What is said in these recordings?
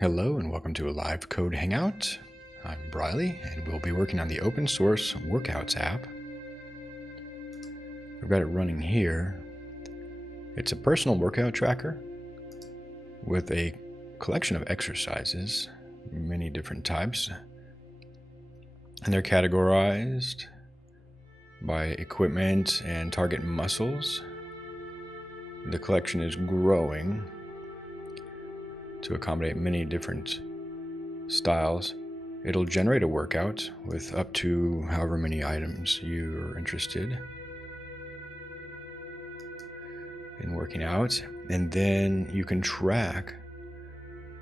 Hello and welcome to a live code hangout. I'm Briley and we'll be working on the open source workouts app. We've got it running here. It's a personal workout tracker with a collection of exercises, many different types, and they're categorized by equipment and target muscles. The collection is growing to accommodate many different styles. It'll generate a workout with up to however many items you're interested in working out, and then you can track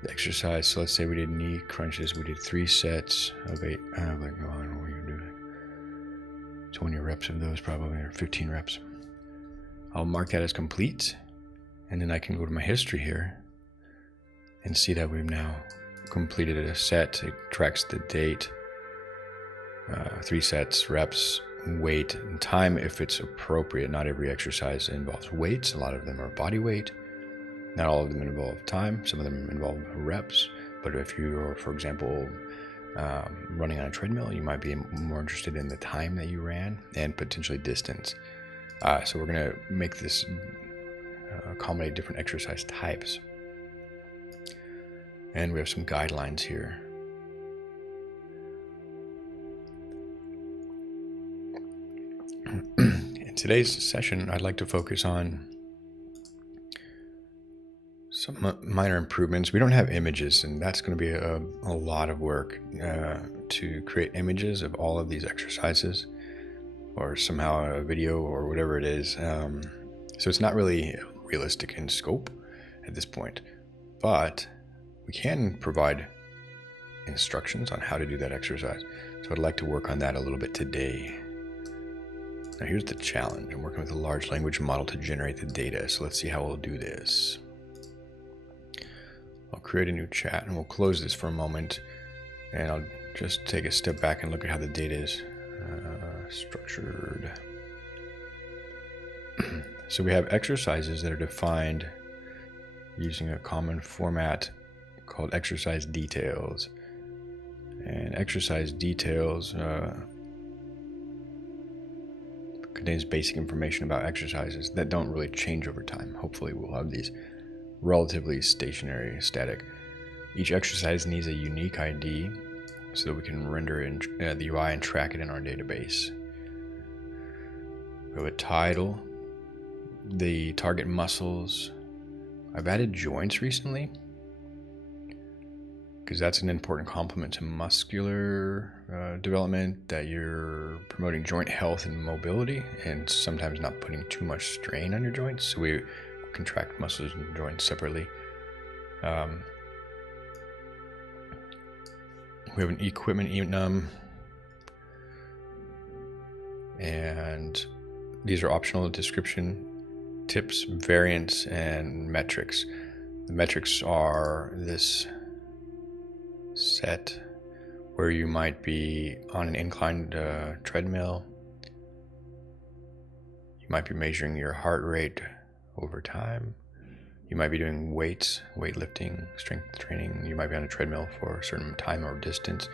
the exercise. So let's say we did knee crunches. We did 3 sets of 8. What are you doing? 20 reps of those probably, or 15 reps. I'll mark that as complete, and then I can go to my history here and see that we've now completed a set. It tracks the date, 3 sets, reps, weight, and time if it's appropriate. Not every exercise involves weights. A lot of them are body weight. Not all of them involve time. Some of them involve reps. But if you are, for example, running on a treadmill, you might be more interested in the time that you ran and potentially distance. So we're going to make this accommodate different exercise types. And we have some guidelines here. In today's session, I'd like to focus on some minor improvements. We don't have images, and that's going to be a lot of work to create images of all of these exercises, or somehow a video or whatever it is. So it's not really realistic in scope at this point, but we can provide instructions on how to do that exercise. So I'd like to work on that a little bit today. Now here's the challenge. I'm working with a large language model to generate the data. So let's see how we'll do this. I'll create a new chat and we'll close this for a moment. And I'll just take a step back and look at how the data is structured. So we have exercises that are defined using a common format called exercise details. And exercise details contains basic information about exercises that don't really change over time. Hopefully we'll have these relatively stationary, static. Each exercise needs a unique ID so that we can render in the UI and track it in our database. We have a title, the target muscles. I've added joints recently, because that's an important complement to muscular development, that you're promoting joint health and mobility and sometimes not putting too much strain on your joints. So we contract muscles and joints separately. We have an equipment enum, and these are optional description, tips, variants, and metrics. The metrics are this set where you might be on an inclined treadmill. You might be measuring your heart rate over time. You might be doing weights, weightlifting, strength training. You might be on a treadmill for a certain time or distance.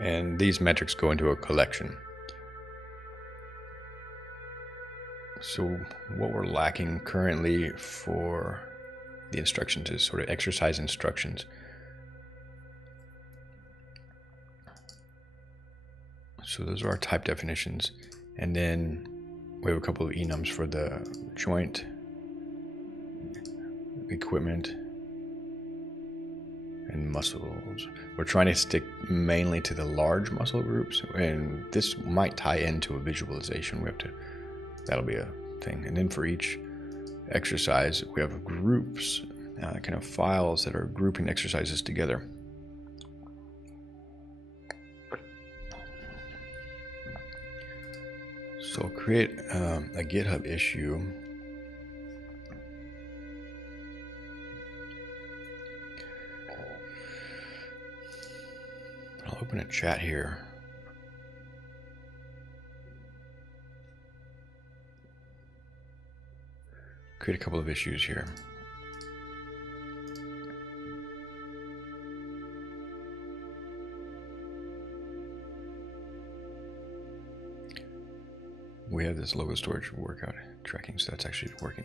And these metrics go into a collection. So what we're lacking currently for the instructions is sort of exercise instructions. So those are our type definitions. And then we have a couple of enums for the joint, equipment, and muscles. We're trying to stick mainly to the large muscle groups, and this might tie into a visualization. That'll be a thing. And then for each exercise, we have groups, kind of files that are grouping exercises together. So I'll create a GitHub issue. I'll open a chat here. Create a couple of issues here. we have this logo storage workout tracking, so that's actually working.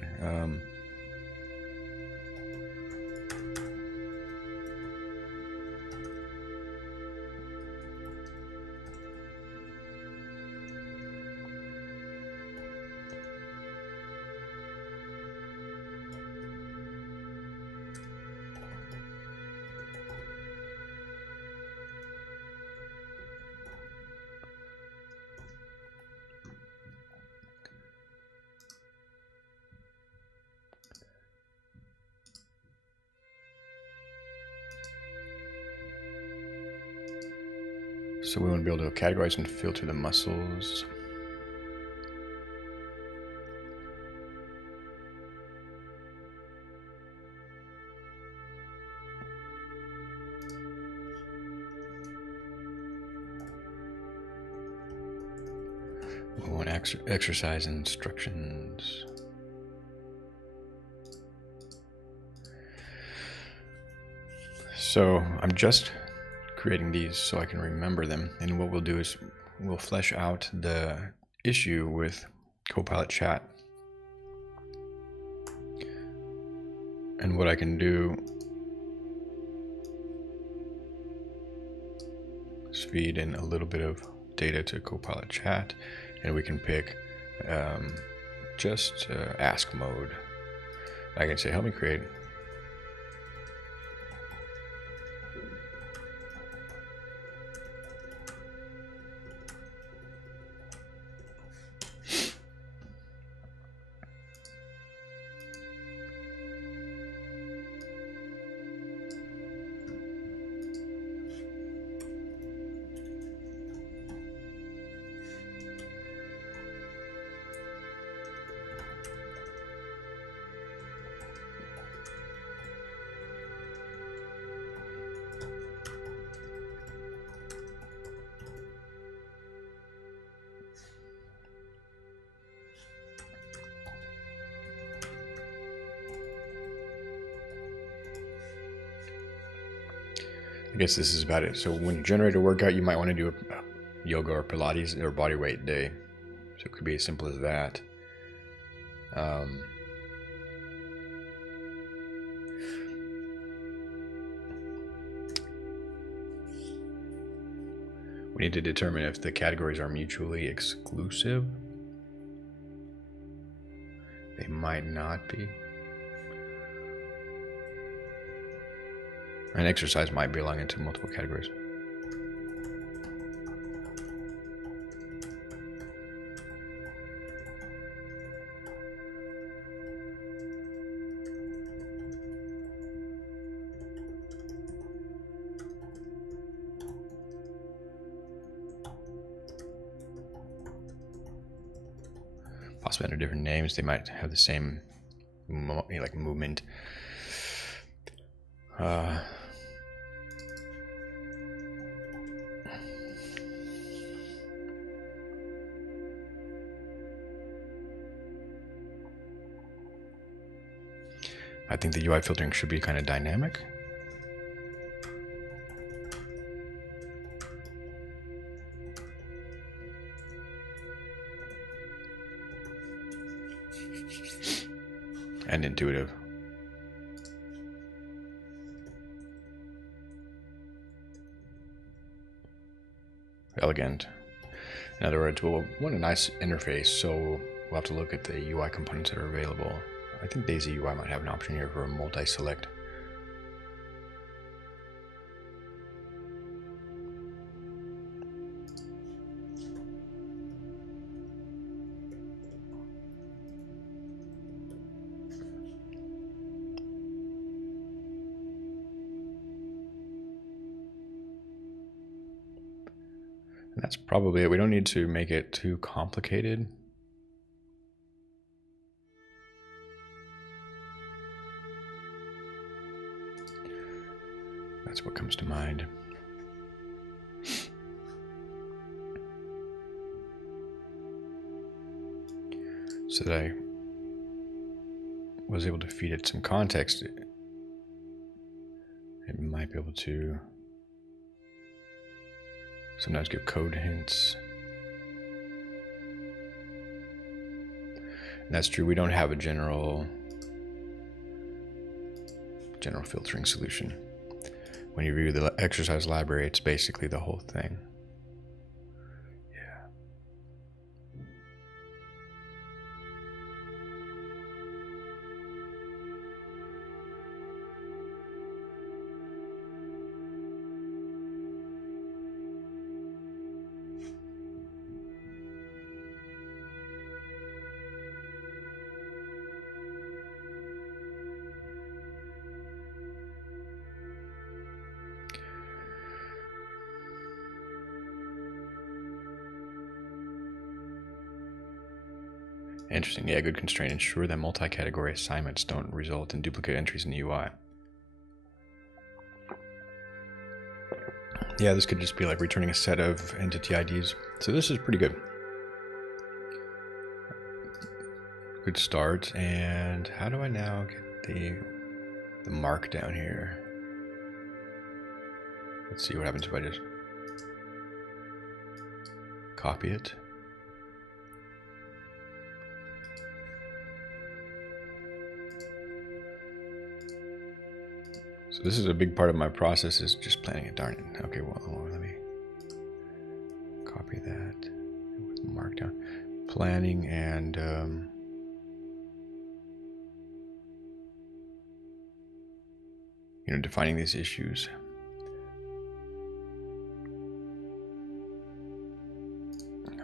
So we want to be able to categorize and filter the muscles. We want exercise instructions. So I'm just creating these so I can remember them, and what we'll do is we'll flesh out the issue with Copilot Chat. And what I can do is feed in a little bit of data to Copilot Chat, and we can pick just ask mode. I can say, help me create I guess this is about it. So when you generate a workout, you might want to do a yoga or Pilates or body weight day. So it could be as simple as that. We need to determine if the categories are mutually exclusive. They might not be. An exercise might belong into multiple categories. Possibly under different names, they might have the same like movement. I think the UI filtering should be kind of dynamic. And intuitive. Elegant. In other words, we'll want a nice interface, so we'll have to look at the UI components that are available. I think Daisy UI might have an option here for a multi-select. And that's probably it. We don't need to make it too complicated. That's what comes to mind. So that I was able to feed it some context, it might be able to sometimes give code hints. And that's true. We don't have a general filtering solution. When you view the exercise library, it's basically the whole thing. Interesting. Yeah, good constraint. Ensure that multi-category assignments don't result in duplicate entries in the UI. Yeah, this could just be like returning a set of entity IDs. So this is pretty good. Good start. And how do I now get the markdown here? Let's see what happens if I just copy it. So this is a big part of my process, is just planning it. Darn it. Okay, well, let me copy that with markdown. Planning and defining these issues.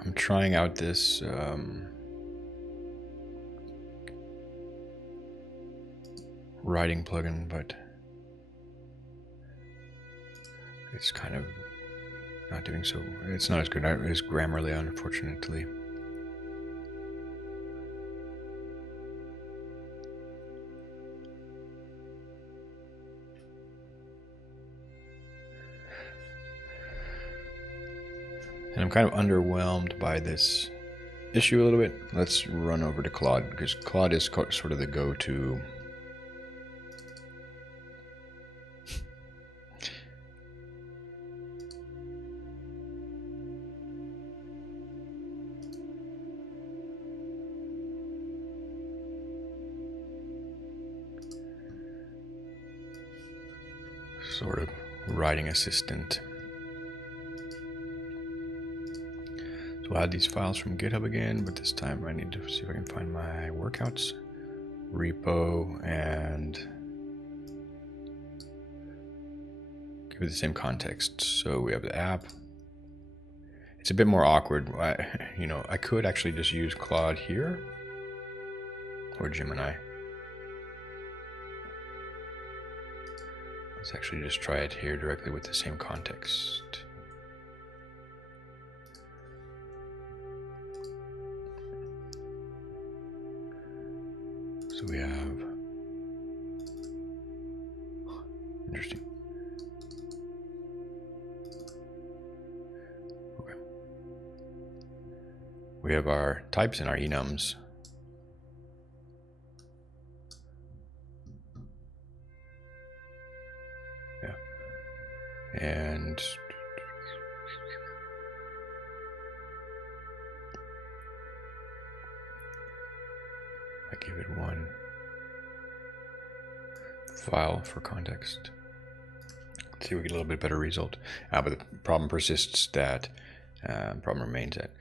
I'm trying out this writing plugin, but it's kind of not doing so. It's not as good as Grammarly, unfortunately. And I'm kind of underwhelmed by this issue a little bit. Let's run over to Claude, because Claude is sort of the go-to sort of writing assistant. So I'll add these files from GitHub again, but this time I need to see if I can find my workouts repo and give it the same context. So we have the app. It's a bit more awkward. I could actually just use Claude here or Gemini. Let's actually just try it here directly with the same context. So we have, interesting. Okay. We have our types and our enums. Yeah. And I give it one file for context. Let's see if we get a little bit better result. But the problem persists that problem remains that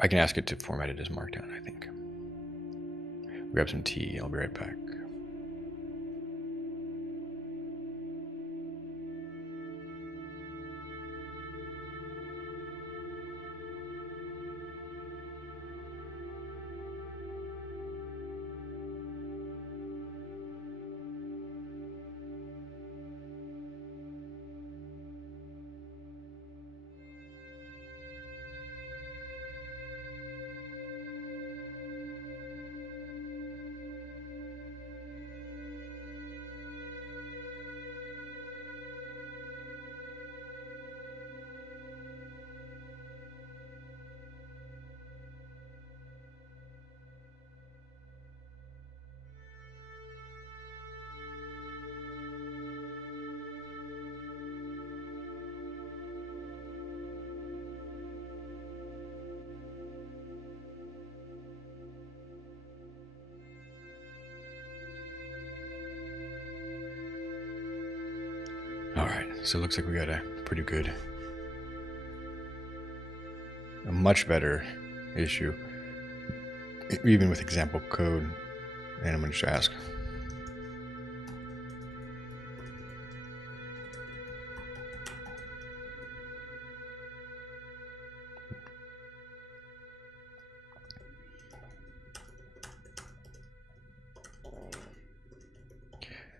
I can ask it to format it as Markdown, I think. Grab some tea, I'll be right back. Alright, so it looks like we got a much better issue, even with example code. And I'm going to just ask.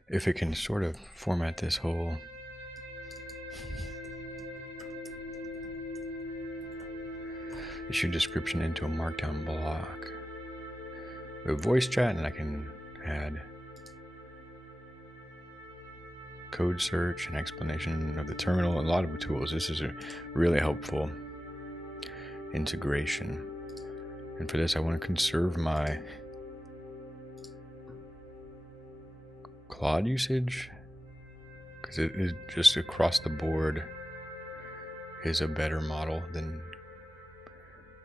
If it can sort of format this whole issue description into a markdown block. We have voice chat, and I can add code search and explanation of the terminal. A lot of tools. This is a really helpful integration. And for this, I want to conserve my Claude usage, because it is just across the board is a better model than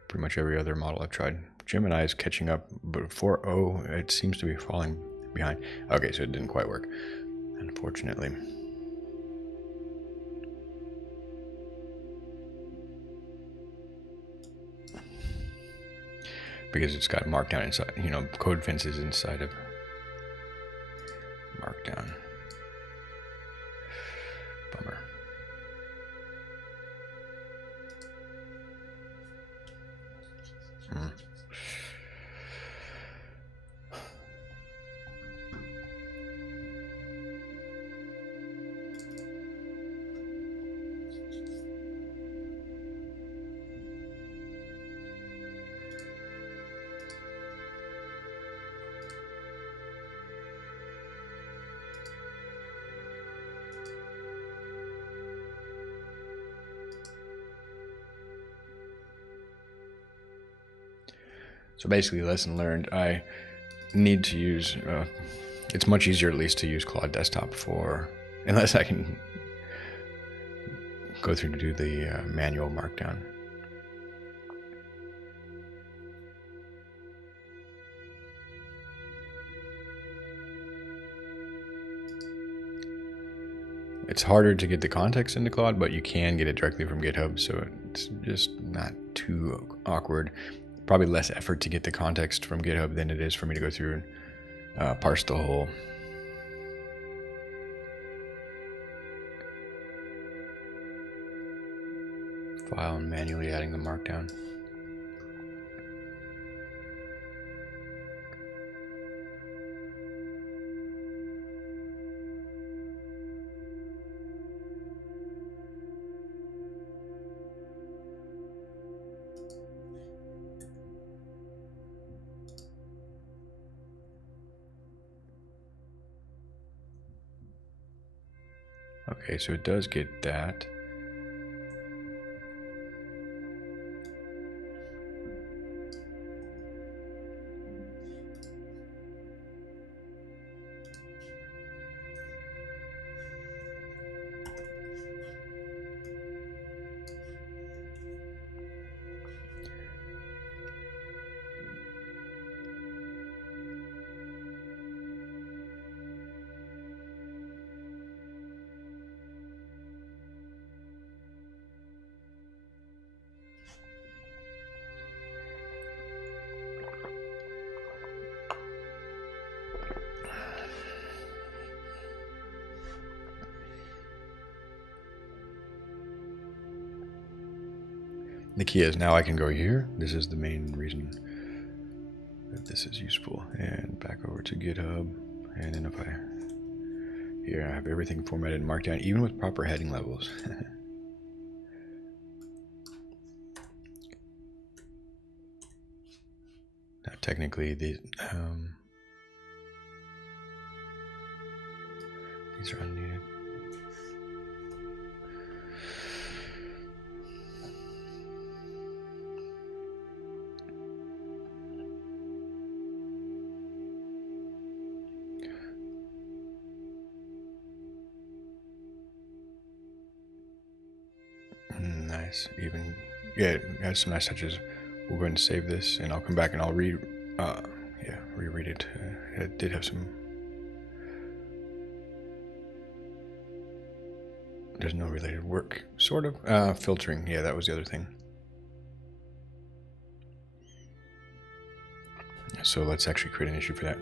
pretty much every other model I've tried. Gemini is catching up, but 4.0 it seems to be falling behind. Okay, so it didn't quite work, unfortunately. Because it's got Markdown inside, you know, code fences inside of Markdown. Bummer. So basically, lesson learned, I need to use, it's much easier at least to use Claude Desktop for, unless I can go through to do the manual markdown. It's harder to get the context into Claude, but you can get it directly from GitHub, so it's just not too awkward. Probably less effort to get the context from GitHub than it is for me to go through and parse the whole file and manually adding the markdown. Okay, so it does get that. The key is now I can go here. This is the main reason that this is useful. And back over to GitHub. And then if here I have everything formatted and marked down, even with proper heading levels. Now technically these are unneeded. Nice, even, yeah, it has some nice touches. We'll go ahead and save this, and I'll come back and I'll reread it. It did have some There's no related work. Sort of. Filtering. Yeah, that was the other thing. So let's actually create an issue for that.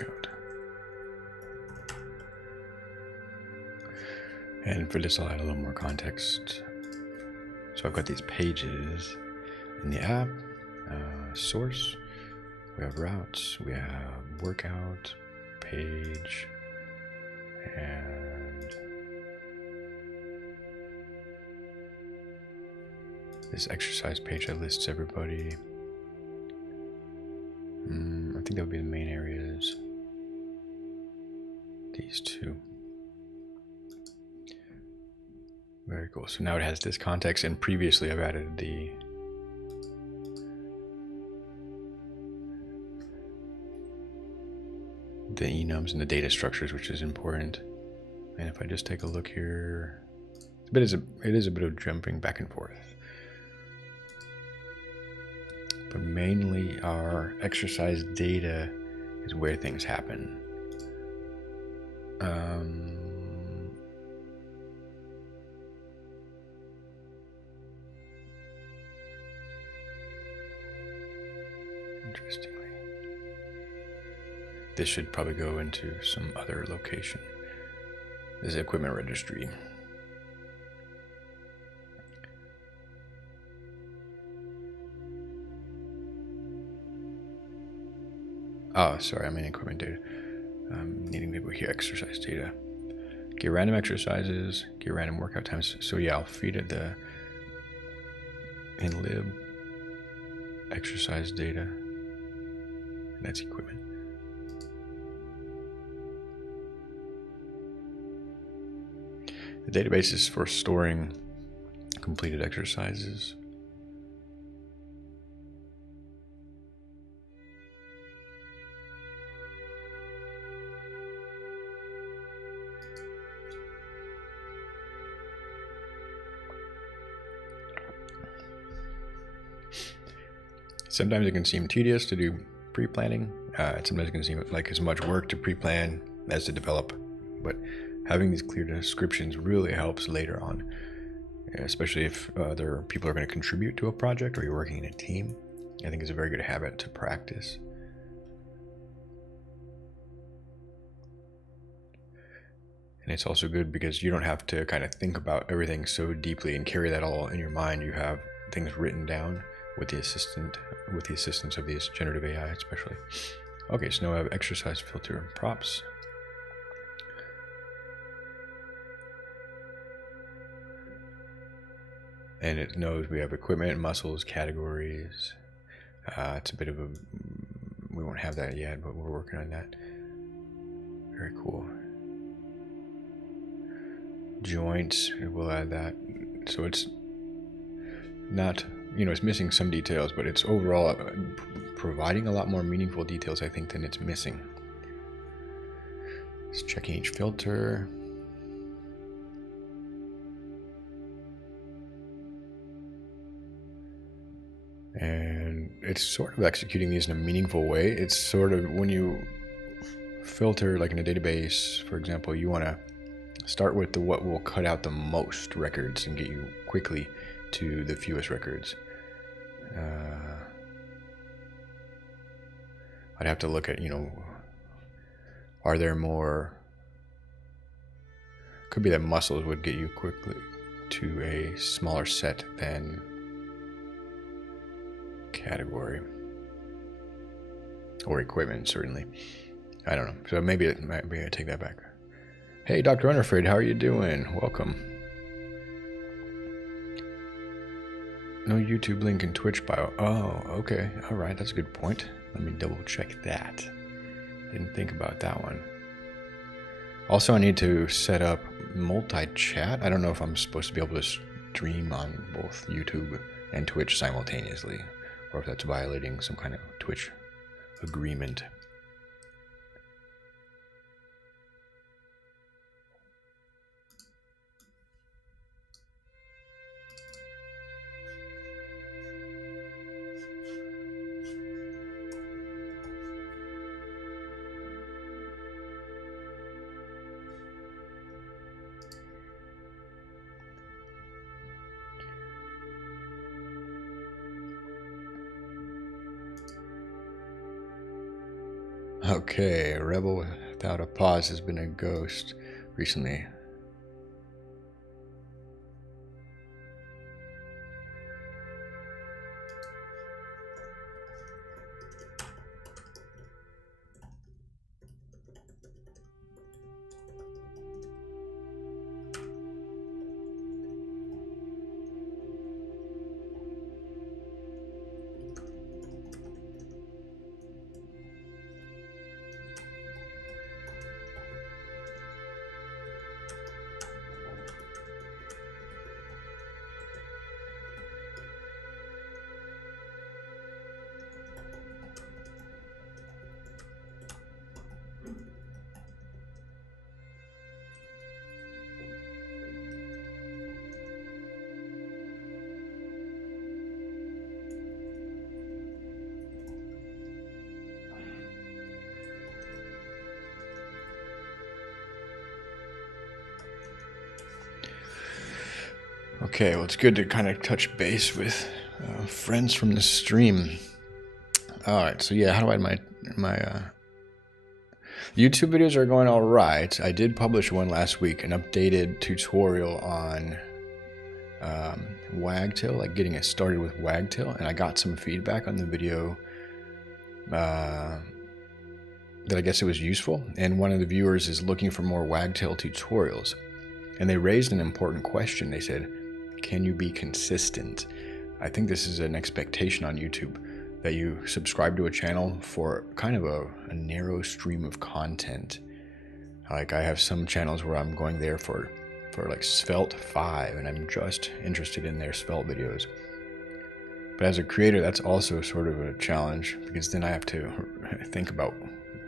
Out. And for this, I'll add a little more context. So I've got these pages in the app, source, we have routes, we have workout, page, and this exercise page that lists everybody. I think that would be the main areas. These two. Very cool. So now it has this context, and previously I've added the enums and the data structures, which is important. And if I just take a look here, it is a bit of jumping back and forth. But mainly our exercise data is where things happen. Interestingly, this should probably go into some other location. This is equipment registry. Oh, sorry, I'm in equipment data. I'm needing to go here, exercise data. Get random exercises, get random workout times. So yeah, I'll feed it the in lib exercise data. And that's equipment. The database is for storing completed exercises. Sometimes it can seem tedious to do pre-planning. Sometimes it can seem like as much work to pre-plan as to develop. But having these clear descriptions really helps later on, especially if other people are going to contribute to a project or you're working in a team. I think it's a very good habit to practice. And it's also good because you don't have to kind of think about everything so deeply and carry that all in your mind. You have things written down with the assistance of these generative AI especially. Okay, so now I have exercise filter and props. And it knows we have equipment, muscles, categories. It's a bit of a, we won't have that yet, but we're working on that. Very cool. Joints, we'll add that. So it's not, it's missing some details, but it's overall providing a lot more meaningful details, I think, than it's missing. It's checking each filter. And it's sort of executing these in a meaningful way. It's sort of when you filter, like in a database, for example, you want to start with what will cut out the most records and get you quickly to the fewest records. I'd have to look at, are there more? Could be that muscles would get you quickly to a smaller set than category or equipment, certainly. I don't know. So maybe I take that back. Hey, Dr. Unafraid, how are you doing? Welcome. No YouTube link in Twitch bio. Oh, okay. All right, that's a good point. Let me double check that. Didn't think about that one. Also, I need to set up multi-chat. I don't know if I'm supposed to be able to stream on both YouTube and Twitch simultaneously, or if that's violating some kind of Twitch agreement. Okay, a rebel without a pause has been a ghost recently. Okay, well, it's good to kind of touch base with friends from the stream. All right, so yeah, how do I my YouTube videos are going all right. I did publish one last week, an updated tutorial on Wagtail, like getting it started with Wagtail, and I got some feedback on the video that I guess it was useful. And one of the viewers is looking for more Wagtail tutorials, and they raised an important question. They said, can you be consistent? I think this is an expectation on YouTube, that you subscribe to a channel for kind of a narrow stream of content. Like I have some channels where I'm going there for like Svelte 5, and I'm just interested in their Svelte videos. But as a creator, that's also sort of a challenge, because then I have to think about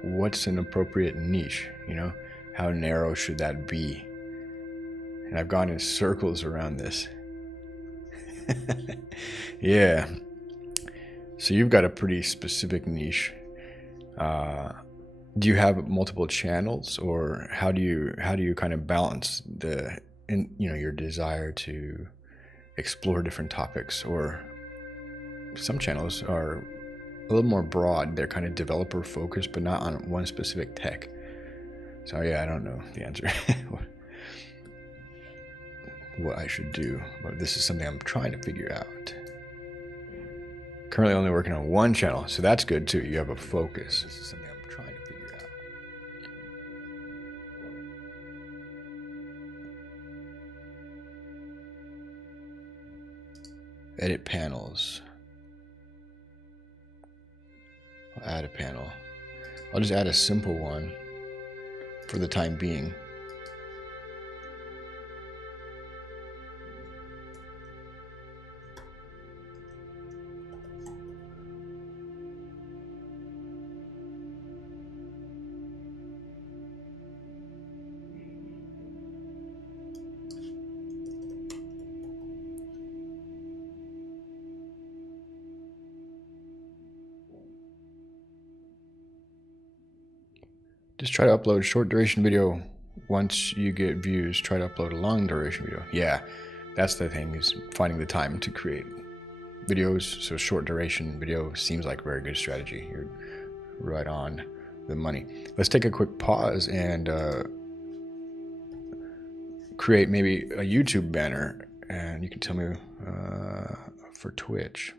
what's an appropriate niche, you know? How narrow should that be? And I've gone in circles around this. Yeah. So you've got a pretty specific niche. Do you have multiple channels, or how do you kind of balance your desire to explore different topics? Or some channels are a little more broad. They're kind of developer focused, but not on one specific tech. So yeah, I don't know the answer. What I should do, but this is something I'm trying to figure out. Currently only working on one channel, so that's good too. You have a focus. This is something I'm trying to figure out. Edit panels. I'll add a panel. I'll just add a simple one for the time being. Just try to upload a short duration video. Once you get views, try to upload a long duration video. Yeah, that's the thing, is finding the time to create videos. So short duration video seems like a very good strategy. You're right on the money. Let's take a quick pause and create maybe a YouTube banner, and you can tell me for Twitch.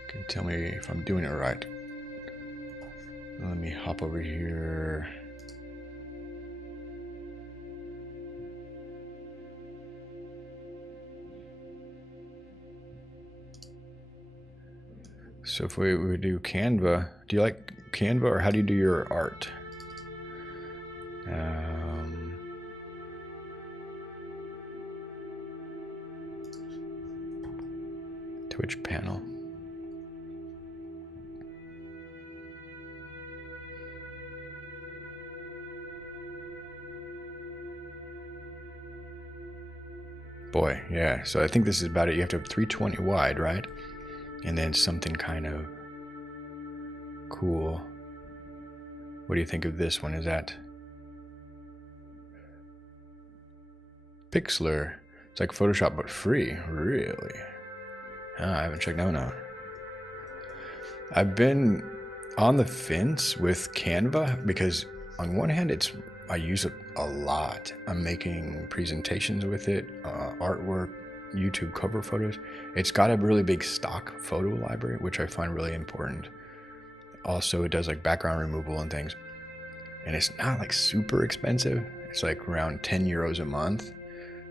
You can tell me if I'm doing it right. Let me hop over here. So if we do Canva, do you like Canva or how do you do your art? Twitch panel. Boy, yeah. So I think this is about it. You have to have 320 wide, right? And then something kind of cool. What do you think of this one? Is that Pixlr? It's like Photoshop but free. Really? I haven't checked that one out. I've been on the fence with Canva because on one hand I use it a lot. I'm making presentations with it, artwork, YouTube cover photos. It's got a really big stock photo library, which I find really important. Also, it does like background removal and things. And it's not like super expensive. It's like around 10 euros a month.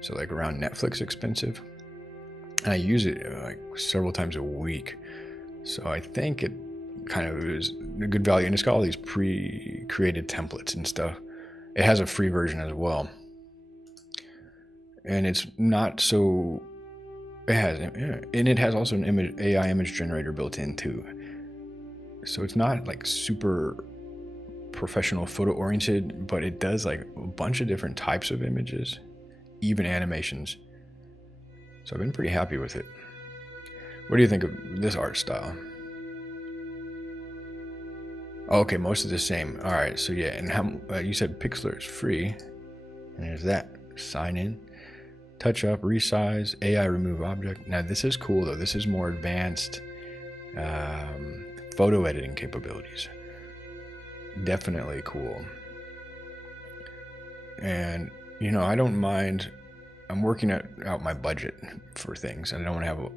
So like around Netflix expensive. And I use it like several times a week. So I think it kind of is a good value. And it's got all these pre-created templates and stuff. It has a free version as well. And it's not so, it has also an AI image generator built in too. So it's not like super professional photo oriented, but it does like a bunch of different types of images, even animations. So I've been pretty happy with it. What do you think of this art style? Okay, most of the same. All right, so yeah, and how you said Pixlr is free, and there's that. Sign in, touch up, resize, AI remove object. Now this is cool though. This is more advanced photo editing capabilities. Definitely cool. And you know, I don't mind. I'm working out my budget for things, and I don't want to have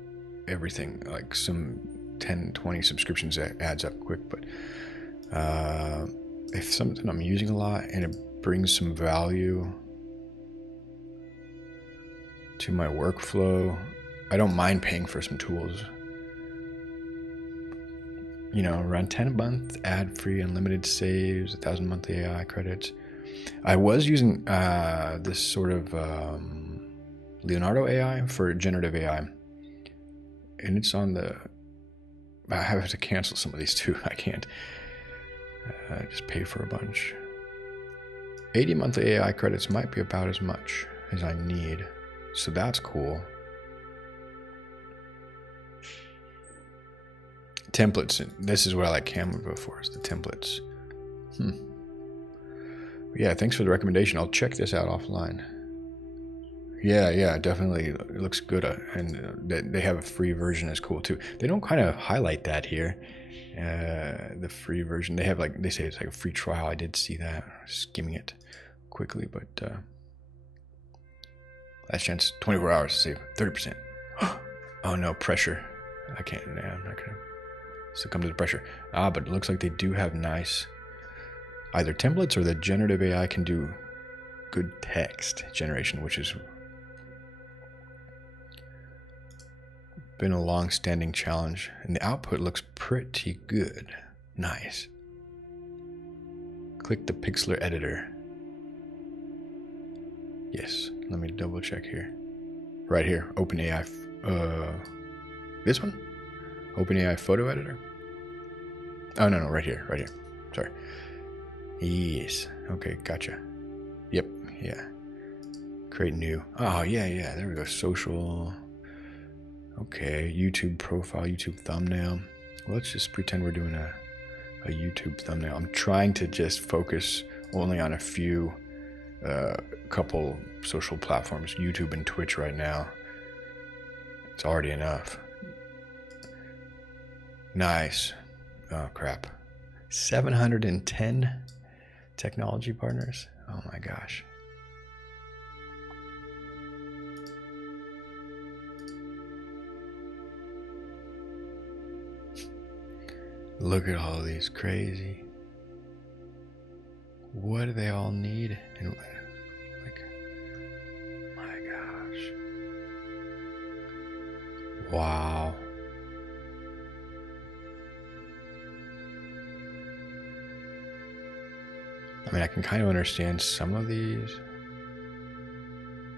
everything like some 10, 20 subscriptions that adds up quick, but if something I'm using a lot and it brings some value to my workflow, I don't mind paying for some tools. You know, around 10 a month, ad-free, unlimited saves, 1,000 monthly AI credits. I was using this sort of Leonardo AI for generative AI, and it's on the. I have to cancel some of these too. I can't just pay for a bunch. 80 monthly AI credits might be about as much as I need, so that's cool. Templates. This is what I like Canva for, is the templates. Yeah, thanks for the recommendation. I'll check this out offline. Yeah, definitely. It looks good, and they have a free version is cool too. They don't kind of highlight that here. The free version, they have like, they say it's like a free trial. I did see that, skimming it quickly, but last chance, 24 hours to save 30%. Oh no, pressure. I can't. Nah, I'm not gonna succumb to the pressure. But it looks like they do have nice either templates, or the generative AI can do good text generation, which is been a long-standing challenge, and the output looks pretty good. Nice. Click the Pixlr editor. Yes, let me double check here. Right here, OpenAI. This one? OpenAI photo editor? Oh no, right here. Sorry. Yes. Okay, gotcha. Yep. Yeah. Create new. Oh yeah. There we go. Social. Okay, YouTube profile, YouTube thumbnail. Well, let's just pretend we're doing a YouTube thumbnail. I'm trying to just focus only on a few, couple social platforms, YouTube and Twitch right now. It's already enough. Nice. Oh, crap. 710 technology partners. Oh my gosh. Look at all these crazy. What do they all need? And like, my gosh. Wow. mean, I can kind of understand some of these,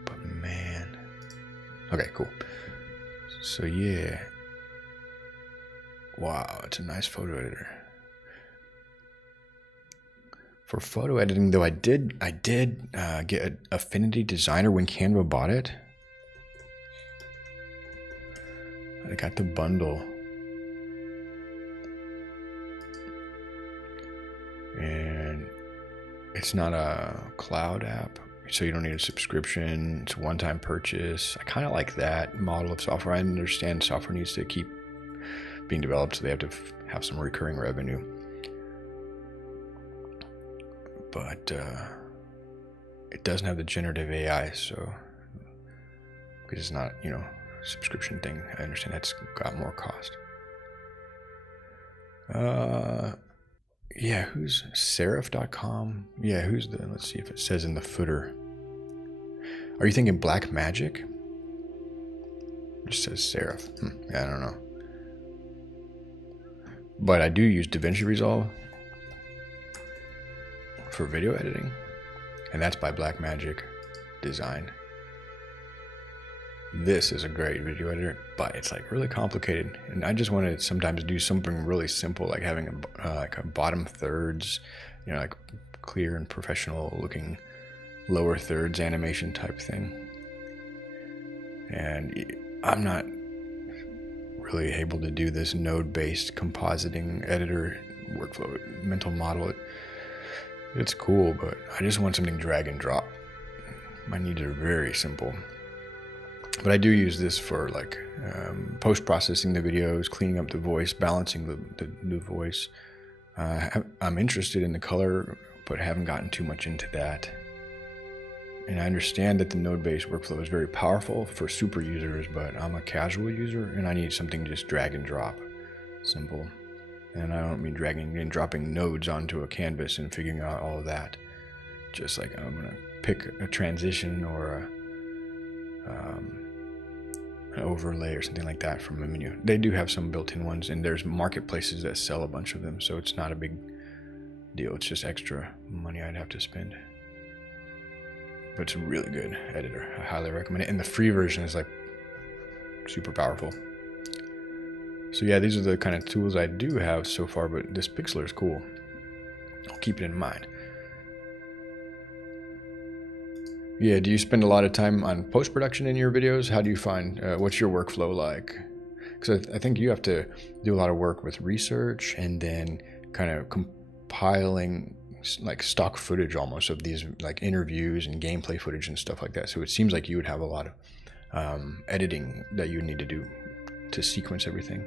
but man. Okay, cool. So yeah. Wow, it's a nice photo editor. For photo editing, though, I did get an Affinity Designer when Canva bought it. I got the bundle. And it's not a cloud app, so you don't need a subscription. It's a one-time purchase. I kind of like that model of software. I understand software needs to keep being developed, so they have to have some recurring revenue. But it doesn't have the generative AI, so because it's not, you know, subscription thing. I understand that's got more cost. Yeah, who's serif.com? Yeah, who's the, let's see if it says in the footer. Are you thinking Black Magic? It just says Serif. Yeah, I don't know. But I do use DaVinci Resolve for video editing, and that's by Black Magic Design. This is a great video editor, but it's like really complicated, and I just want to sometimes do something really simple, like having like a bottom thirds, you know, like clear and professional looking lower thirds animation type thing. And I'm not really able to do this node-based compositing editor workflow mental model. It's cool, but I just want something drag and drop. My needs are very simple. But I do use this for like post-processing the videos, cleaning up the voice, balancing the voice. I'm interested in the color, but haven't gotten too much into that. And I understand that the node-based workflow is very powerful for super users, but I'm a casual user and I need something just drag and drop, simple. And I don't mean dragging and dropping nodes onto a canvas and figuring out all of that. Just like I'm gonna pick a transition or an overlay or something like that from a menu. They do have some built-in ones, and there's marketplaces that sell a bunch of them, so it's not a big deal. It's just extra money I'd have to spend. But it's a really good editor. I highly recommend it. And the free version is like super powerful. So yeah, these are the kind of tools I do have so far, but this pixeler is cool. I'll keep it in mind. Yeah, do you spend a lot of time on post-production in your videos? How do you find, what's your workflow like? Because I think you have to do a lot of work with research and then kind of compiling like stock footage almost of these like interviews and gameplay footage and stuff like that. So it seems like you would have a lot of editing that you would need to do to sequence everything.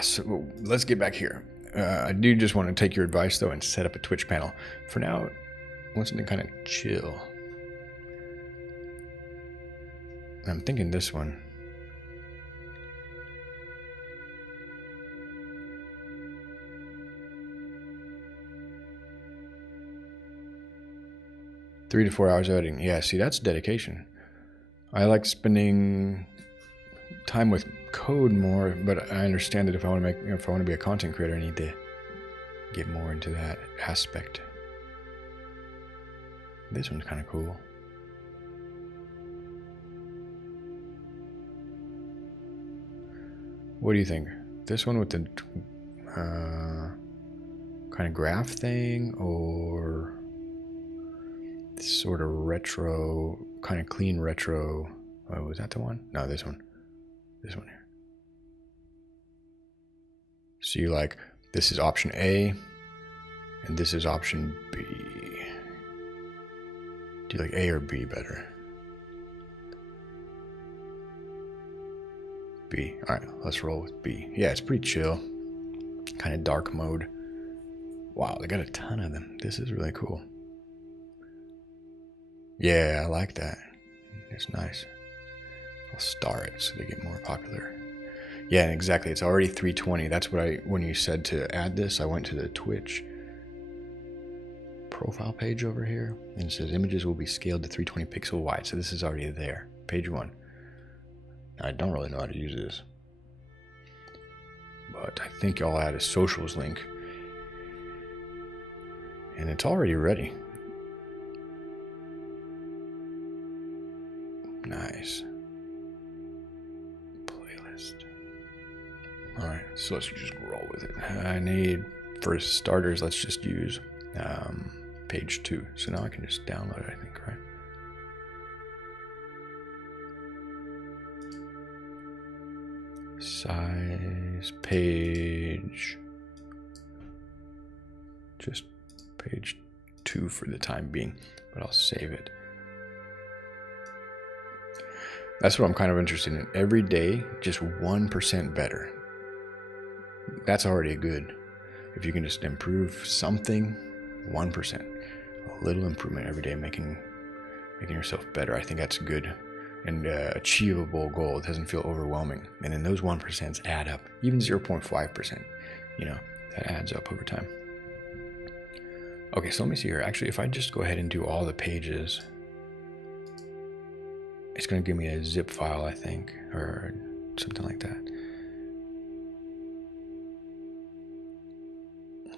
So let's get back here. I do just want to take your advice though and set up a Twitch panel. For now, I want something kind of chill. I'm thinking this one. Three to 4 hours editing. Yeah, see, that's dedication. I like spending time with code more, but I understand that if I want to be a content creator, I need to get more into that aspect. This one's kind of cool. What do you think? This one with the kind of graph thing, or this sort of retro, kind of clean retro? Oh, was that the one? No, this one. This one here. So you like, this is option A, and this is option B. Do you like A or B better? B. All right, let's roll with B. Yeah, it's pretty chill. Kind of dark mode. Wow, they got a ton of them. This is really cool. Yeah, I like that. It's nice. I'll star it so they get more popular. Yeah, exactly. It's already 320. That's what when you said to add this, I went to the Twitch profile page over here, and it says images will be scaled to 320 pixel wide. So this is already there. Page 1. I don't really know how to use this. but I think I'll add a socials link. And it's already ready. Nice. Playlist. Alright, so let's just roll with it. I need, for starters, let's just use page 2. So now I can just download it, I think, right? Size, page, just page 2 for the time being, but I'll save it. That's what I'm kind of interested in. Every day, just 1% better. That's already good. If you can just improve something, 1%, a little improvement every day, making yourself better. I think that's good and achievable goal. It doesn't feel overwhelming. And then those 1% add up. Even 0.5%, you know, that adds up over time. Okay, so let me see here. Actually, if I just go ahead and do all the pages, it's going to give me a zip file, I think, or something like that.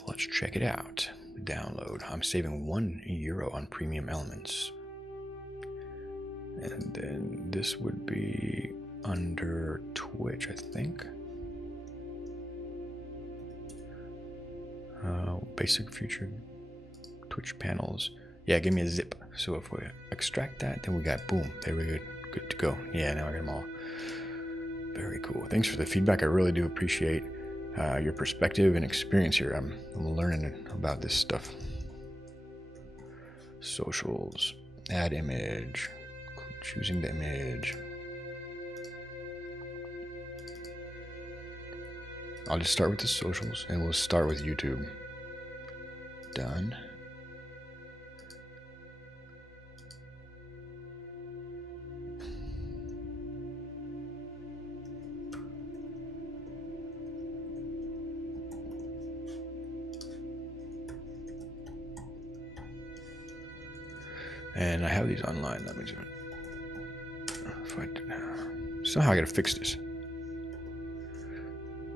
Let's check it out. Download. I'm saving €1 on premium elements. And then this would be under Twitch, I think. Basic feature Twitch panels. Yeah, give me a zip. So if we extract that, then we got boom. There we go. Good to go. Yeah, now I got them all. Very cool. Thanks for the feedback. I really do appreciate your perspective and experience here. I'm learning about this stuff. Socials. Add image. Choosing the image. I'll just start with the socials and we'll start with YouTube. Done. And I have these online. Let me do it. Somehow I gotta fix this.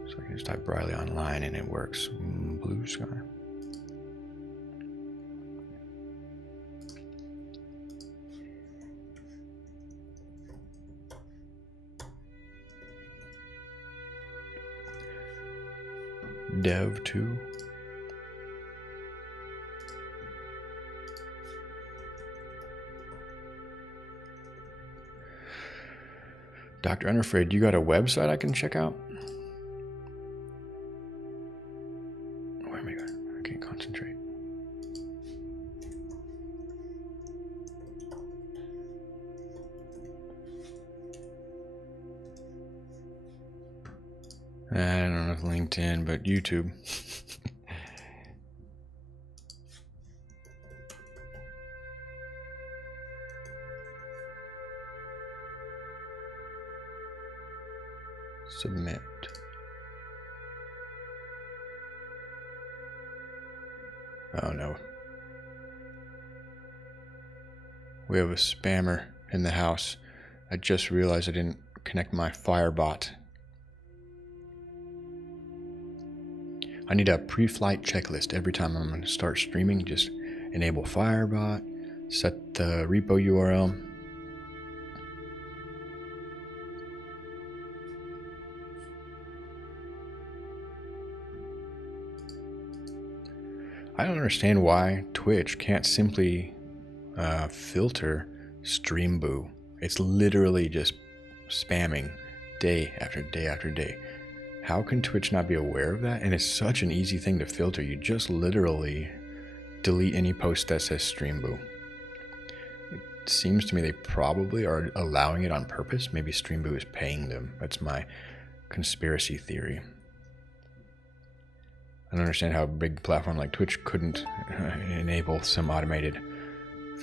So I can just type Briley online and it works. Blue sky. Dev 2. Dr. Unafraid, you got a website I can check out? Where am I going? I can't concentrate. I don't know if LinkedIn, but YouTube. Submit. Oh no. We have a spammer in the house. I just realized I didn't connect my Firebot. I need a pre-flight checklist every time I'm going to start streaming. Just enable Firebot, set the repo URL. I don't understand why Twitch can't simply filter stream boo. It's literally just spamming day after day after day. How can Twitch not be aware of that? And it's such an easy thing to filter. You just literally delete any post that says stream boo. It seems to me they probably are allowing it on purpose. Maybe stream boo is paying them. That's my conspiracy theory. I don't understand how a big platform like Twitch couldn't enable some automated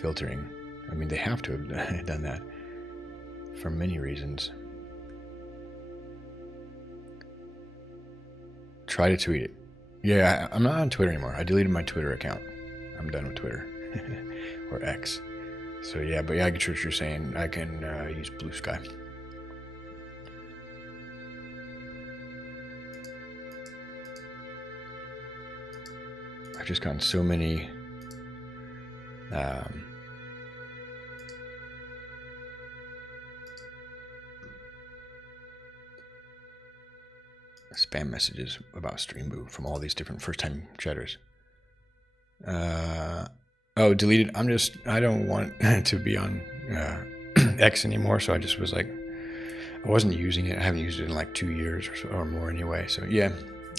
filtering. I mean, they have to have done that for many reasons. Try to tweet it. Yeah, I'm not on Twitter anymore. I deleted my Twitter account. I'm done with Twitter. Or X. So yeah, but yeah, I get what you're saying. I can use Blue Sky. I've just gotten so many spam messages about Stream Boot from all these different first-time chatters. Oh, deleted. I don't want to be on X anymore, so I just was like, I wasn't using it. I haven't used it in like 2 years or so, or more anyway. So yeah,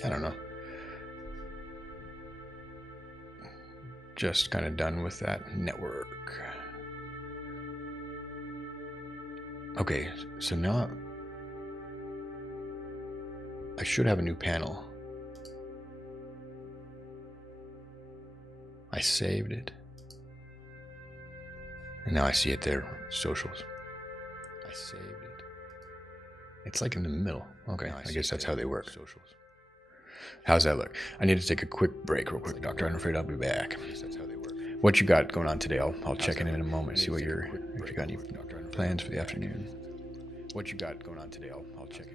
I don't know. Just kind of done with that network. Okay, so now I should have a new panel. I saved it. And now I see it there, socials. I saved it. It's like in the middle. Okay, I guess that's how they work. Socials. How's that look? I need to take a quick break real quick, Doctor. I'm afraid I'll be back. That's how they work. What you got going on today? I'll check in a moment, see what if you got any plans for the afternoon. What you got going on today? I'll check it.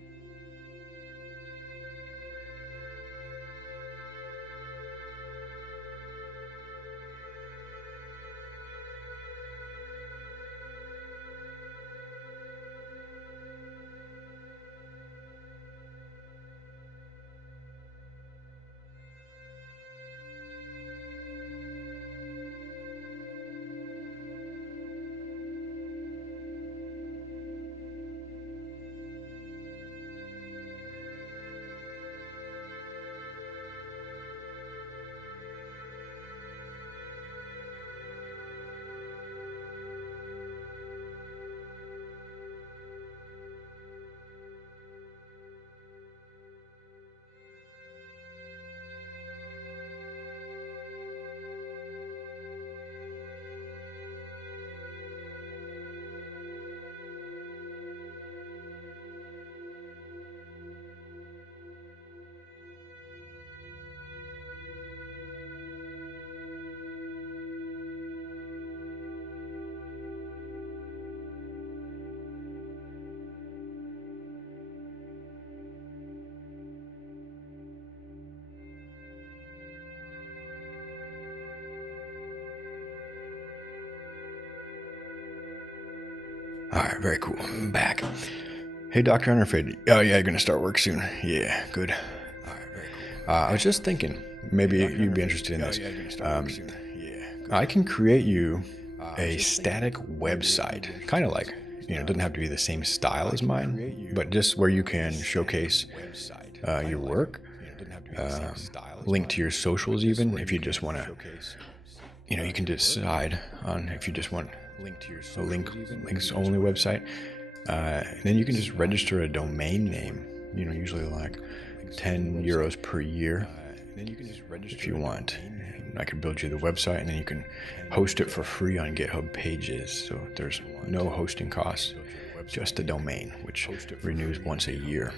All right, very cool. I'm back. Hey, Dr. Unafraid. Oh, yeah, you're going to start work soon. Yeah, good. All right, very cool. I was just thinking, maybe you'd be interested in this. Yeah, you're going to start work soon. Yeah, good. I can create you a static website, kind of like, it doesn't have to be the same style as mine, but just where you can showcase your work, link to your socials even, if you just want to, you can decide on if you just want a links only website. And then you can just register a domain name, usually like 10 euros per year if you want. I could build you the website and then you can host it for free on GitHub Pages. So there's no hosting costs, just the domain, which renews once a year.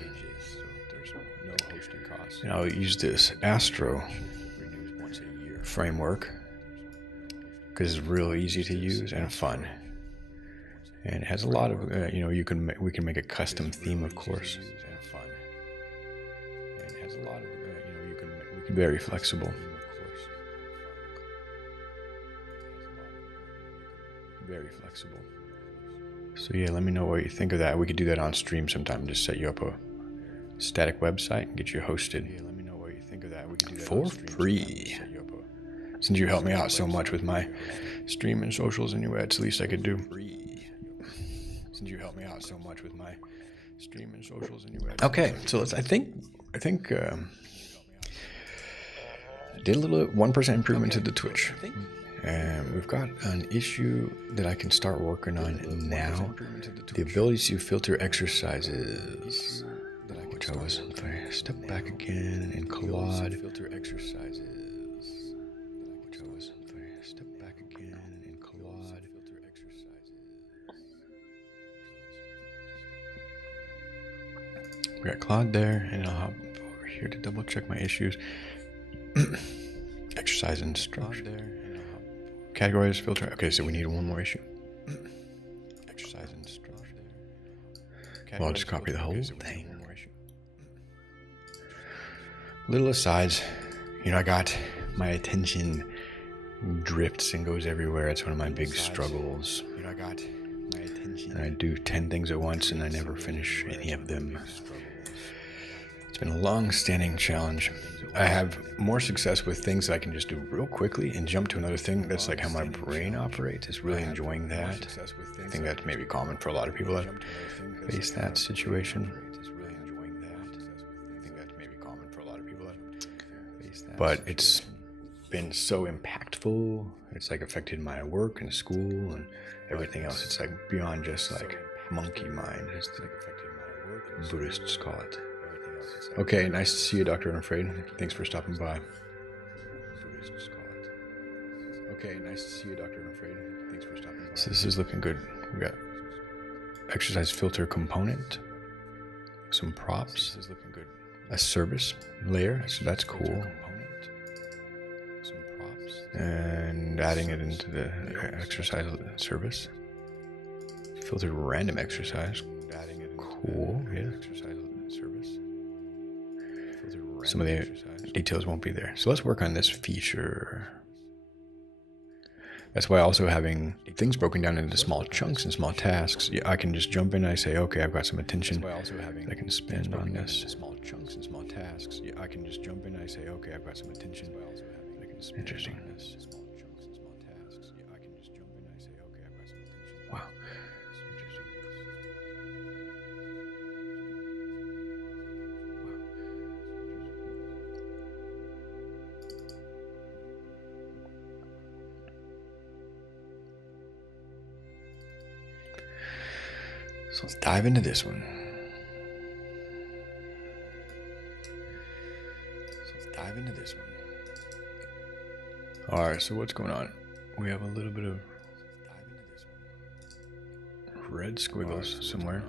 And I'll use this Astro framework because it's real easy to use and fun. And it has a lot of, we can make a custom theme, of course. Very flexible. Very flexible. So yeah, let me know what you think of that. We could do that on stream sometime. Just set you up a static website and get you hosted. Yeah, let me know what you think of that. We could do that for free. Since you helped me out so much with my stream and socials anyway, it's the least I could do. Since you helped me out so much with my stream and socials anyway. Okay, so I think did a little 1% improvement to the Twitch. And we've got an issue that I can start working on now. The ability to filter exercises. Which I was, if I step back again in Claude. Filter exercises. Which I was, if I step back again in Claude. Filter exercises. We got Claude there, and I'll hop over here to double check my issues. Exercise instruction. Categories, filter. Okay, so we need one more issue. Exercise instruction. Well, I'll just copy the whole thing. Little asides. I got my attention drifts and goes everywhere. It's one of my big struggles. You know, I got my attention. And I do 10 things at once and I never finish any of them. It's been a long-standing challenge. I have more success with things that I can just do real quickly and jump to another thing. That's like how my brain operates. It's really enjoying that. I think that's maybe common for a lot of people that face that situation. But it's been so impactful. It's like affected my work and school and everything else. It's like beyond just like monkey mind, as the Buddhists call it. Okay, nice to see you, Dr. Unafraid. Thanks for stopping by. Okay, nice to see you, Dr. Unafraid. Thanks for stopping by. So this is looking good. We got exercise filter component, some props, a service layer, so that's cool. And adding it into the exercise service. Filtered random exercise. Cool, yeah. Some of the details won't be there. So let's work on this feature. That's why also having things broken down into small chunks and small tasks. Yeah, I can just jump in and I say, okay, I've got some attention that I can spend on this. Small chunks and small tasks. Yeah, I can just jump in and I say, okay, I've got some attention. Interesting. Wow. So let's dive into this one. Alright, so what's going on? We have a little bit of red squiggles somewhere.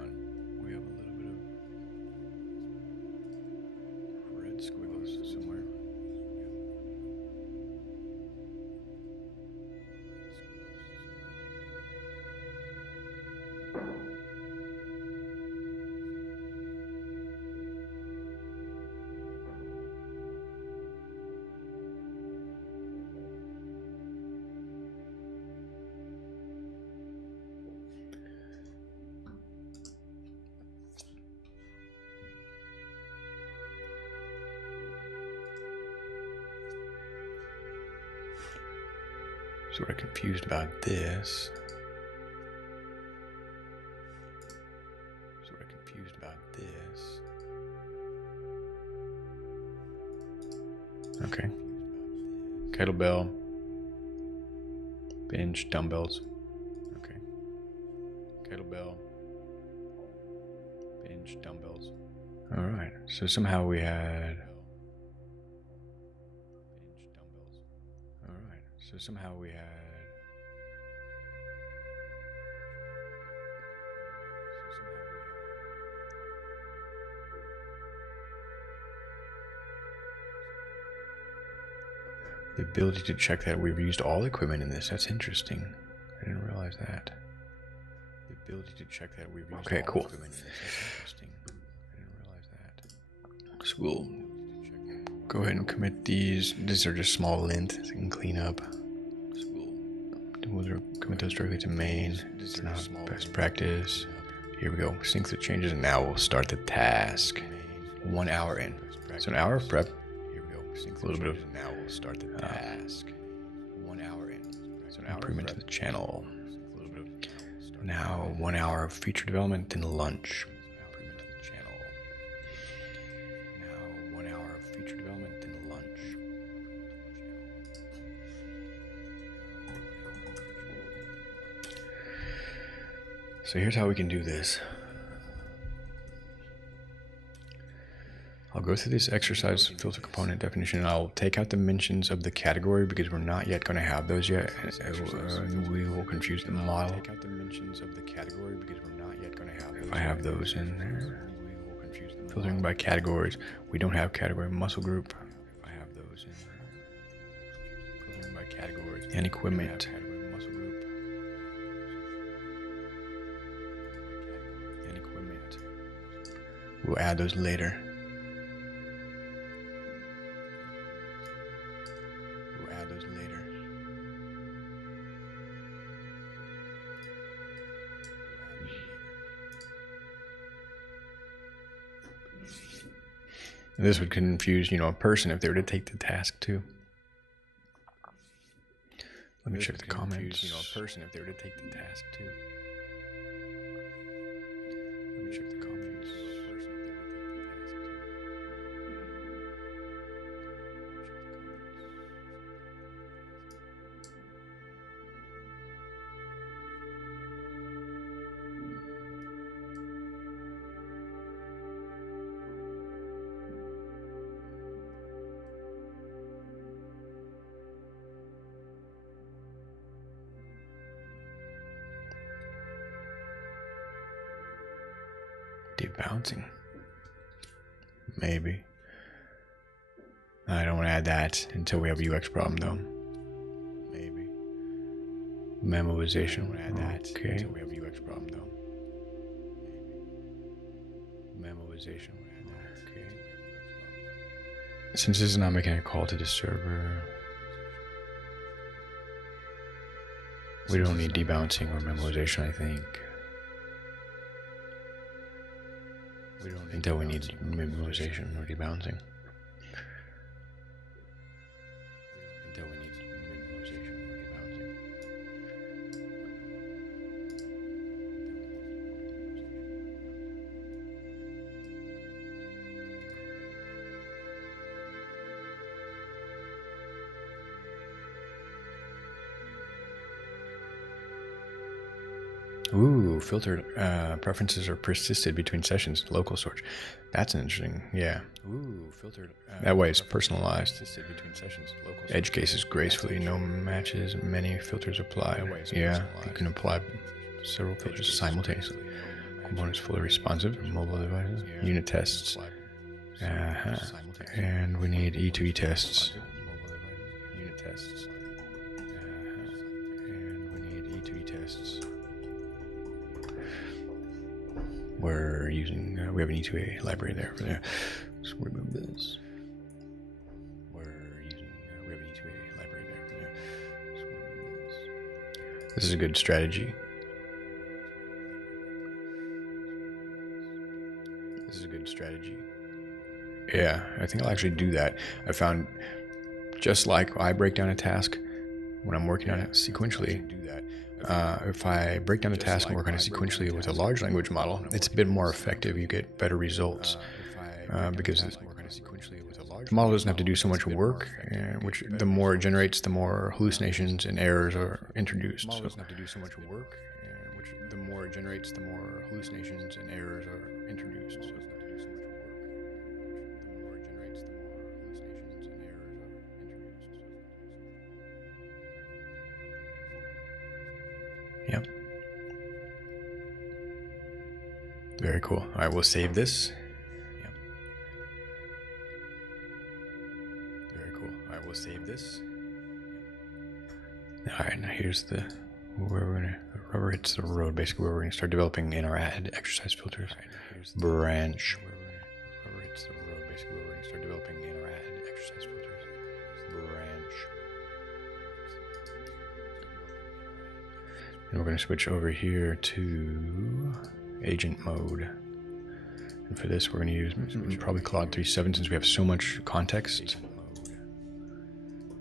Sort of confused about this. Okay. Kettlebell. Bench, dumbbells. Okay. Kettlebell. Bench, dumbbells. Alright, so somehow we had... So somehow we had the ability to check that we've used all the equipment in this. That's interesting. I didn't realize that. The ability to check that we've used all the equipment in this. That's interesting. I didn't realize that. So we'll go ahead and commit these. These are just small lint that can clean up. We'll commit those directly to main. It's not best practice. Here we go. Sync the changes, and now we'll start the task. 1 hour in. So an hour of prep. Here we go. Sync a little bit of. Now we'll start the task. 1 hour in. So an improvement to the channel. Now 1 hour of feature development, then lunch. Improvement to the channel. Now 1 hour of feature development, then lunch. So here's how we can do this. I'll go through this exercise filter component definition and I'll take out the mentions of the category because we're not yet going to have those yet. And we will confuse the model. If I have those in there. Filtering by categories. We don't have category muscle group. If I have those in there. Filtering by categories. And equipment. We'll add those later. This would confuse, a person if they were to take the task too. Let me check the comments. A person if they were to take the task too. Let me check the comments. Debouncing. Maybe. I don't want to add that until we have a UX problem though. Maybe. Memoization. I want to add that until we have a UX problem though. Maybe. Memoization. Okay. Since this is not making a call to the server, we don't need debouncing or memoization, I think. Until we need memoization or debouncing. Until we need memoization or debouncing. Ooh, filtered preferences are persisted between sessions. Local sort. That's interesting. Yeah. Ooh, filtered. That way it's personalized. Persisted between sessions. Local edge cases gracefully. No matches. Many filters apply. Yeah, you can apply several filters simultaneously. Components fully responsive. Mobile devices. Unit tests. And we need E2E tests. Unit tests. And we need E2E tests. We're using, we have an E2A library there for there. So remove this. We're using, we have an E2A library there for there. So remove this. This is a good strategy. This is a good strategy. Yeah, I think I'll actually do that. I found, just like I break down a task when I'm working on it sequentially, if I break down the task and work on it sequentially with a large language model, it's a bit more effective. You get better results because the model doesn't have to do so much work, which the more it generates, the more hallucinations and errors are introduced. So the more it generates, the more hallucinations and errors are introduced. So. Yep. Very cool. All right, we'll save this. Yep. Very cool. All right, we'll save this. Yep. All right, now here's the where we're gonna rubber hits the road. Basically, where we're gonna start developing in our ad exercise filters. All right, here's the branch. Rubber hits the road. Basically, where we're gonna start developing in our ad exercise filters. Branch. And we're going to switch over here to agent mode. And for this, we're going to use probably Claude 3.7 since we have so much context.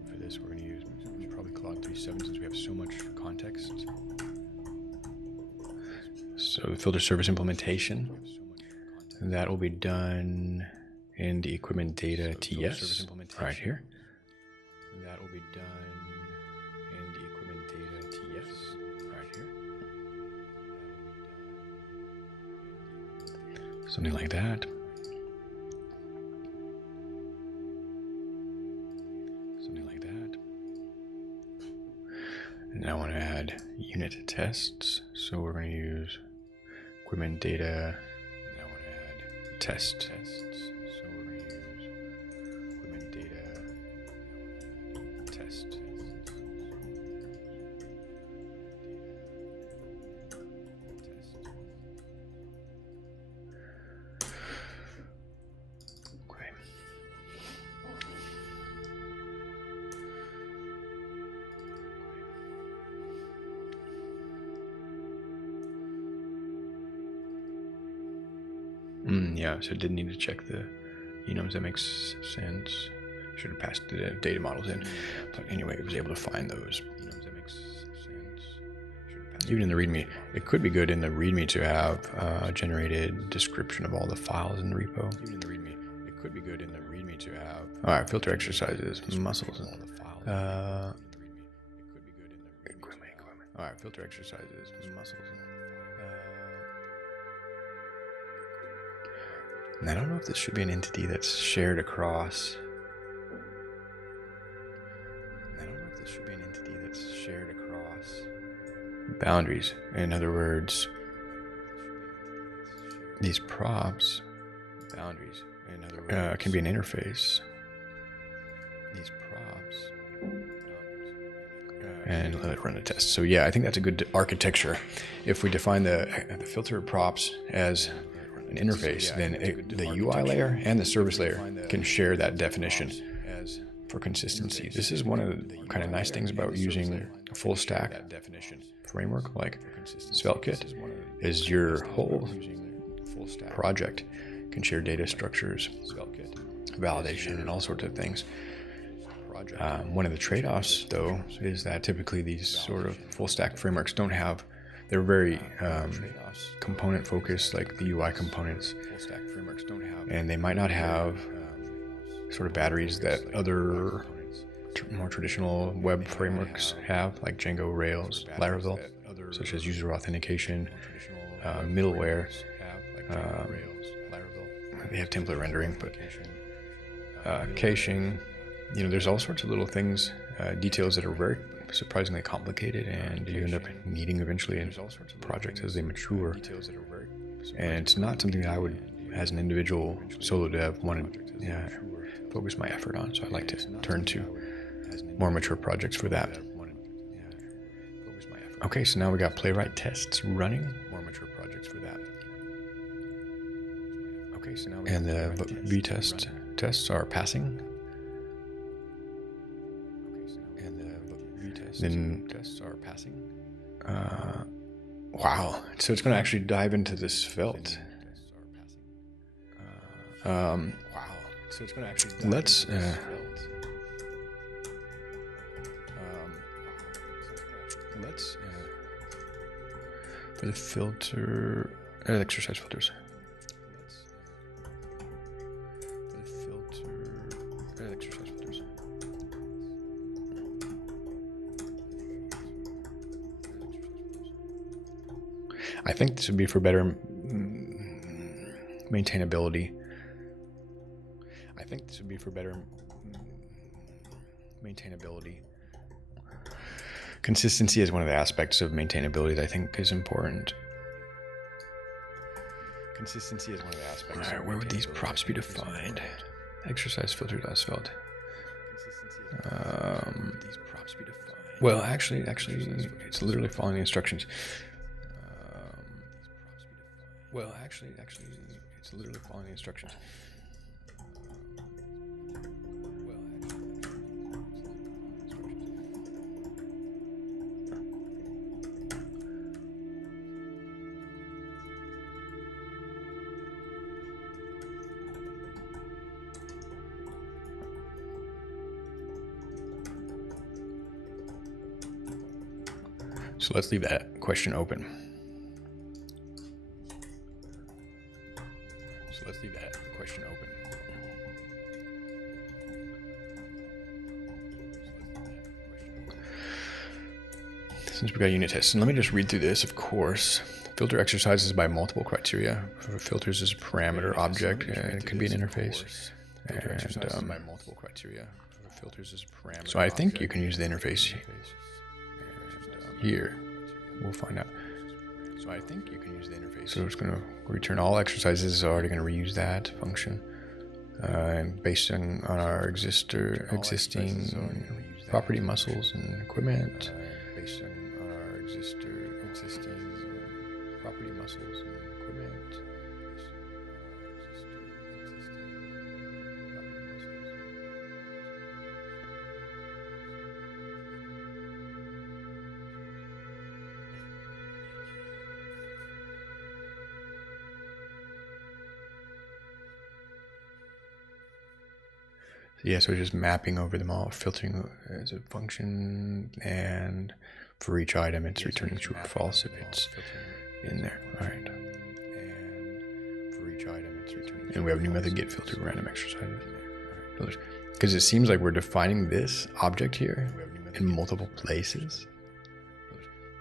For this, we're going to use probably Claude 3.7 since we have so much context. So the filter service implementation, that will be done in the equipment data TS right here. That will be done in the equipment data TS. Something like that. Something like that. And now I want to add unit tests. So we're going to use equipment data. Now I want to add tests. So we're going to use equipment data test. Yeah, so it didn't need to check the enums. That makes sense. Should have passed the data models in. But anyway, it was able to find those. Even in the README, it could be good in the README to have a generated description of all the files in the repo. Even in the README, it could be good in the README to have. All right, filter exercises, muscles, and all the files. Equipment. All right, filter exercises, muscles, and I don't know if this should be an entity that's shared across. Boundaries. In other words, these props can be an interface. And let it run a test. So yeah, I think that's a good architecture. If we define the filter props as an interface, then the UI layer and the service layer can share that definition for consistency. This is one of the kind of nice things about using a full stack framework like SvelteKit, is your whole project can share data structures, validation, and all sorts of things. One of the trade-offs, though, is that typically these sort of full stack frameworks don't have, they're very component focused, like the UI components, and they might not have sort of batteries that other more traditional web frameworks have, like Django, Rails, Laravel, such as user authentication, middleware. They have template rendering, but caching. There's all sorts of little things, details that are very surprisingly complicated, and you end up needing eventually in projects as they mature. And it's not something that I would, as an individual solo dev, want to focus my effort on. So I like to turn to more mature projects for that. Okay, so now we got playwright tests running. And the V tests are passing. Then wow, so it's going to actually dive into the Svelte. Let's for the filter exercise filters. I think this would be for better maintainability. Consistency is one of the aspects of maintainability that I think is important. All right, where would these props be defined? Exercise filter.svelte. Well, actually, it's literally following the instructions. It's literally following the instructions. So let's leave that question open. Since we got unit tests, and let me just read through this, of course. Filter exercises by multiple criteria. For filters is a parameter object, and it can be an interface. And so I think you can use the interface here. We'll find out. So it's going to return all exercises. It's already going to reuse that function. And based on our existing property muscles and equipment. Yeah, so just mapping over them all, filtering as a function, and for each item, it's returning true or false if it's in there. All right. And for each item, it's returning. And we have a new method, get filter random exercises. Because it seems like we're defining this object here in multiple places.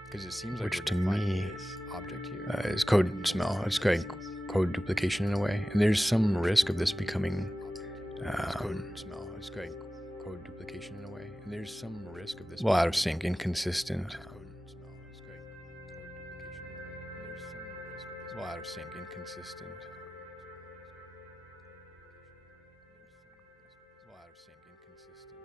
Because it seems like, which to me is code smell. It's like code duplication in a way, and there's some risk of this becoming code duplication in a way, and there's some risk of this. Well, out of sync, inconsistent. Well, out of sync, inconsistent. Well, out of sync, inconsistent.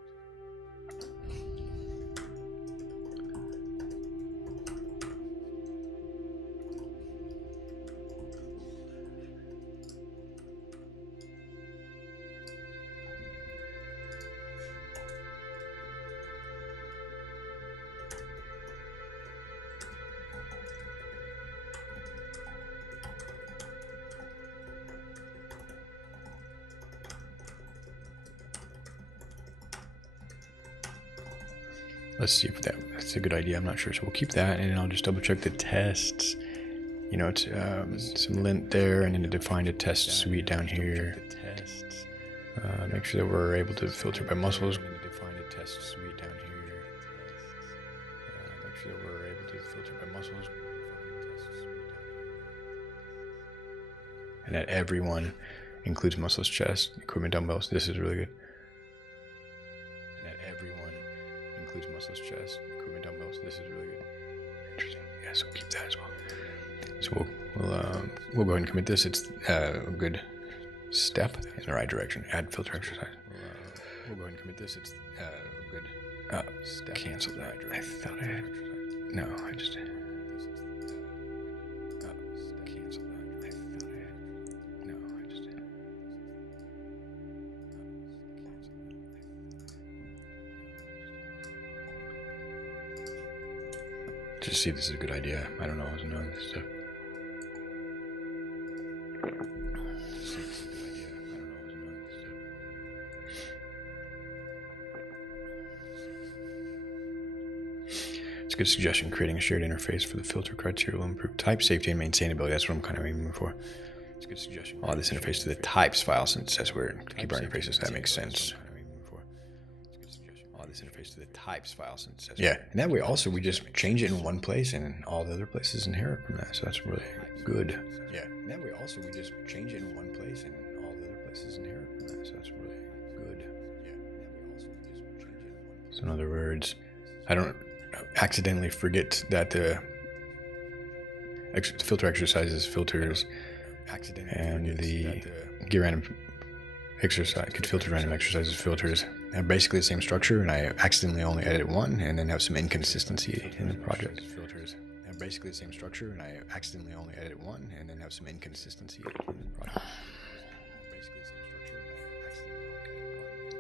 Let's see if that's a good idea. I'm not sure, so we'll keep that, and I'll just double check the tests. You know, it's some lint there, and then to define a test suite down here. Make sure that we're able to filter by muscles. Define a test suite down here. Make sure that we're able to filter by muscles. And that everyone includes muscles, chest, equipment, dumbbells. This is really good. And that everyone includes muscles, chest, equipment, dumbbells. This is really good. Interesting. Yeah, so we'll keep that as well. So we'll go ahead and commit this. It's a good step in the right direction. Add filter exercise. We'll go ahead and commit this. It's a good step. Cancel that. I thought I had. No, I just. Cancel that. I thought I had. No, I just. Just see if this is a good idea. I don't know. I wasn't knowing this stuff. It's a good suggestion. Creating a shared interface for the filter criteria will improve type safety and maintainability. That's what I'm kind of aiming for. It's a good suggestion. I'll add this interface to the types file since that's where to keep our interfaces. That makes sense. This interface to the types file since yeah, and that way also we just change it in one place and all the other places inherit from that, so that's really good. Yeah, and that way also we just change it in one place and all the other places inherit from that, so that's really good. Yeah, and that way also we just change it in one place. So in other words, I don't accidentally forget that the filter exercises filters and the get random exercise could filter random exercises filters have basically the same structure, and I accidentally only edit one and then have some inconsistency in the project. Filters have basically the same structure, and I accidentally only edit one and then have some inconsistency in the project. Basically the same structure, and I accidentally only edit one and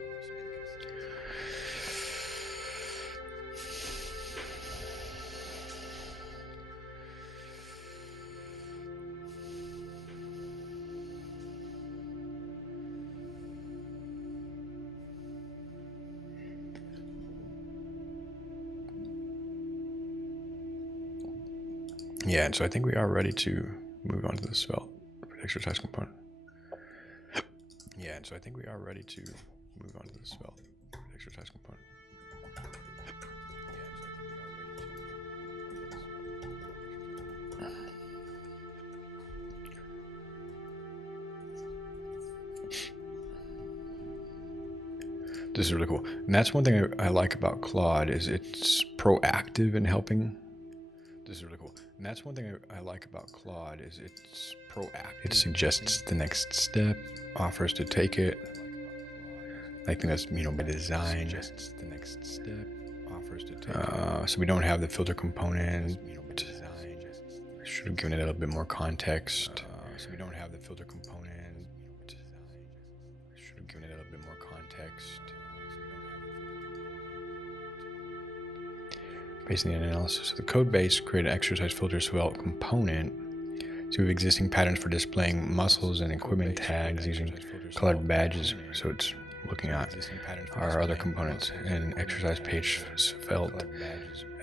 then have some inconsistency. Yeah, and so I think we are ready to move on to the Svelte exercise component. Yeah, and so I think we are ready to move on to the Svelte exercise component. This is really cool. And that's one thing I like about Claude is it's proactive in helping. This is really cool. And that's one thing I like about Claude is it's proactive. It suggests the next step, offers to take it. I think that's, you know, by design. Suggests the next step, offers to take it. So we don't have the filter component. I should have given it a little bit more context. So we don't have the filter component. I should have given it a little bit more context. Based on the analysis of the code base, create an exercise filter Svelte component. So we have existing patterns for displaying muscles and equipment tags using colored badges. So it's looking at our other components in exercise page Svelte.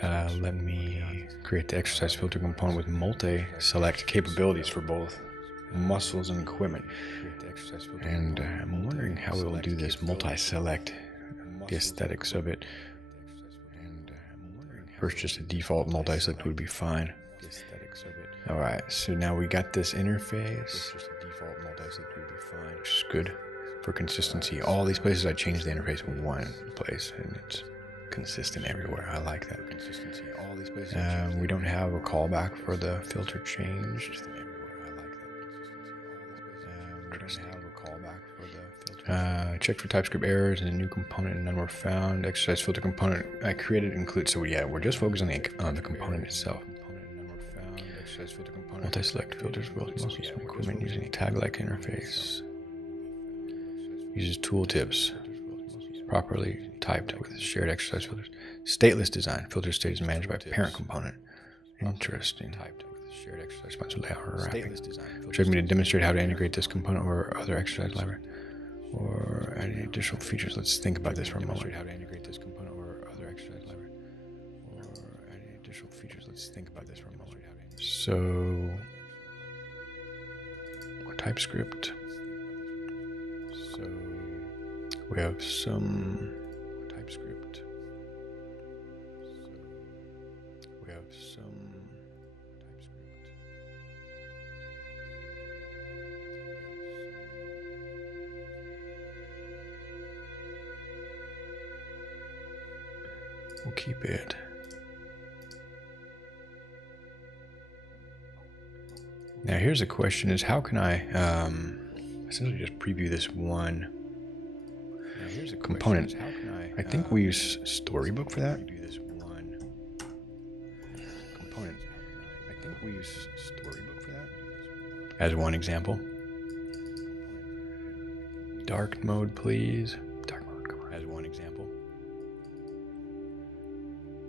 Let me create the exercise filter component with multi-select capabilities for both muscles and equipment. And I'm wondering how we will do this multi-select, the aesthetics of it. First, just a default multi-select would be fine. Alright, so now we got this interface, which is good for consistency. All these places I changed the interface in one place, and it's consistent everywhere. I like that. We don't have a callback for the filter changed. Check for TypeScript errors and a new component and none were found. Exercise filter component I created includes, so yeah, we're just focusing on the component itself. Multi-select filters both muscles and equipment using a tag-like interface. Uses tooltips properly typed with shared exercise filters. Stateless design. Filter state is managed by parent component. Interesting. Responsive layout or wrapping. Should me to demonstrate how to integrate this component or other exercise library or any additional features. Let's think about this for a moment. How to integrate this component or other exercise library or any additional features. Let's think about this for a moment. So, TypeScript. So, we have some TypeScript. So, we have some TypeScript. We'll keep it. Now here's a question is how can I essentially just preview this one component. I think we use Storybook for that. As one example. Dark mode, please. Dark mode, come on. As one example.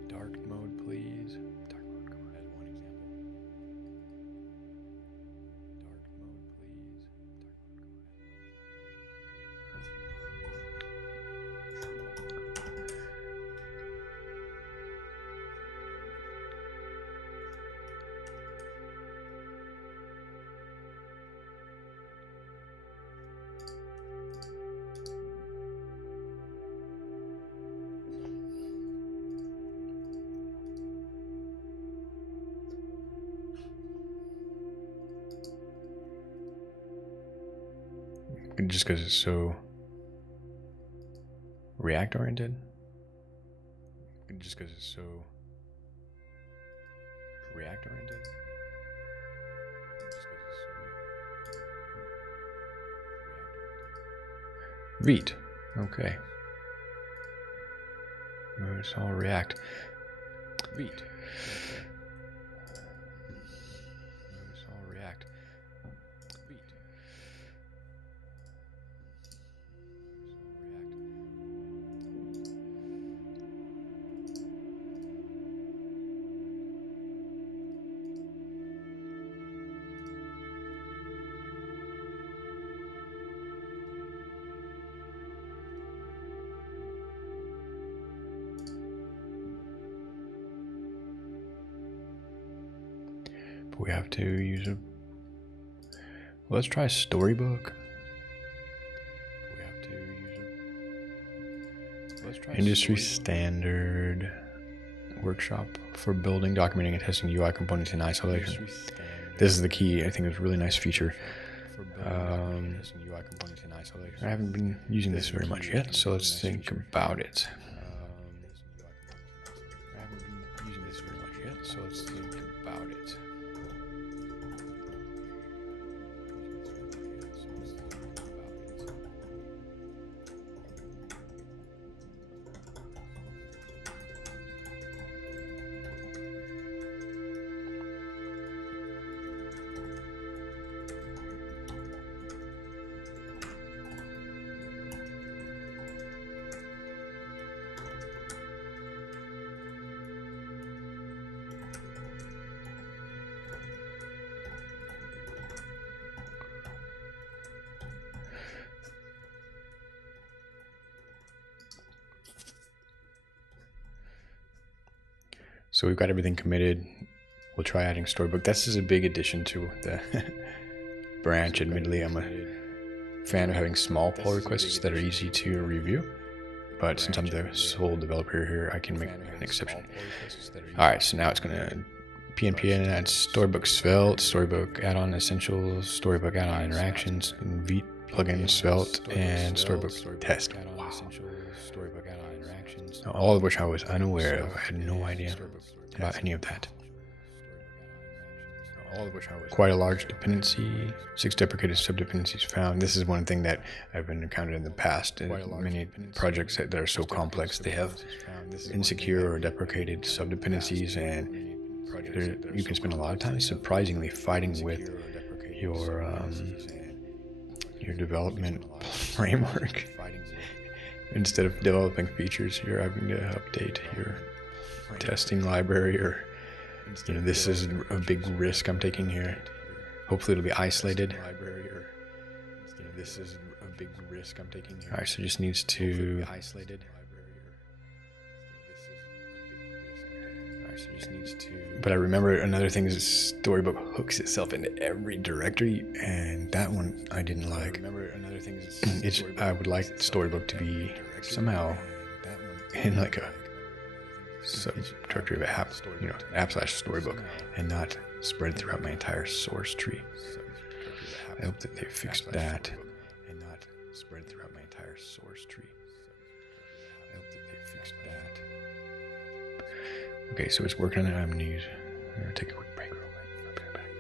Dark mode, please. Dark mode, come on. As one example. Dark mode, please. Just because it's so React oriented. Just because it's so React oriented. Read. Okay. Oh, it's all React. Read. Okay. It's all React. Read. We have to use a. Let's try Storybook. We have to use a. Let's try industry standard workshop for building, documenting, and testing UI components in isolation. This is the key. I think it's a really nice feature. I haven't been using this very much yet, so let's think about it. I haven't been using this very much yet, so let's think about it. So we've got everything committed. We'll try adding storybook. This is a big addition to the branch. Admittedly, I'm a fan of having small pull requests that are easy to review. But since I'm the sole developer here, I can make an exception. Alright, so now it's going to PNP and add Storybook Svelte, Storybook add-on essentials, Storybook add-on interactions, Vite plugin Svelte, and Storybook test. Wow. All of which I was unaware of. I had no idea about any of that. Quite a large dependency, 6 deprecated subdependencies found. This is one thing that I've been encountered in the past. In many projects that are so complex, they have insecure or deprecated subdependencies, and you can spend a lot of time surprisingly fighting with your development framework. Instead of developing features, you're having to update your testing library, or this is a big risk I'm taking here. Hopefully it'll be isolated. This is a big risk I'm taking here. Alright, so it just needs to isolated. But I remember another thing is Storybook hooks itself into every directory, and that one I didn't like. I would like Storybook to be somehow in like a subdirectory of app, app/storybook, and not spread throughout my entire source tree. I hope that they fixed that. Okay, so it's working on it. I'm gonna take a quick break real quick. I'll be right back.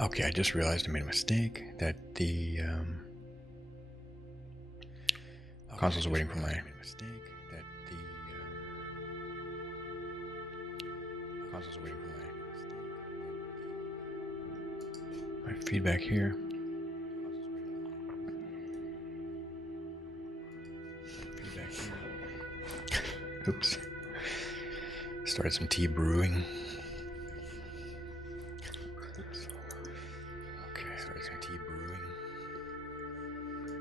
Okay, I just realized I made a mistake, that the consoles are waiting for my feedback here. Oops. Started some tea brewing.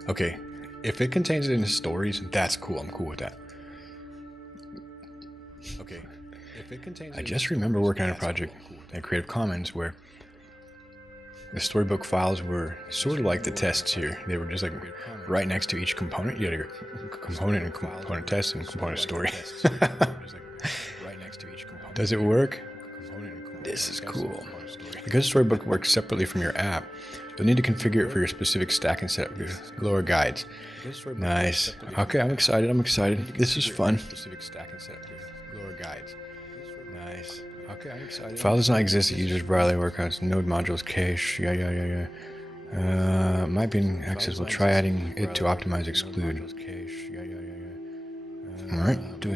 Okay, if it contains it in stories, that's cool. I'm cool with that. Okay, if it contains I just remember working on a project at Creative Commons where the storybook files were sort of like the tests here. They were just like right next to each component. You had a component and component test and component story. Does it work? This is cool. Because Storybook works separately from your app, you'll need to configure it for your specific stack and set up your lower guides. Nice. Okay, I'm excited. This is fun. Nice. Okay, I'm excited. File does not exist. It uses Braille workouts, node modules, cache. Yeah. Might be inaccessible. Try adding it to optimize exclude. Alright, do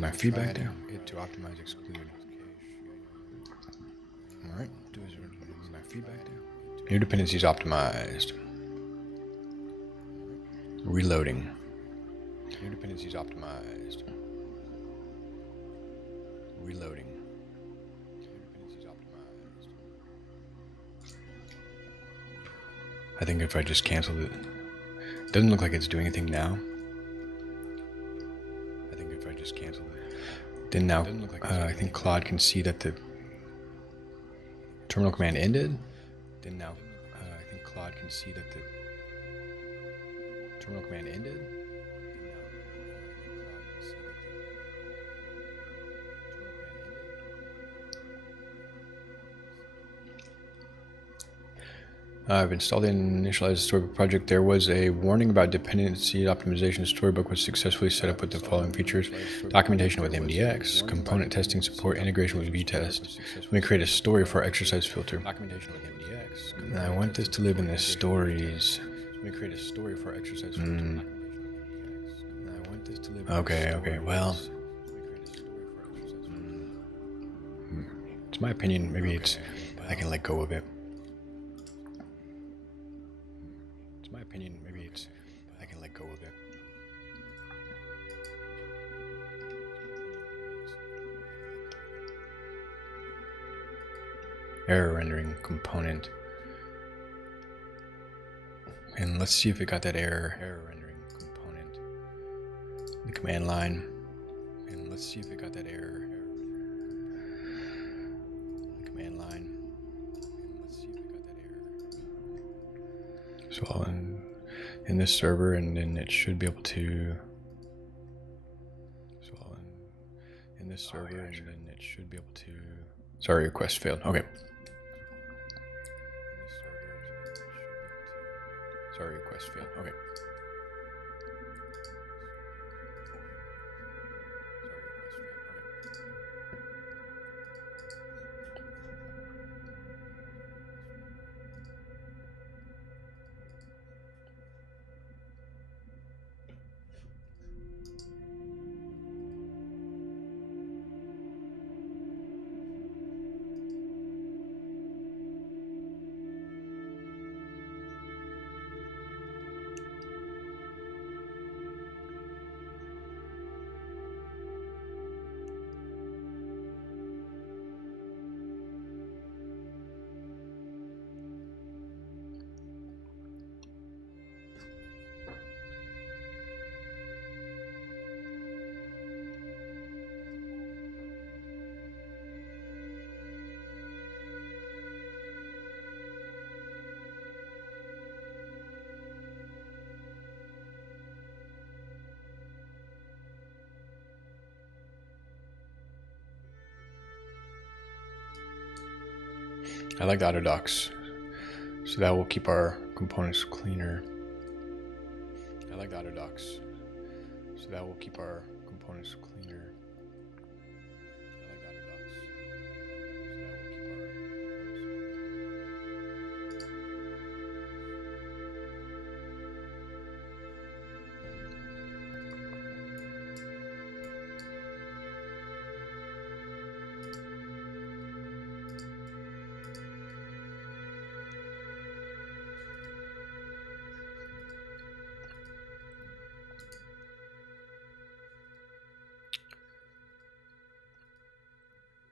my feedback there. Alright, do my feedback there. New dependencies optimized. Reloading. New dependencies optimized. Reloading. I think if I just canceled it, doesn't look like it's doing anything now. I think if I just canceled it, then now I think Claude can see that the terminal command ended. Then now I think Claude can see that the terminal command ended. I've installed and initialized the Storybook project. There was a warning about dependency optimization. Storybook was successfully set up with the following features: documentation with MDX, component testing support, integration with VTest. Let me create a story for our exercise filter. And I want this to live in the stories. Let me create a story for our exercise filter. Okay, well. It's my opinion, maybe I can let go of it. I can let go of it. Error rendering component. And let's see if it got that error rendering component. The command line. And let's see if it got that error. The command line. And let's see if it got that error. So I'll in this server, and then it should be able to. So I'll in this server, and then it should be able to. Sorry, request failed. Okay. Sorry, request failed. Okay. I like the auto docs, so that will keep our components cleaner. I like the auto docs, so that will keep our components cleaner. I like the auto docs, so that will keep our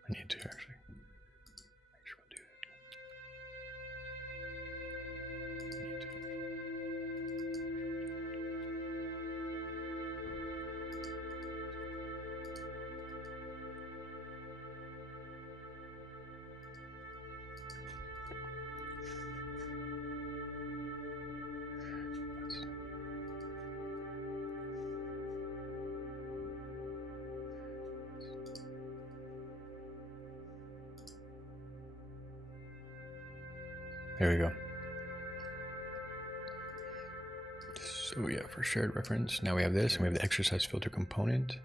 I need to actually make sure we'll do that. I need to actually. There we go. So yeah, for shared reference, now we have this, and we have the exercise filter component.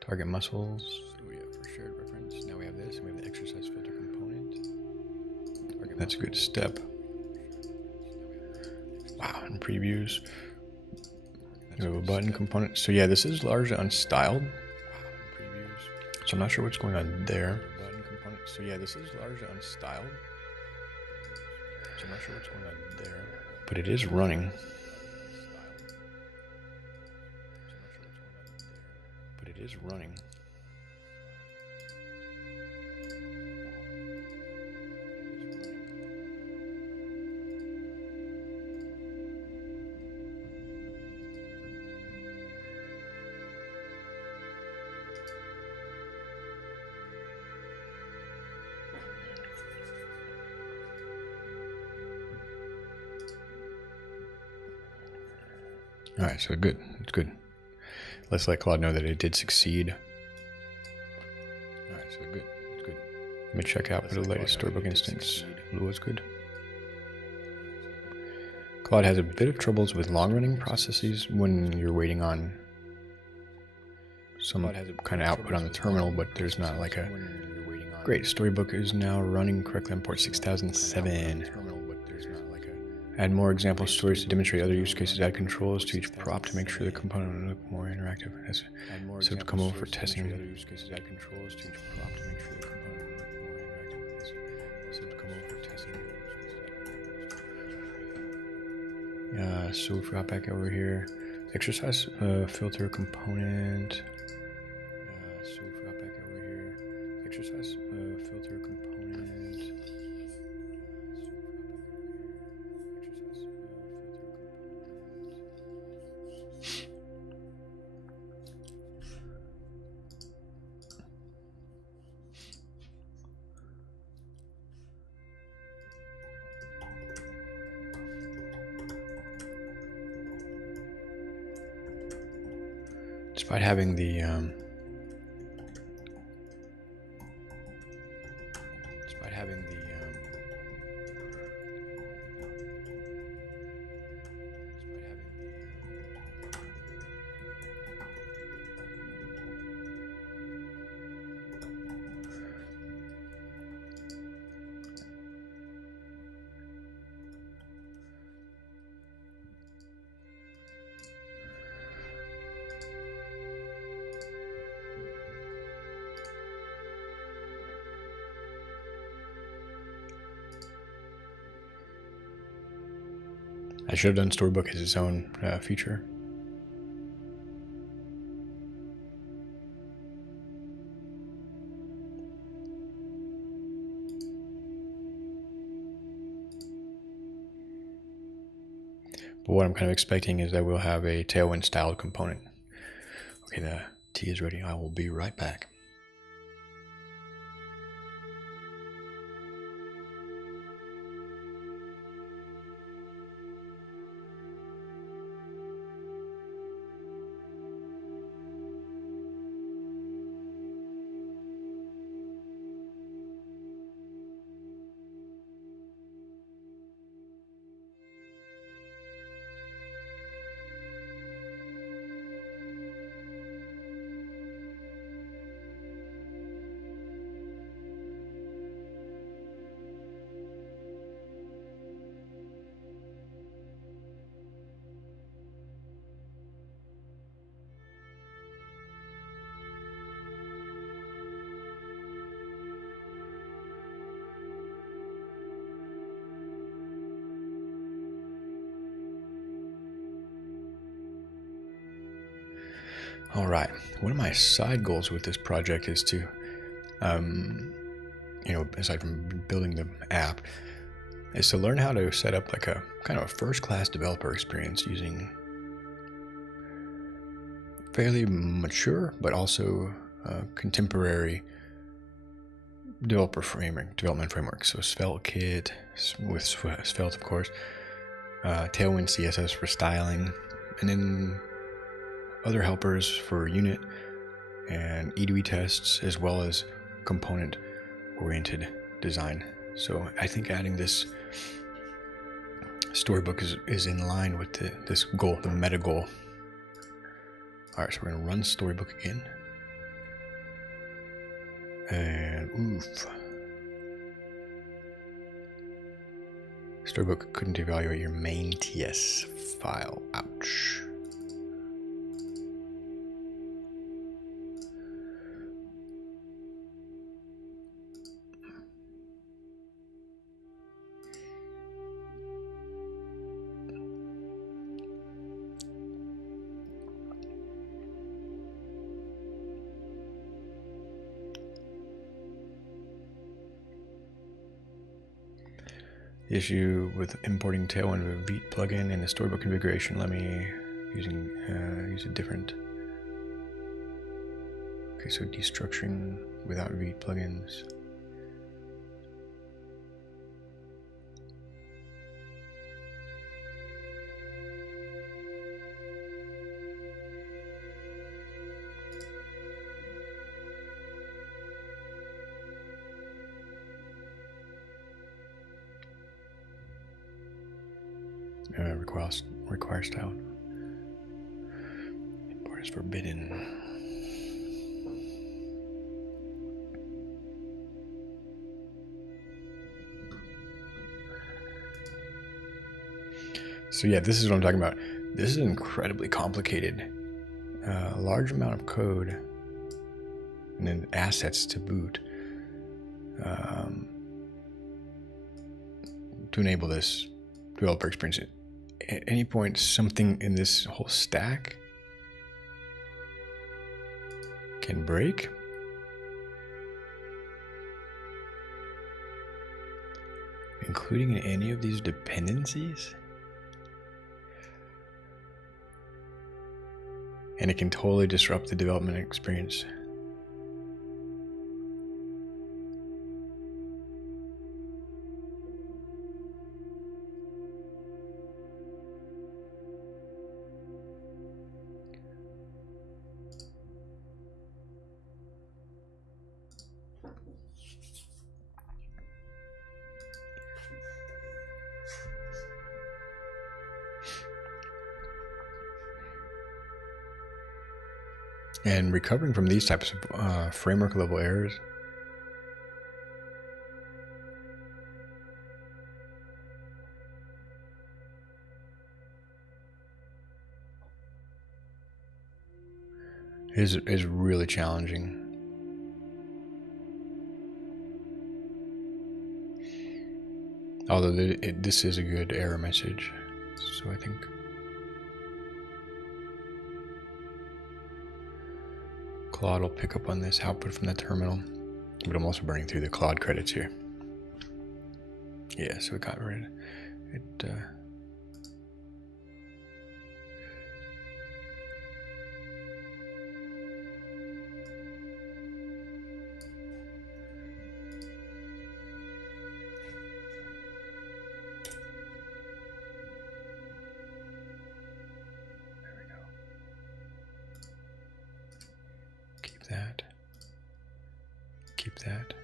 Target muscles. So yeah, for shared reference, now we have this, and we have the exercise filter component. That's a good step. Wow, and previews. We have a button component. So yeah, this is largely unstyled. So I'm not sure what's going on there. Button component. So yeah, this is largely unstyled. So I'm not sure what's going on there. But it is running. But it is running. All right, so good. It's good. Let's let Claude know that it did succeed. All right, so good. It's good. Let me check out for the latest storybook instance. Blue was good. Claude has a bit of troubles with long-running processes when you're waiting on some kind of output on the terminal, but there's not like a great storybook is now running correctly on port 6007. Add more example stories to demonstrate other use cases. Add controls to each prop to make sure the component will look more interactive. So to come over for testing. So if we hop back over here, exercise filter component. So if we hop back over here, exercise filter component. Despite having the I should have done storybook as its own feature. But what I'm kind of expecting is that we'll have a Tailwind styled component. Okay, the tea is ready. I will be right back. All right, one of my side goals with this project is to, aside from building the app, is to learn how to set up like a kind of a first-class developer experience using fairly mature but also contemporary development framework. So SvelteKit with Svelte, of course, Tailwind CSS for styling, and then other helpers for unit and E2E tests, as well as component-oriented design So I think adding this storybook is in line with this goal, the meta goal. All right, so we're gonna run storybook again. And oof. Storybook couldn't evaluate your main TS file. Ouch. The issue with importing Tailwind with Vite plugin in the storybook configuration. Let me use a different. Okay, so destructuring without Vite plugins. Require style. Import is forbidden. So yeah, this is what I'm talking about. This is incredibly complicated. A large amount of code and then assets to boot to enable this developer experience. At any point, something in this whole stack can break. Including in any of these dependencies. And it can totally disrupt the development experience. And recovering from these types of framework level errors is really challenging. Although this is a good error message, so I think Claude will pick up on this output from the terminal, but I'm also burning through the Claude credits here. Yeah, so it got rid of it. There we go. Keep that. Keep that.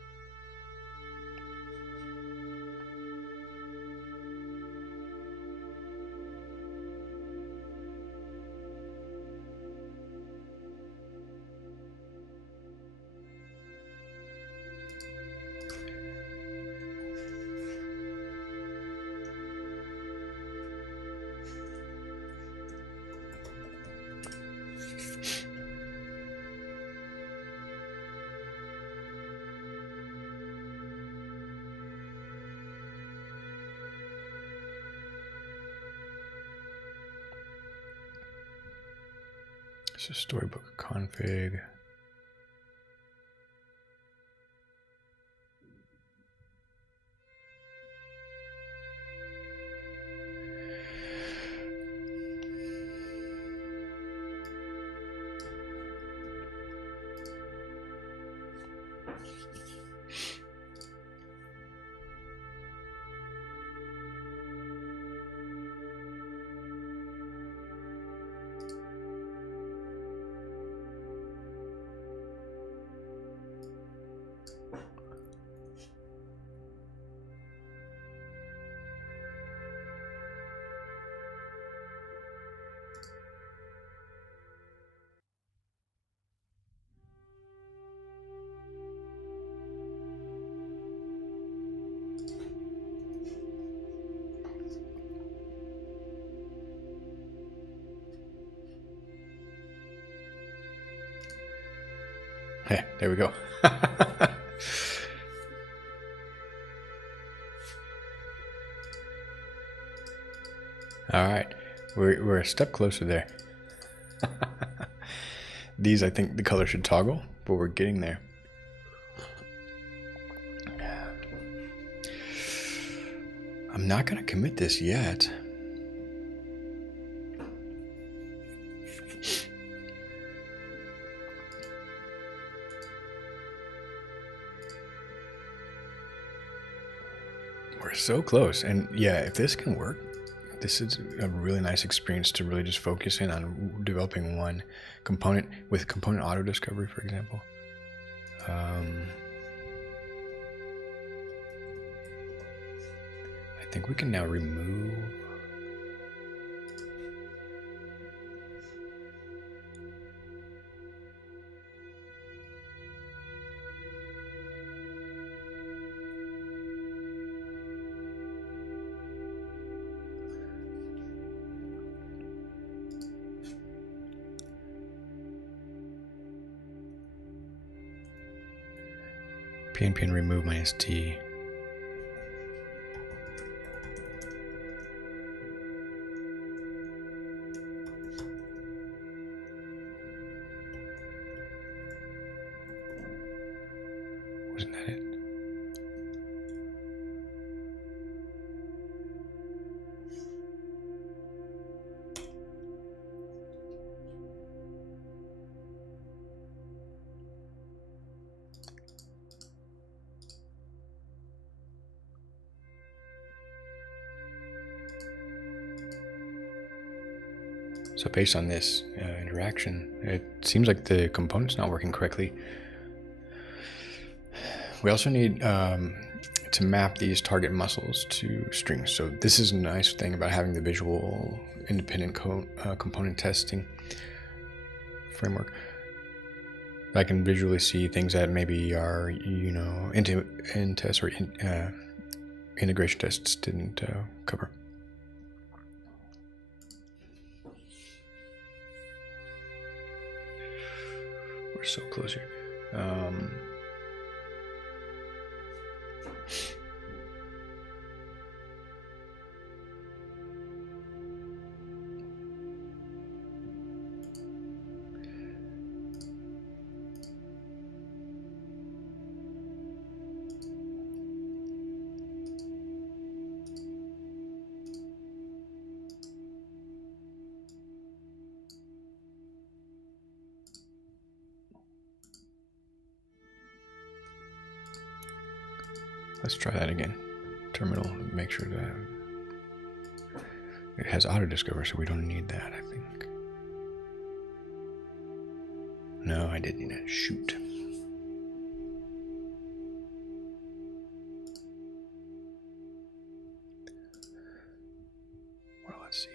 So storybook config. There we go. All right, we're a step closer there. These, I think the color should toggle, but we're getting there. I'm not gonna commit this yet. We're so close, and yeah, if this can work, this is a really nice experience to really just focus in on developing one component with component auto discovery, for example. I think we can now remove. PNP remove minus T. Wasn't that it? So based on this interaction, it seems like the component's not working correctly. We also need to map these target muscles to strings. So this is a nice thing about having the visual independent component testing framework. I can visually see things that maybe are, you know, in tests or integration tests didn't cover. We're so close here. Let's try that again. Terminal, make sure that it has auto discover, so we don't need that, I think. No, I didn't need that. Shoot. Well, let's see here.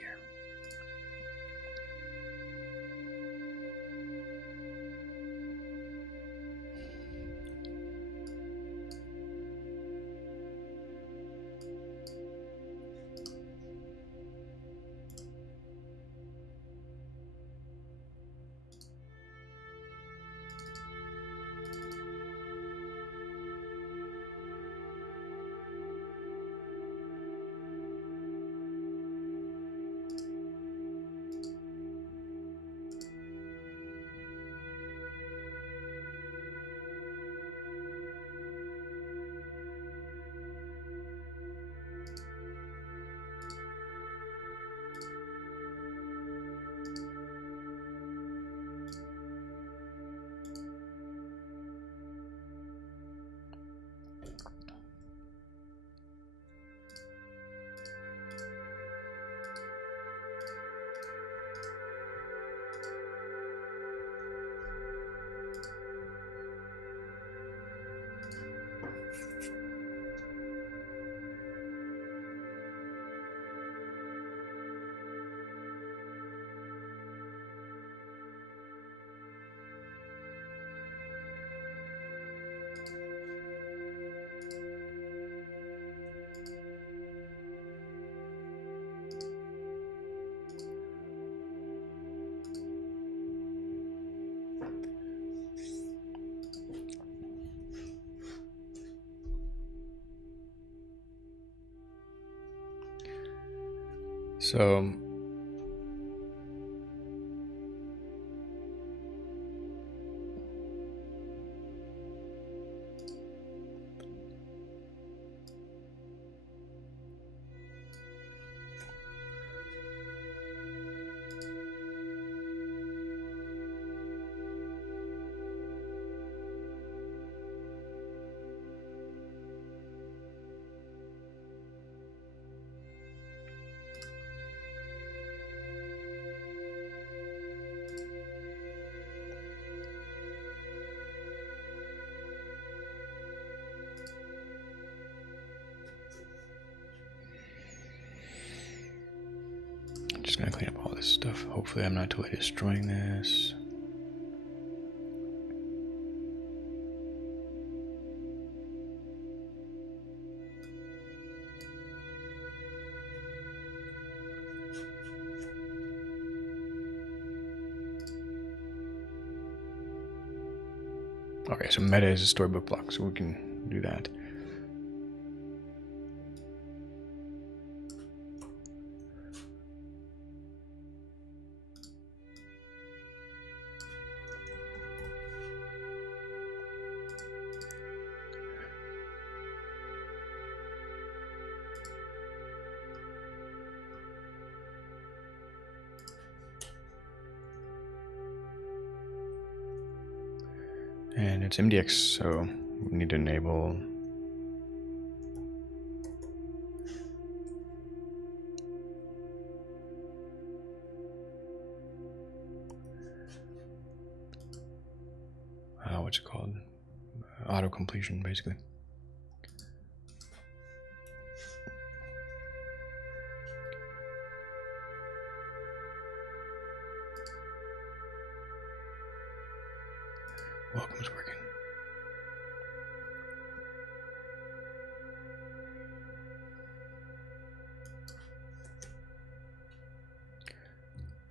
So just gonna clean up all this stuff. Hopefully I'm not totally destroying this. Okay, so meta is a storybook block, so we can do that. And it's MDX, so we need to enable what's it called? Auto completion, basically. Welcome is working.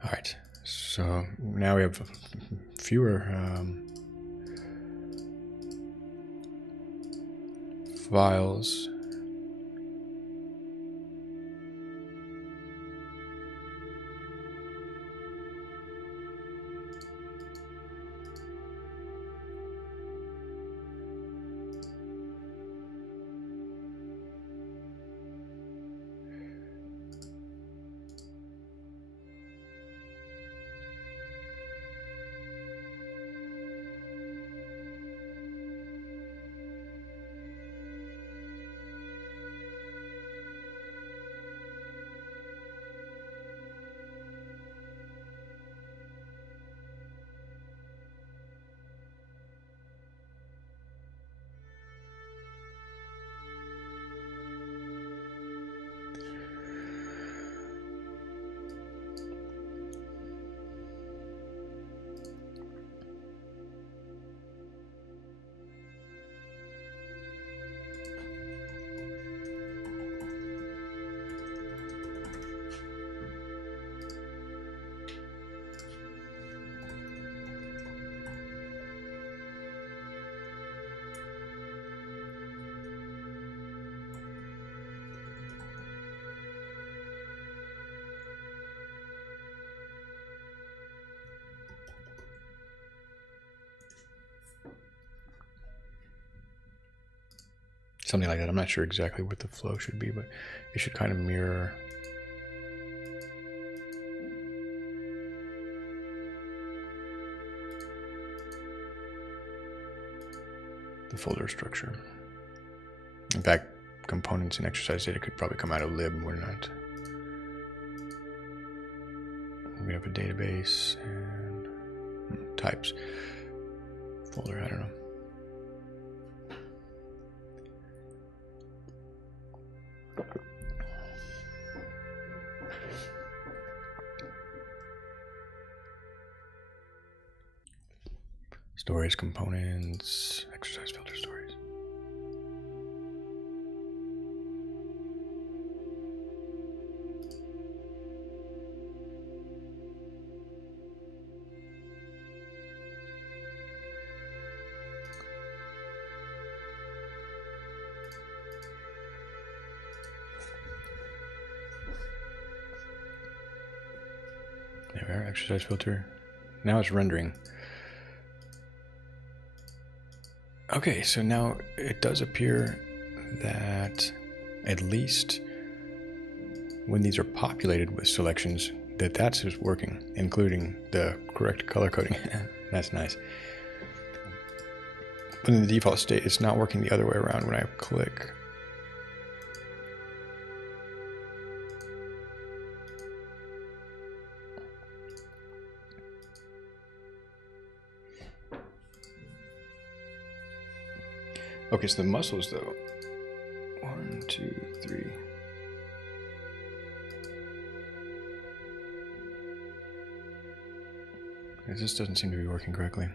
All right, so now we have fewer files. Something like that. I'm not sure exactly what the flow should be, but it should kind of mirror the folder structure. In fact, components and exercise data could probably come out of lib. We're not. We have a database and types. Folder, I don't know. Stories, components, exercise filter stories. There we are, exercise filter. Now it's rendering. Okay, so now it does appear that at least when these are populated with selections, that's just working, including the correct color coding. That's nice. But in the default state, it's not working the other way around when I click. Okay, so the muscles though. 1, 2, 3. This doesn't seem to be working correctly.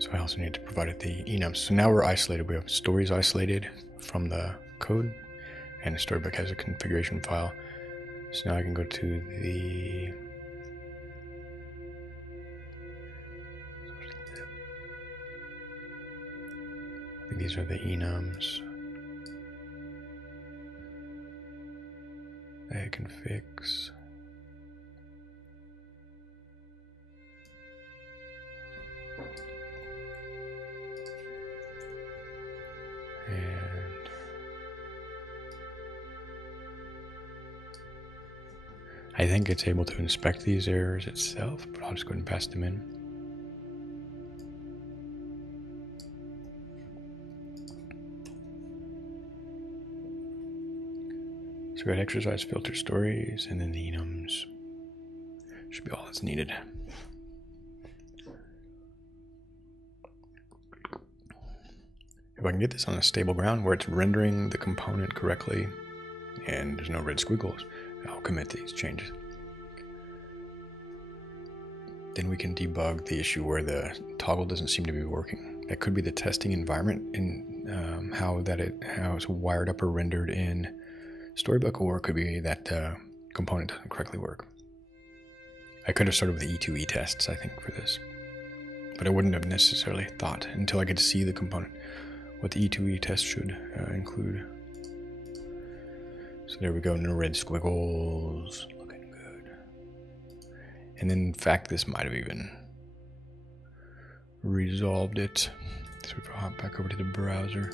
So I also need to provide it the enums. So now we're isolated. We have stories isolated from the code, and the storybook has a configuration file. So now I can go to the I think these are the enums that I can fix. And I think it's able to inspect these errors itself, but I'll just go ahead and pass them in. So we got exercise filter stories, and then the enums should be all that's needed. If I can get this on a stable ground where it's rendering the component correctly and there's no red squiggles, I'll commit these changes. Then we can debug the issue where the toggle doesn't seem to be working. That could be the testing environment in how it's wired up or rendered in Storybook, or it could be that the component doesn't correctly work. I could have started with the E2E tests, I think, for this, but I wouldn't have necessarily thought until I could see the component what the E2E test should include. So there we go, no red squiggles, looking good. And then in fact, this might have even resolved it. So if I hop back over to the browser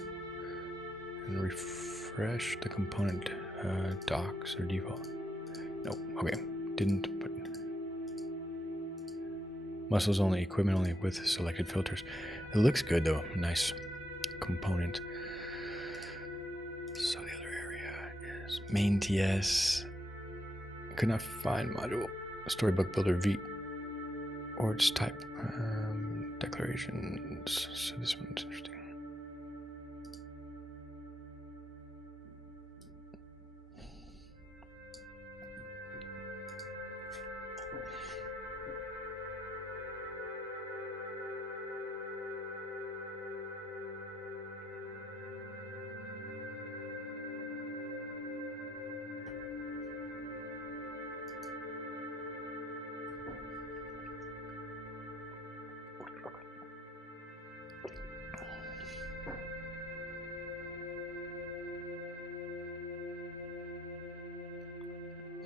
and refresh the component docs or default. Nope, okay, didn't, but muscles only, equipment only with selected filters. It looks good though, nice component. So the other area is main TS. Could not find module Storybook Builder V or its type. Declarations. So this one's interesting.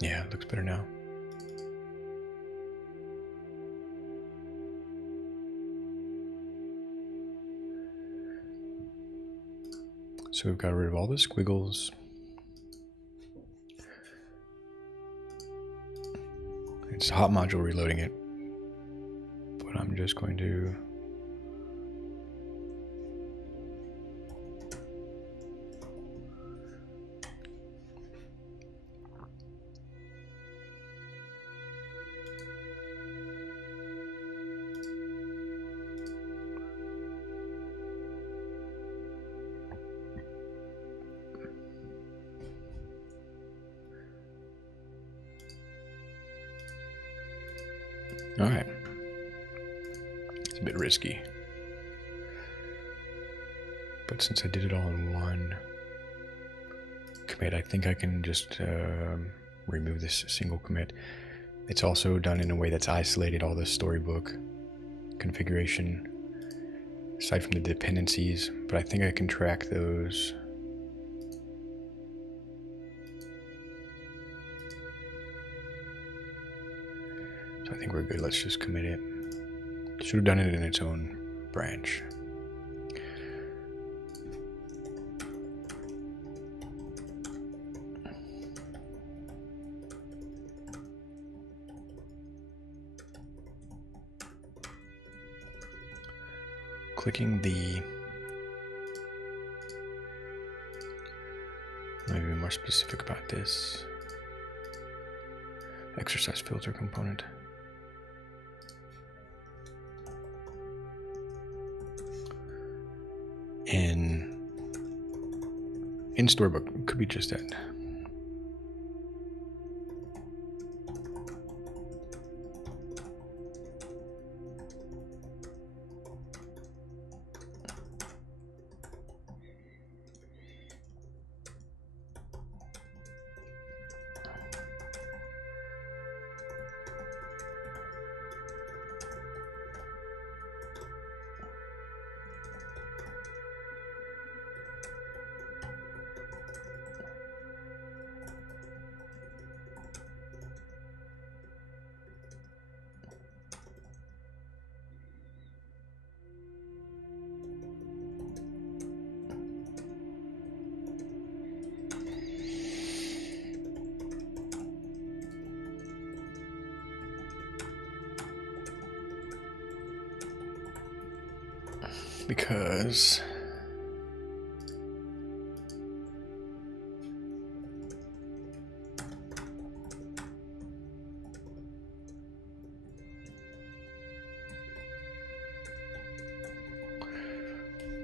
Yeah, it looks better now. So we've got rid of all the squiggles. It's hot module reloading it. I'm just going to all right. It's a bit risky, but since I did it all in one commit, I think I can just remove this single commit. It's also done in a way that's isolated all the storybook configuration aside from the dependencies, but I think I can track those. So I think we're good. Let's just commit it. Should have done it in its own branch. Clicking the, let me be more specific about this, exercise filter component. In storybook, could be just that. Because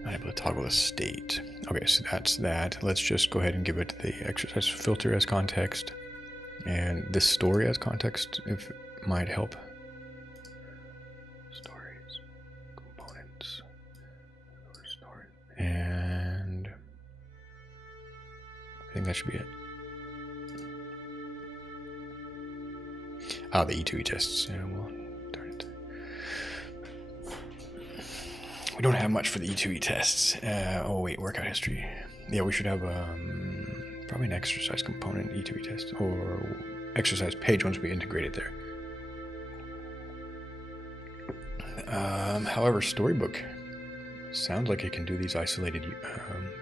not able to toggle the state. Okay, so that's that. Let's just go ahead and give it the exercise filter as context and this story as context, if it might help. Stories, components, story, and I think that should be it. Oh, the E2E tests. Yeah, well, darn it. We don't have much for the E2E tests. Oh wait, workout history. Yeah, we should have probably an exercise component E2E test or exercise page once we integrate it there. However, Storybook sounds like it can do these isolated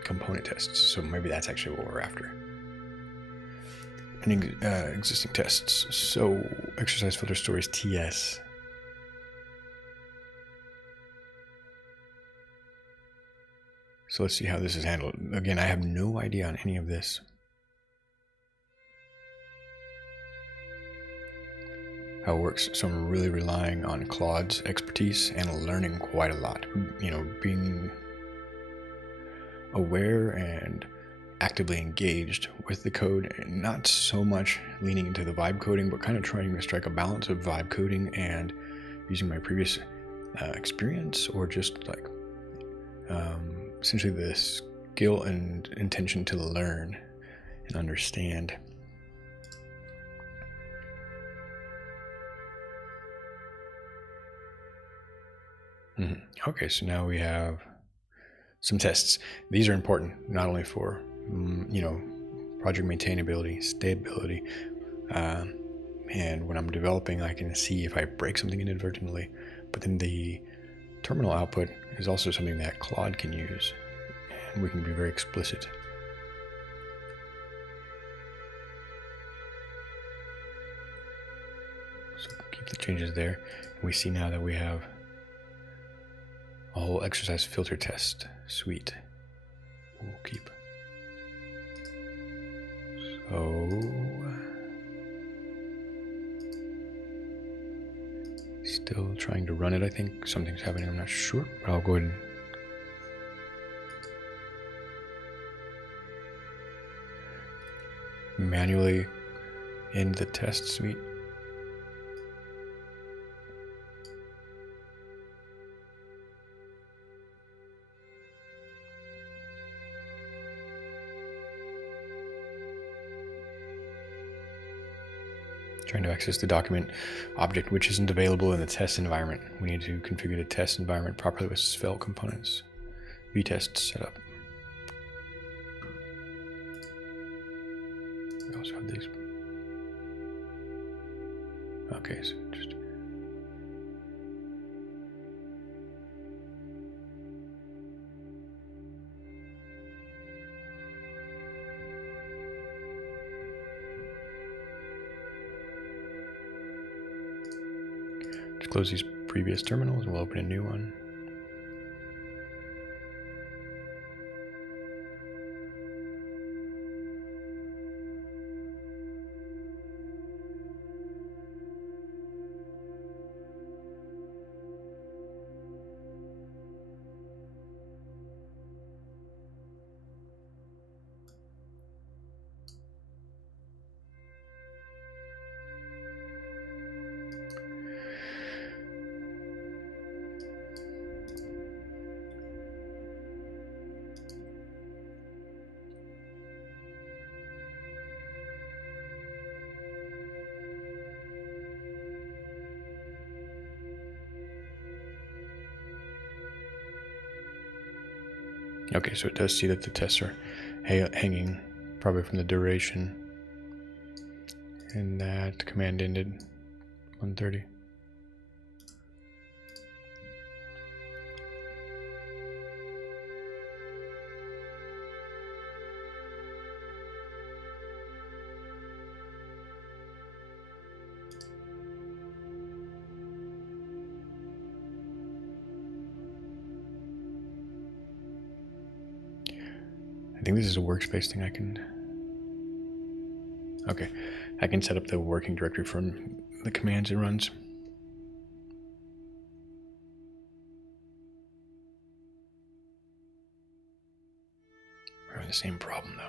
component tests, so maybe that's actually what we're after. And existing tests. So exercise filter stories TS. So let's see how this is handled. Again, I have no idea on any of this. How it works. So I'm really relying on Claude's expertise and learning quite a lot. You know, being aware and actively engaged with the code, and not so much leaning into the vibe coding, but kind of trying to strike a balance of vibe coding and using my previous experience, or just like essentially the skill and intention to learn and understand. Okay, so now we have some tests. These are important not only for you know, project maintainability, stability, and when I'm developing, I can see if I break something inadvertently. But then the terminal output is also something that Claude can use, and we can be very explicit. So keep the changes there. And we see now that we have All exercise filter test. Sweet. We'll keep. So still trying to run it, I think. Something's happening, I'm not sure, but I'll go ahead and manually end the test suite. Trying to access the document object which isn't available in the test environment. We need to configure the test environment properly with Svelte components. VTest setup. We also have these. Okay, so just close these previous terminals and we'll open a new one. Okay, so it does see that the tests are hanging, probably from the duration. And that command ended 1:30. I think this is a workspace thing I can... Okay, I can set up the working directory from the commands it runs. We're having the same problem though.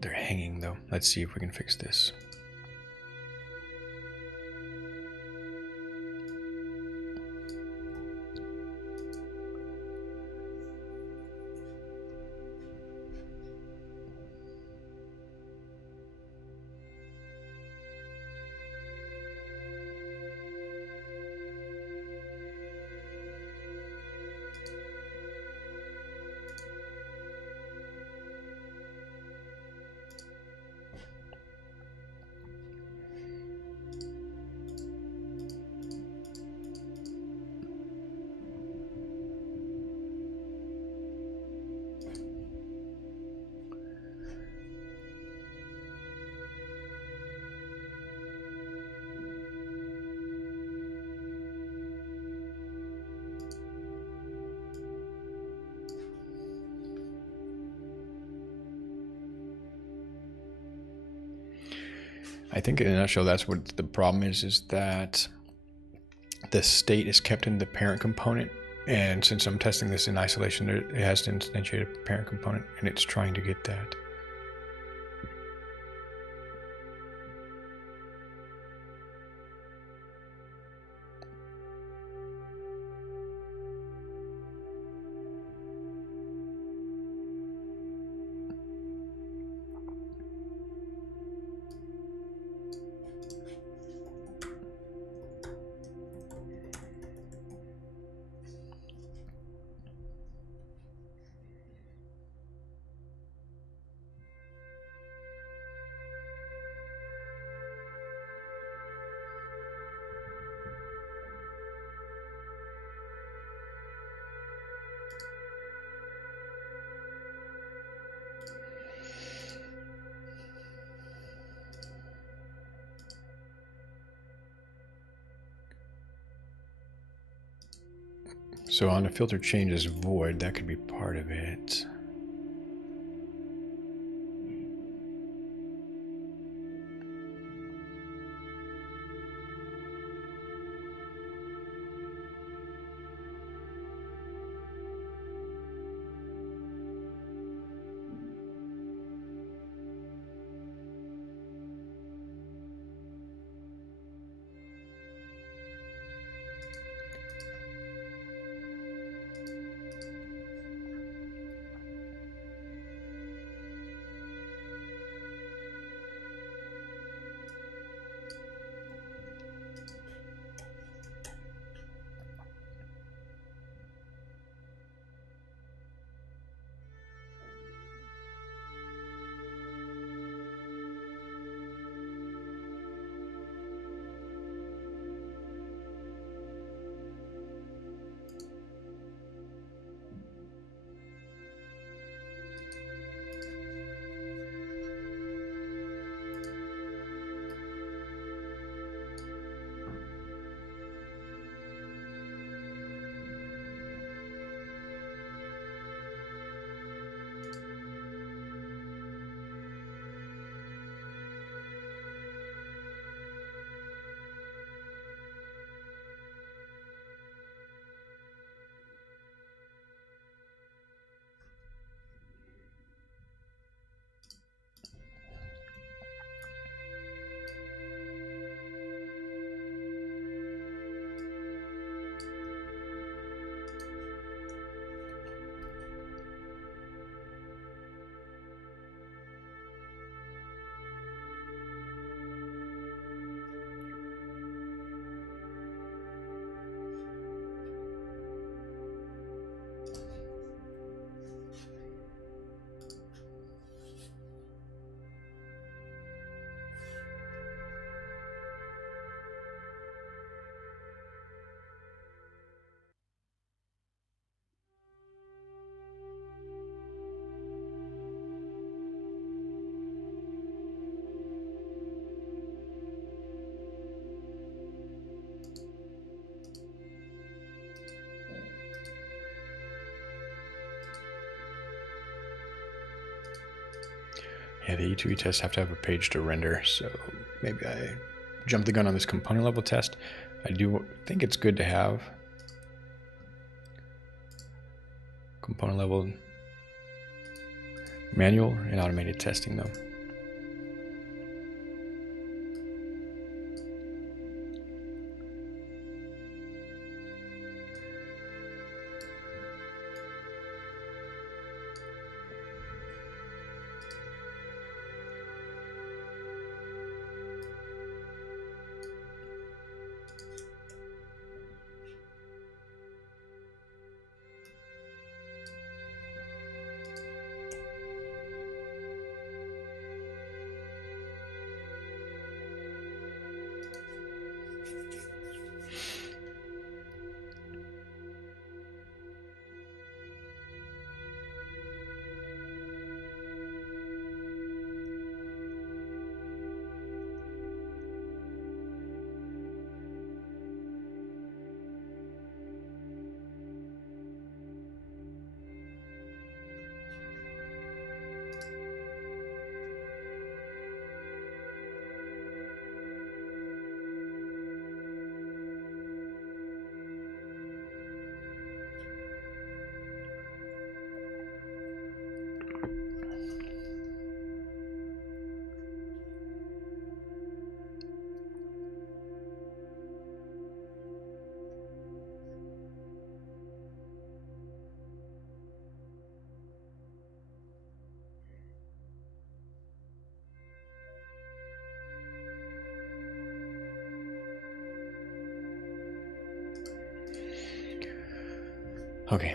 They're hanging though. Let's see if we can fix this. I think in a nutshell, that's what the problem is that the state is kept in the parent component. And since I'm testing this in isolation, it has to instantiate a parent component, and it's trying to get that. So on the filter changes void, that could be part of it. Yeah, the E2E tests have to have a page to render, so maybe I jumped the gun on this component level test. I do think it's good to have component level, manual and automated testing though. Okay.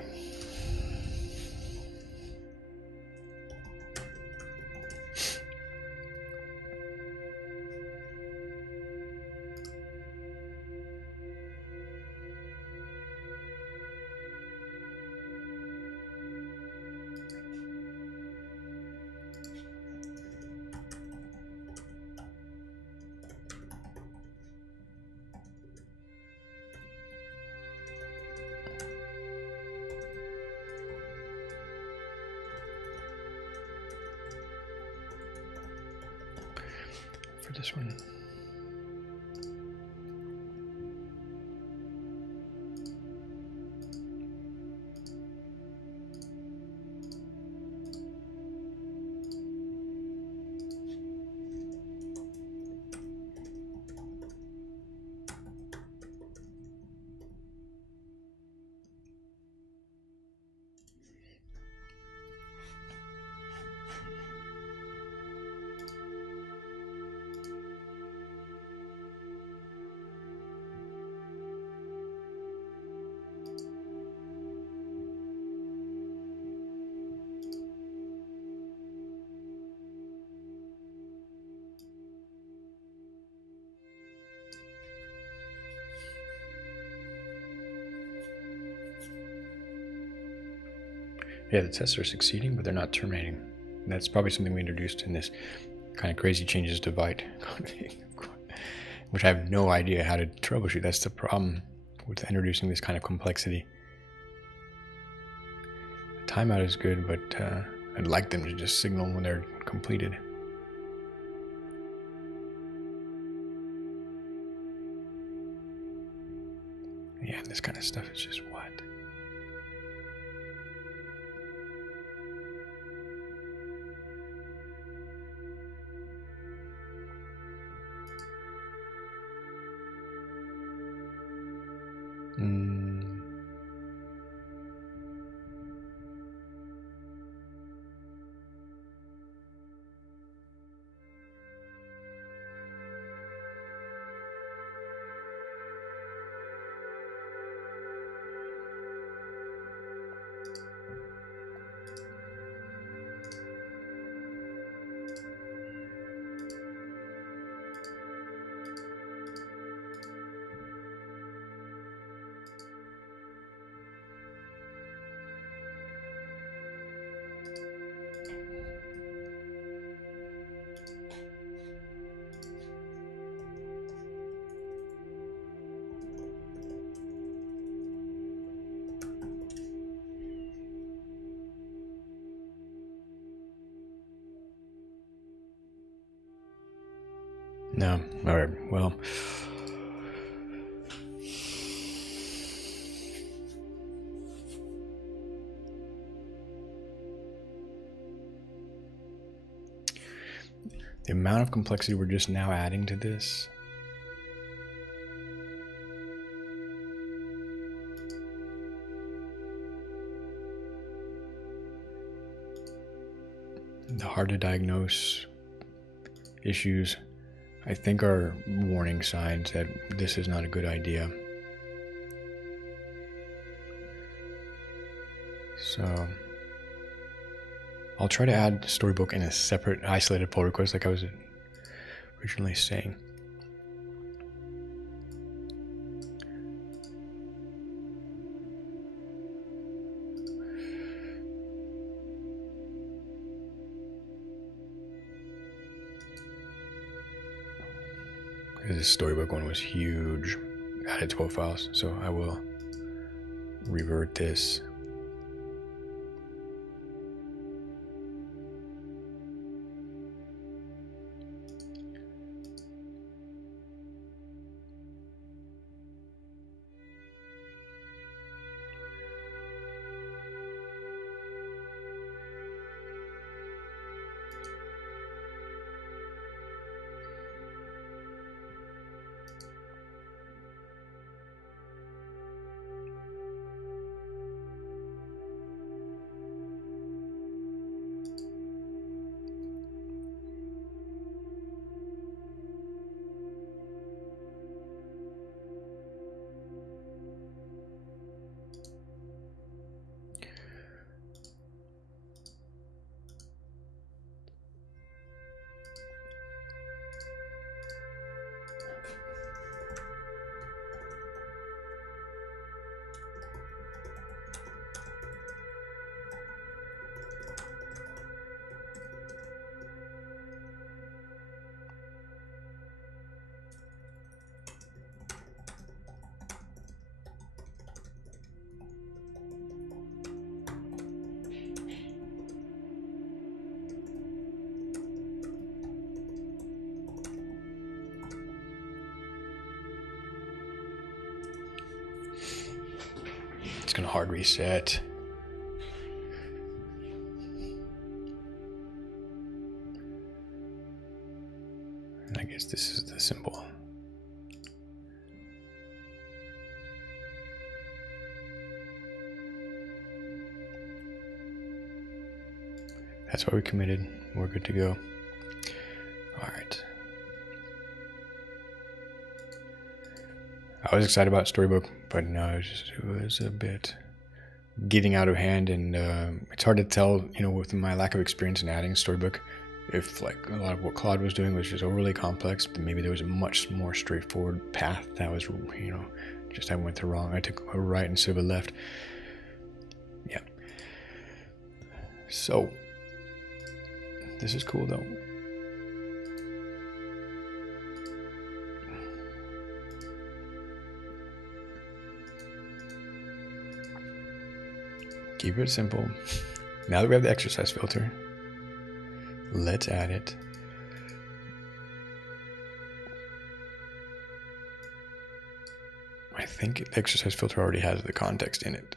For this one. Yeah, the tests are succeeding, but they're not terminating. And that's probably something we introduced in this kind of crazy changes to byte config, which I have no idea how to troubleshoot. That's the problem with introducing this kind of complexity. The timeout is good, but I'd like them to just signal when they're completed. Yeah, this kind of stuff is just what? No. All right. Well. The amount of complexity we're just now adding to this. The hard to diagnose issues, I think, are warning signs that this is not a good idea. So I'll try to add Storybook in a separate isolated pull request like I was originally saying. This Storybook one was huge. Added 12 files, so I will revert this. Gonna hard reset. And I guess this is the symbol. That's what we committed. We're good to go. All right. I was excited about Storybook, but no, it was a bit getting out of hand, and it's hard to tell, with my lack of experience in adding Storybook, if like a lot of what Claude was doing was just overly complex, but maybe there was a much more straightforward path that was, just I went the wrong. I took a right instead of a left. Yeah. So this is cool though. Keep it simple. Now that we have the exercise filter, let's add it. I think the exercise filter already has the context in it.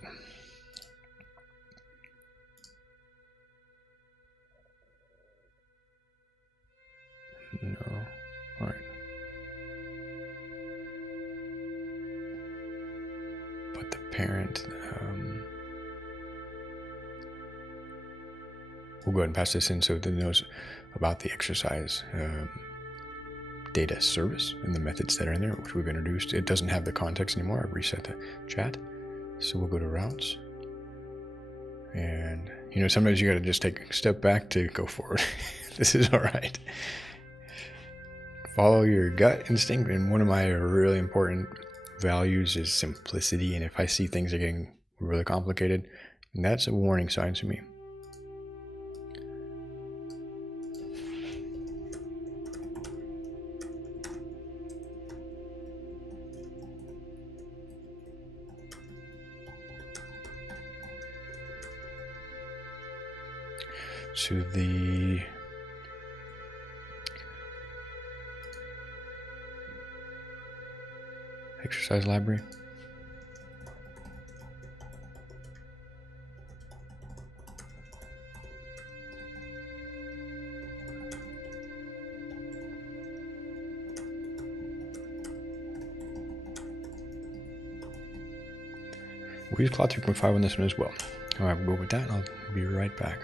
No. All right. But the parent, we'll go ahead and pass this in so that it knows about the exercise data service and the methods that are in there, which we've introduced. It doesn't have the context anymore. I've reset the chat. So we'll go to routes. And, sometimes you got to just take a step back to go forward. This is all right. Follow your gut instinct. And one of my really important values is simplicity. And if I see things are getting really complicated, that's a warning sign to me. To the exercise library. We'll use Cloud 3.5 on this one as well. All right, we'll go with that, and I'll be right back.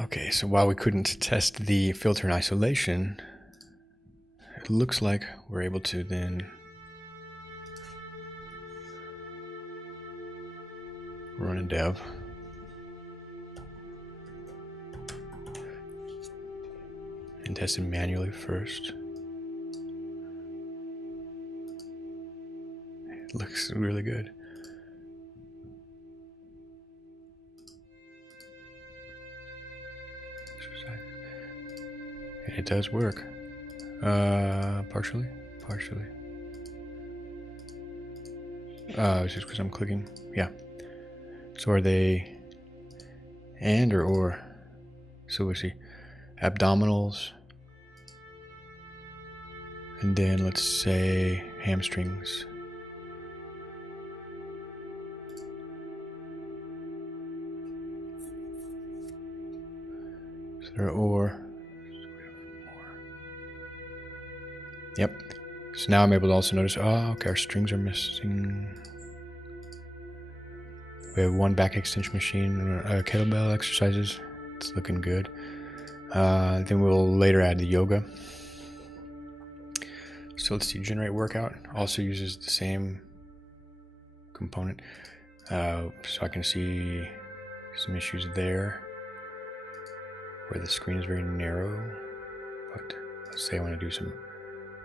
Okay, so while we couldn't test the filter in isolation, it looks like we're able to then run a dev. And test it manually first. It looks really good. It does work. Partially. It's just because I'm clicking. Yeah. So are they and or? So we see abdominals. And then let's say hamstrings. So there are or. Yep. So now I'm able to also notice, oh, okay, our strings are missing. We have one back extension machine, kettlebell exercises. It's looking good. Then we'll later add the yoga. So let's see, generate workout. Also uses the same component. So I can see some issues there where the screen is very narrow. But let's say I want to do some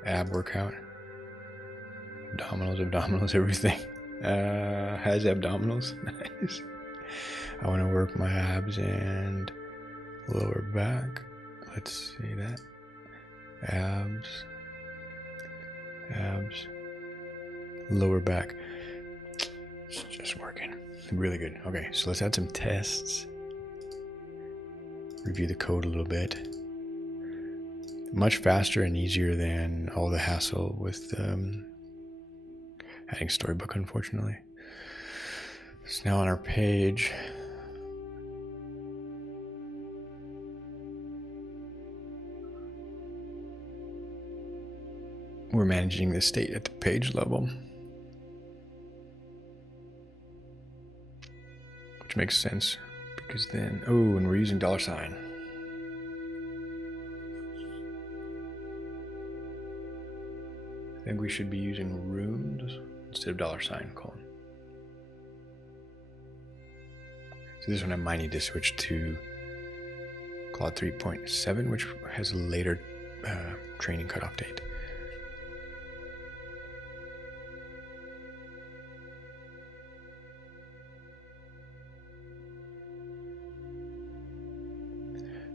ab workout. Abdominals, everything. Has abdominals. Nice. I want to work my abs and lower back. Let's see that. Abs, lower back. It's just working. Really good. Okay, so let's add some tests. Review the code a little bit. Much faster and easier than all the hassle with adding Storybook, unfortunately. So now on our page, we're managing the state at the page level, which makes sense because then, oh, and we're using $. think we should be using runes instead of $, colon. So this one I might need to switch to Claude 3.7, which has a later training cutoff date.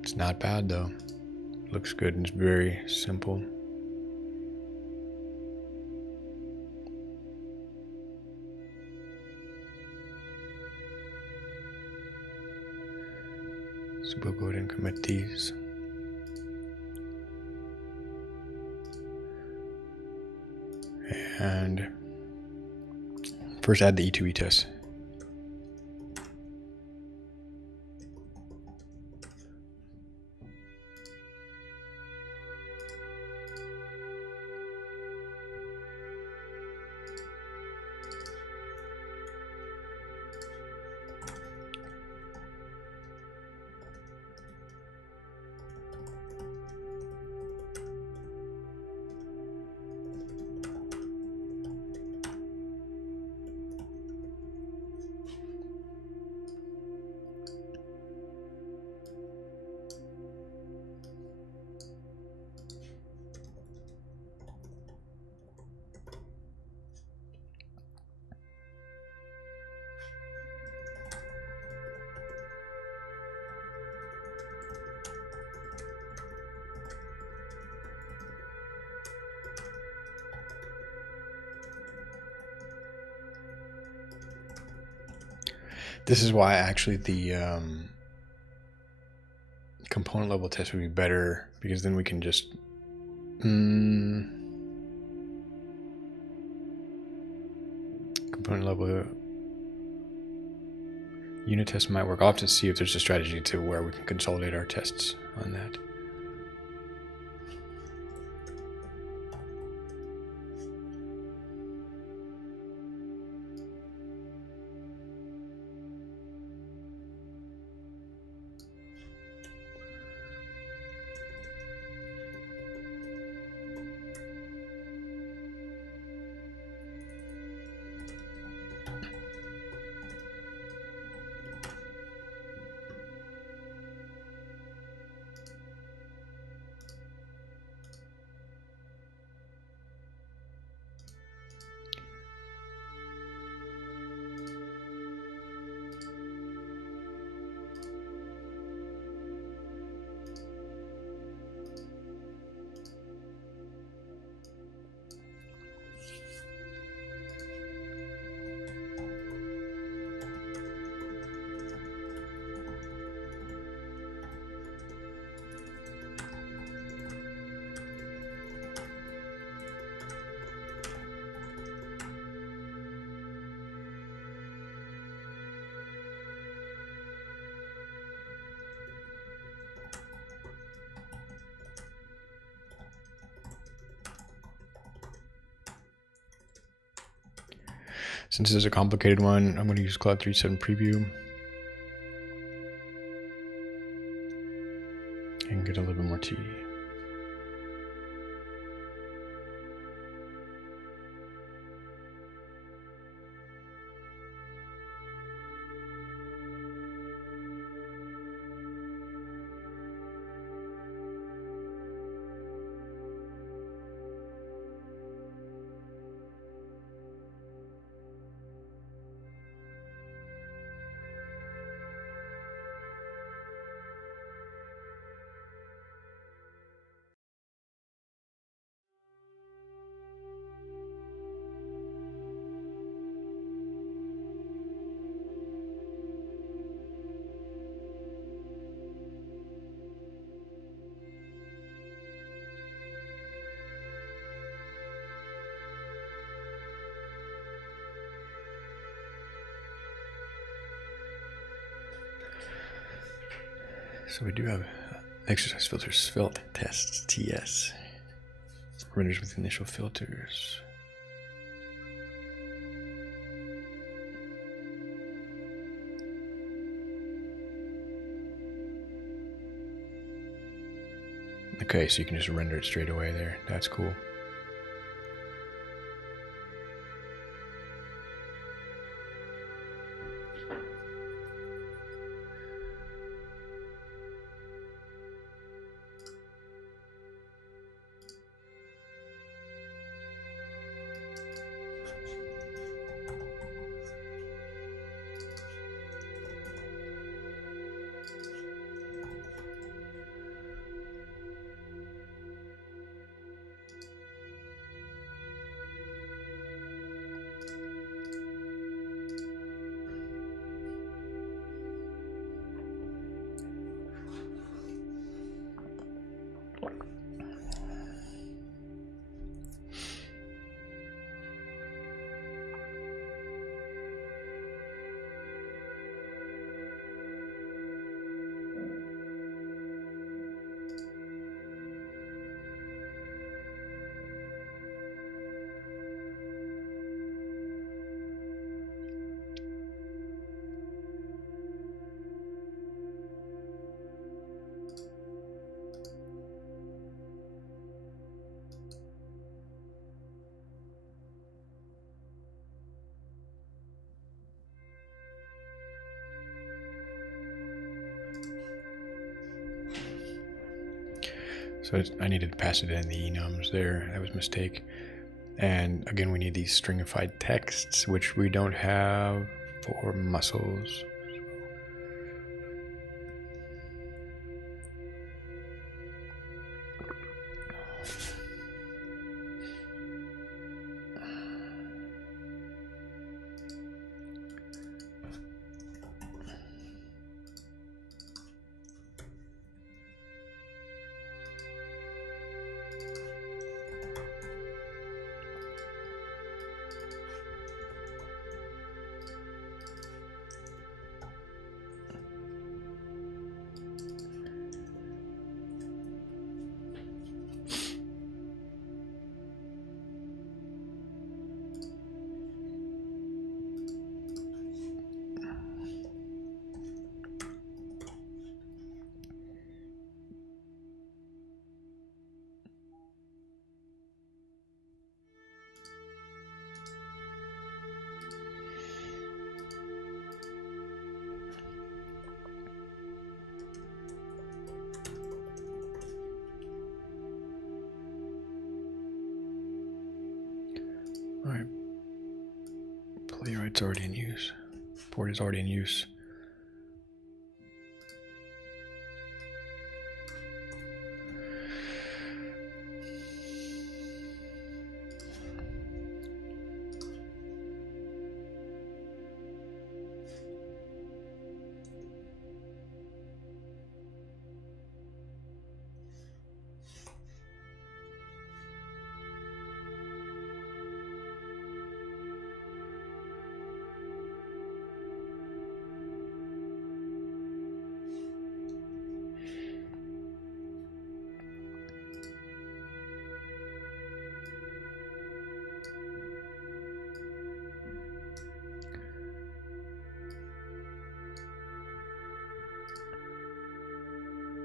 It's not bad though. Looks good and it's very simple. So we'll go ahead and commit these. And first add the E2E test. This is why actually the component level test would be better, because then we can just component level unit test might work. I'll have to see if there's a strategy to where we can consolidate our tests on that. Since this is a complicated one, I'm going to use Claude 3.7 preview and get a little bit more T. So we do have exercise filters, Svelte tests, TS, renders with initial filters. Okay, so you can just render it straight away there. That's cool. So I needed to pass it in the enums there. That was a mistake. And again, we need these stringified texts, which we don't have for muscles. All right. Playwright's already in use. Port is already in use.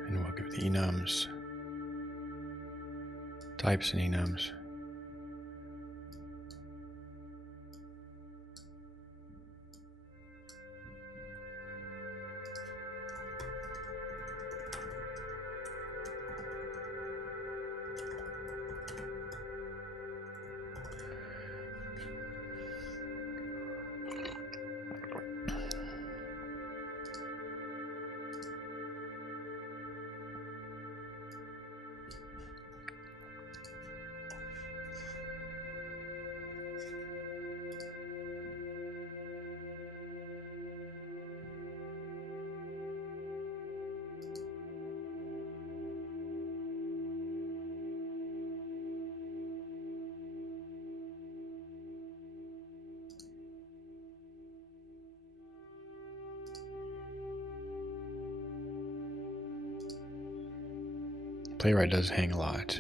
And we'll give the enums, types and enums. Playwright does hang a lot.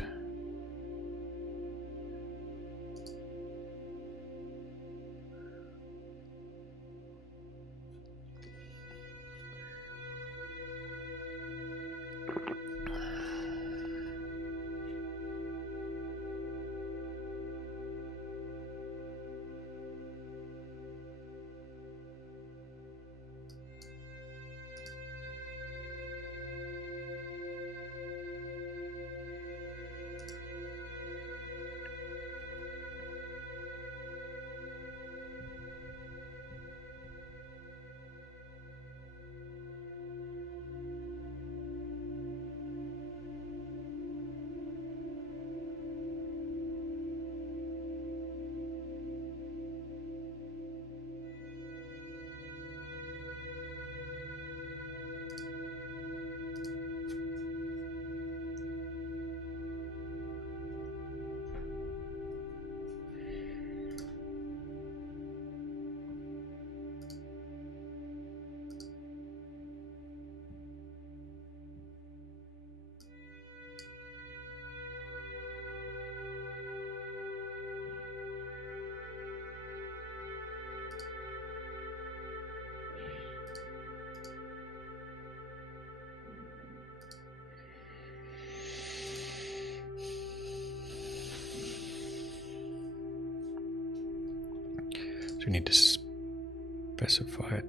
we need to specify a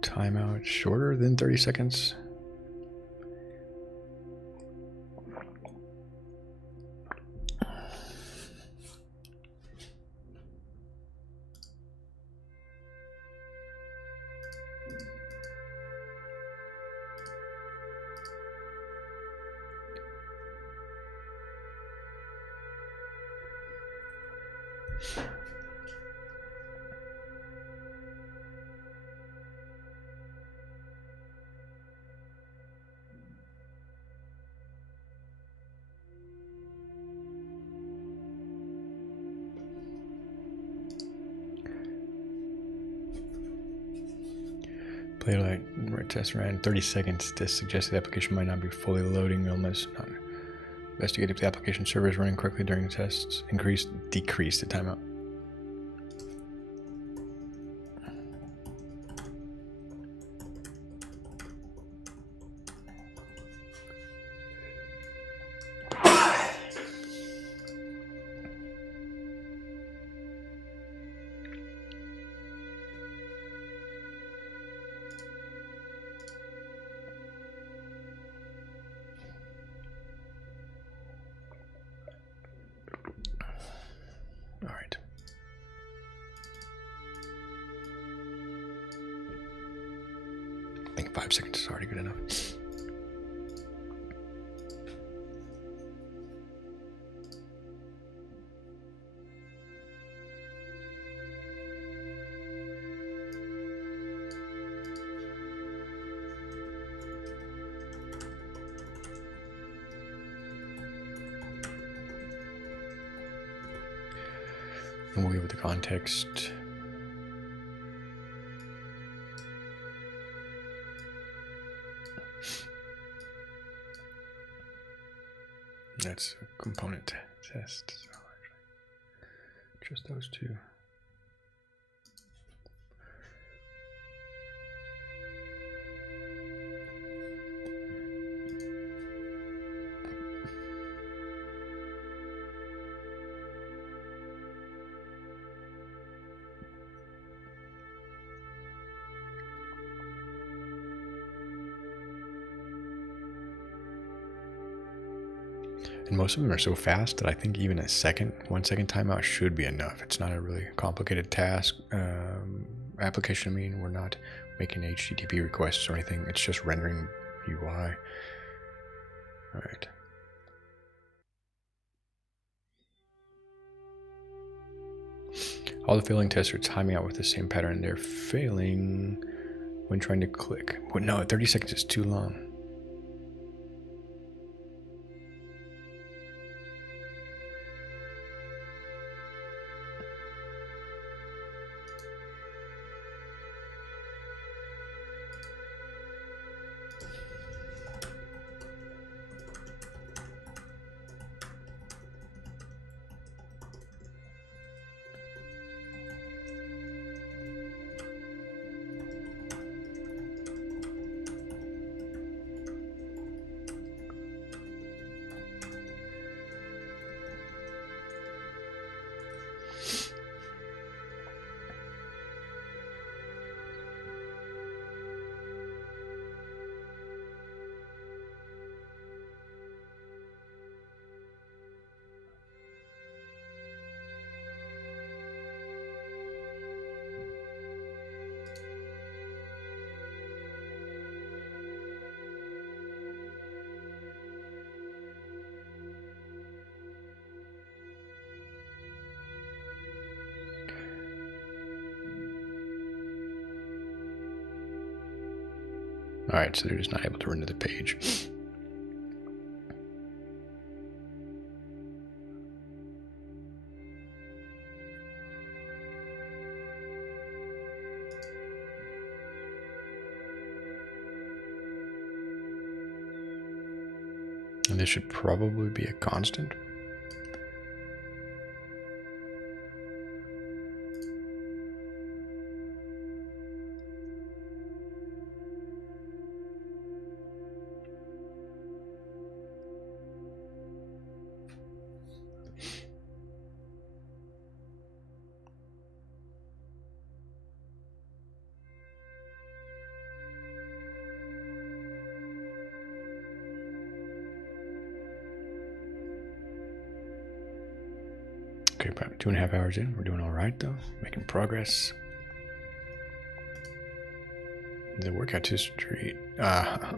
timeout shorter than 30 seconds. Playwright test ran 30 seconds. This suggests the application might not be fully loading unless not investigate if the application server is running correctly during the tests. Decrease the timeout. I think 5 seconds is already good enough. And we'll give it the context. That's a component test. So just those two. And most of them are so fast that I think even a 1 second timeout should be enough. It's not a really complicated task application. I mean, we're not making HTTP requests or anything. It's just rendering UI. All right. All the failing tests are timing out with the same pattern. They're failing when trying to click. But no, 30 seconds is too long. All right, so they're just not able to run to the page. And this should probably be a constant. Okay, about 2.5 hours in. We're doing all right though. Making progress. The workout history. Wow.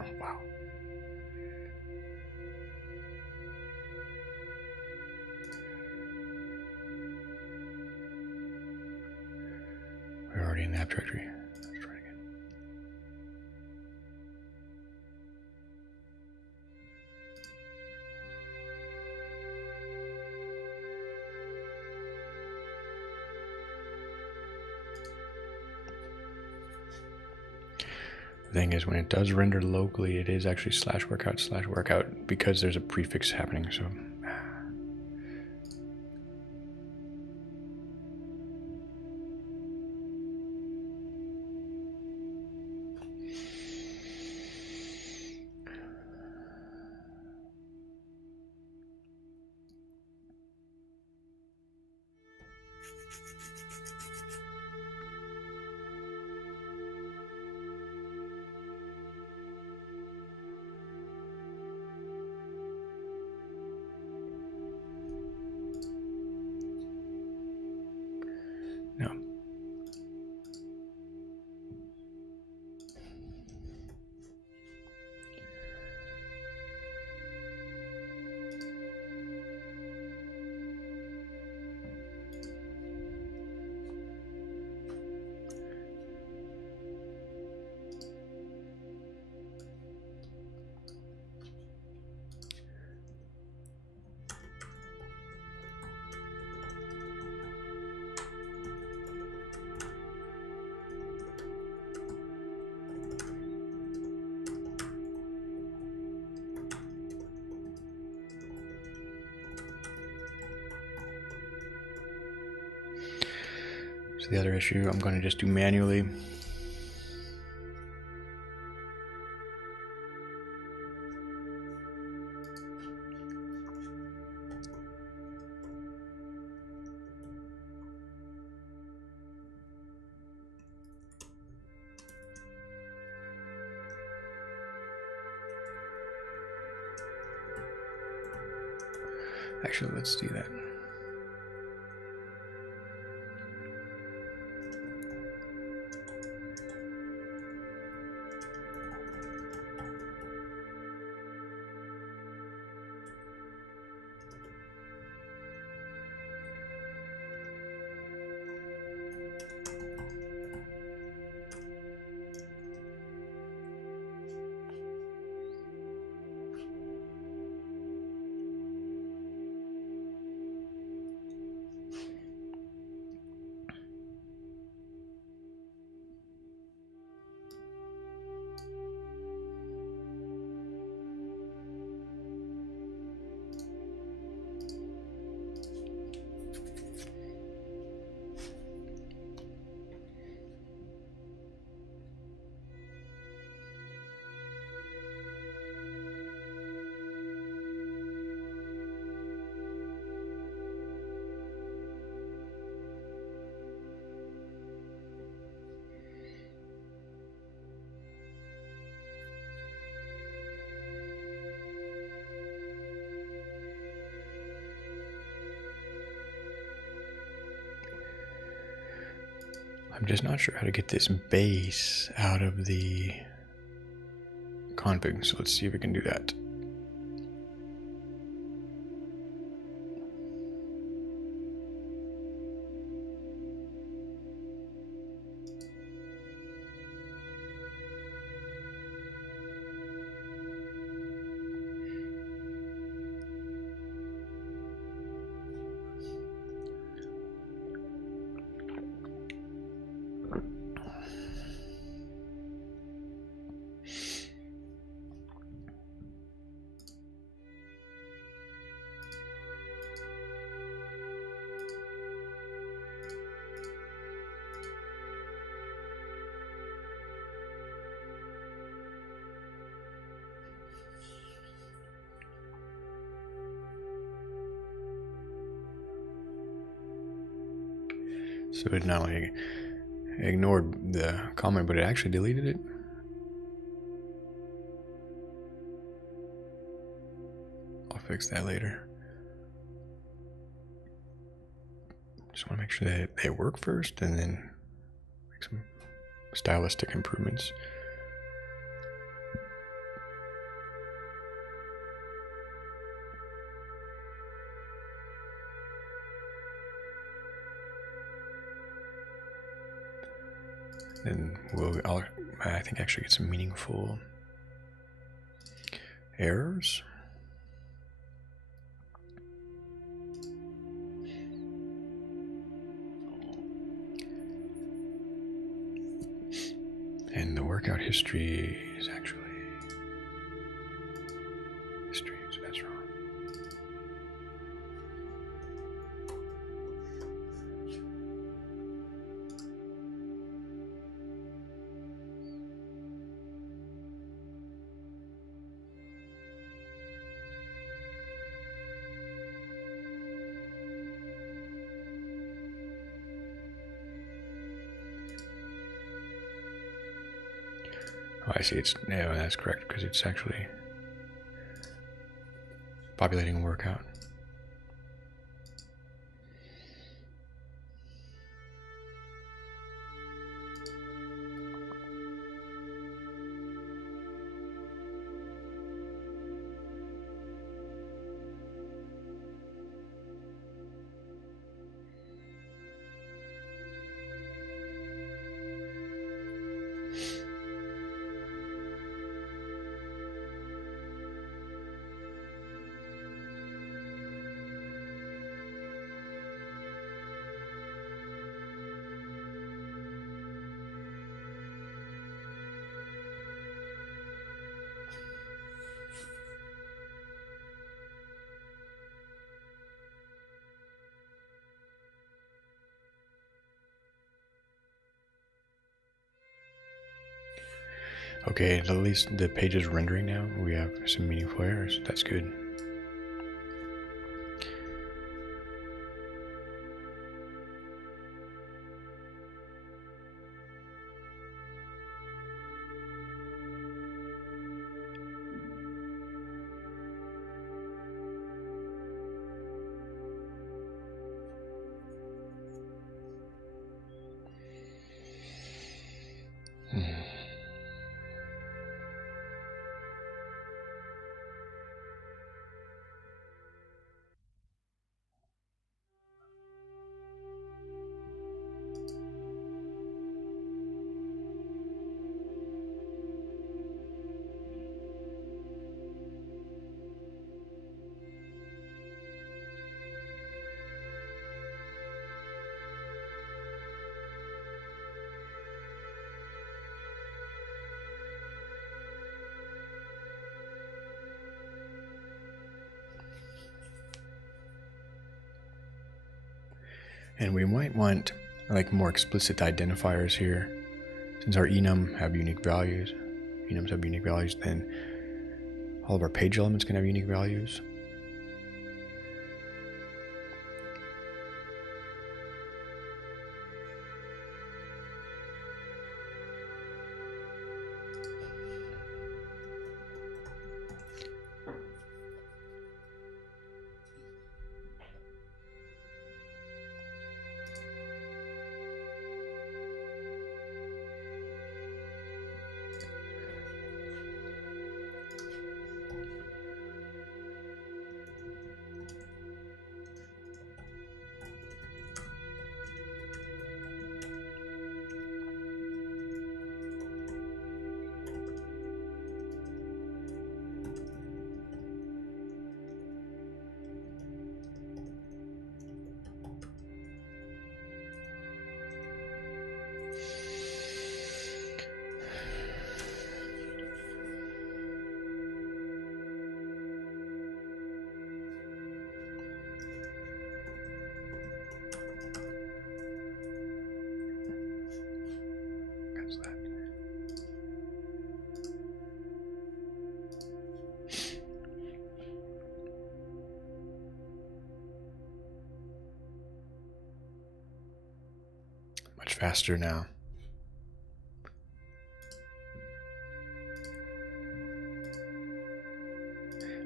We're already in the app directory. Let's try it again. The thing is, when it does render locally, it is actually /workout/workout because there's a prefix happening. So. No. So the other issue I'm going to just do manually. Actually, let's do that. I'm just not sure how to get this base out of the config, so let's see if we can do that. So it not only ignored the comment, but it actually deleted it. I'll fix that later. just want to make sure that they work first and then make some stylistic improvements. Then I'll I think actually get some meaningful errors. And the workout history is actually history, so that's wrong. Oh, I see. No, that's correct because it's actually populating a workout. Okay, at least the page is rendering now. We have some meaningful errors. That's good. And we might want like more explicit identifiers here. Since our enum have unique values, then all of our page elements can have unique values. Much faster now.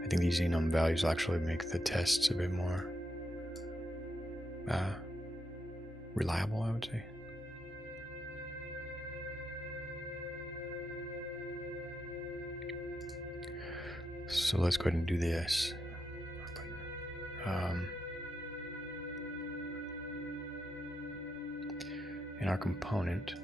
I think these enum values will actually make the tests a bit more reliable, I would say. So let's go ahead and do this. In our component,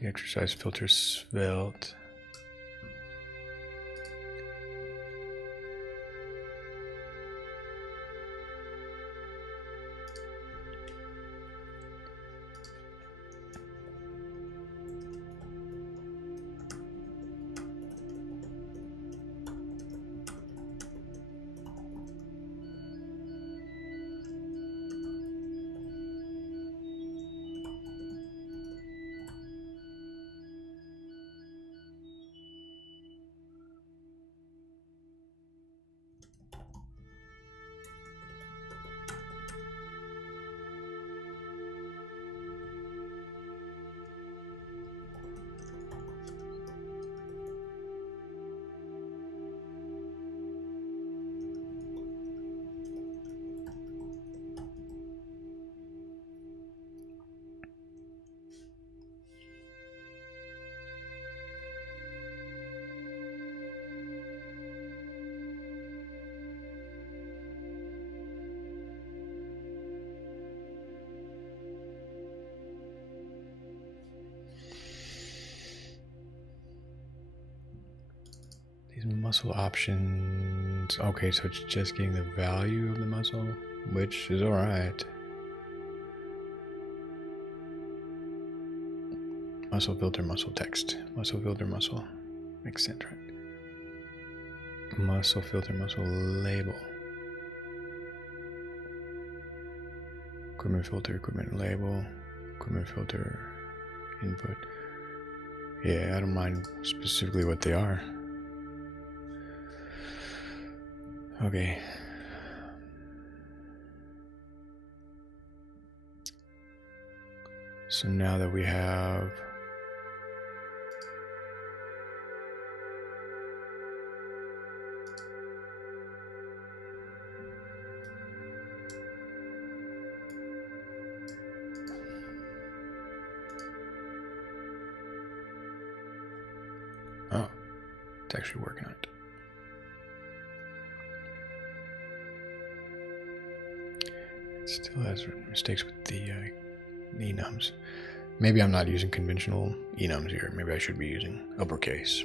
the exercise filter Svelte. Muscle options. Okay, so it's just getting the value of the muscle, which is alright. Muscle filter, muscle text. Muscle filter, muscle. Makes sense, right? Muscle filter, muscle label. Equipment filter, equipment label. Equipment filter, input. Yeah, I don't mind specifically what they are. Okay. So now that we have it's actually working on it. It still has mistakes with the enums. Maybe I'm not using conventional enums here. Maybe I should be using uppercase.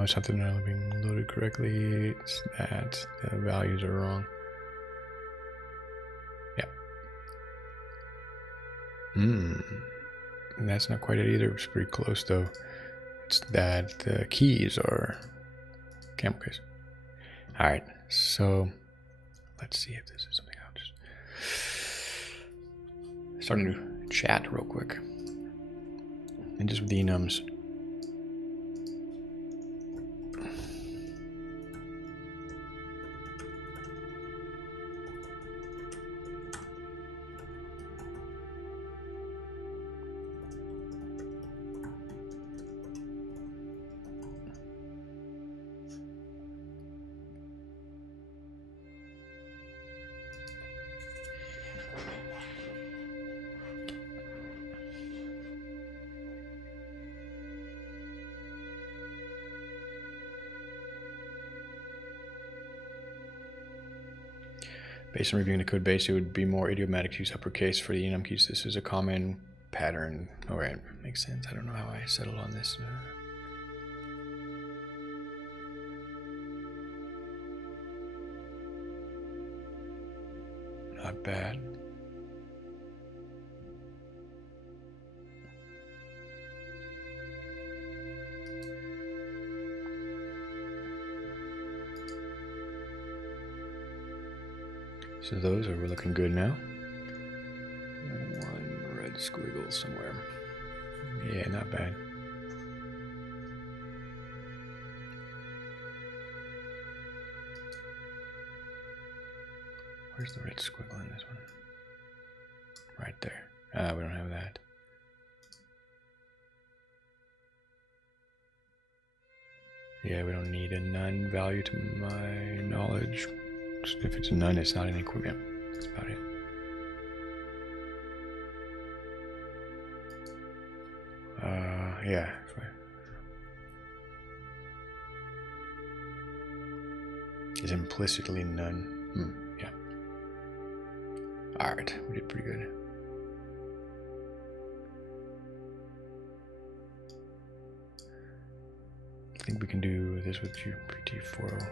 No, it's something not being loaded correctly. It's that the values are wrong. Yeah. That's not quite it either. It's pretty close though. It's that the keys are camel case. All right, so let's see if this is something I'll just start a new chat real quick, and just with the enums. Based on reviewing the code base, it would be more idiomatic to use uppercase for the enum keys. This is a common pattern. All right, makes sense. I don't know how I settled on this. Not bad. So those are looking good now. And one red squiggle somewhere. Yeah, not bad. Where's the red squiggle in this one? Right there. Ah, we don't have that. Yeah, we don't need a none value to my knowledge. If it's a none, it's not an equipment. That's about it. Yeah. Is implicitly none. Yeah. Alright, we did pretty good. I think we can do this with GPT-4o.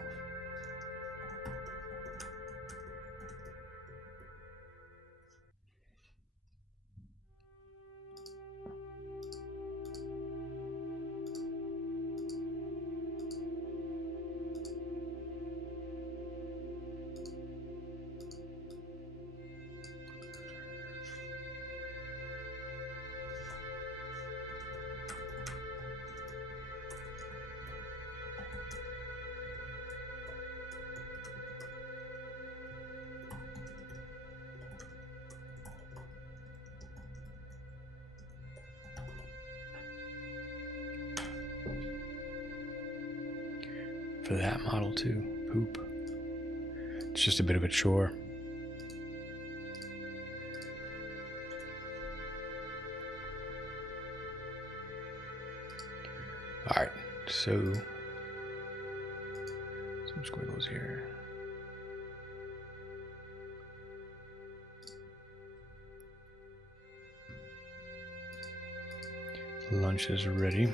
For that model too. Poop. It's just a bit of a chore. Alright, so some squiggles here. Lunch is ready.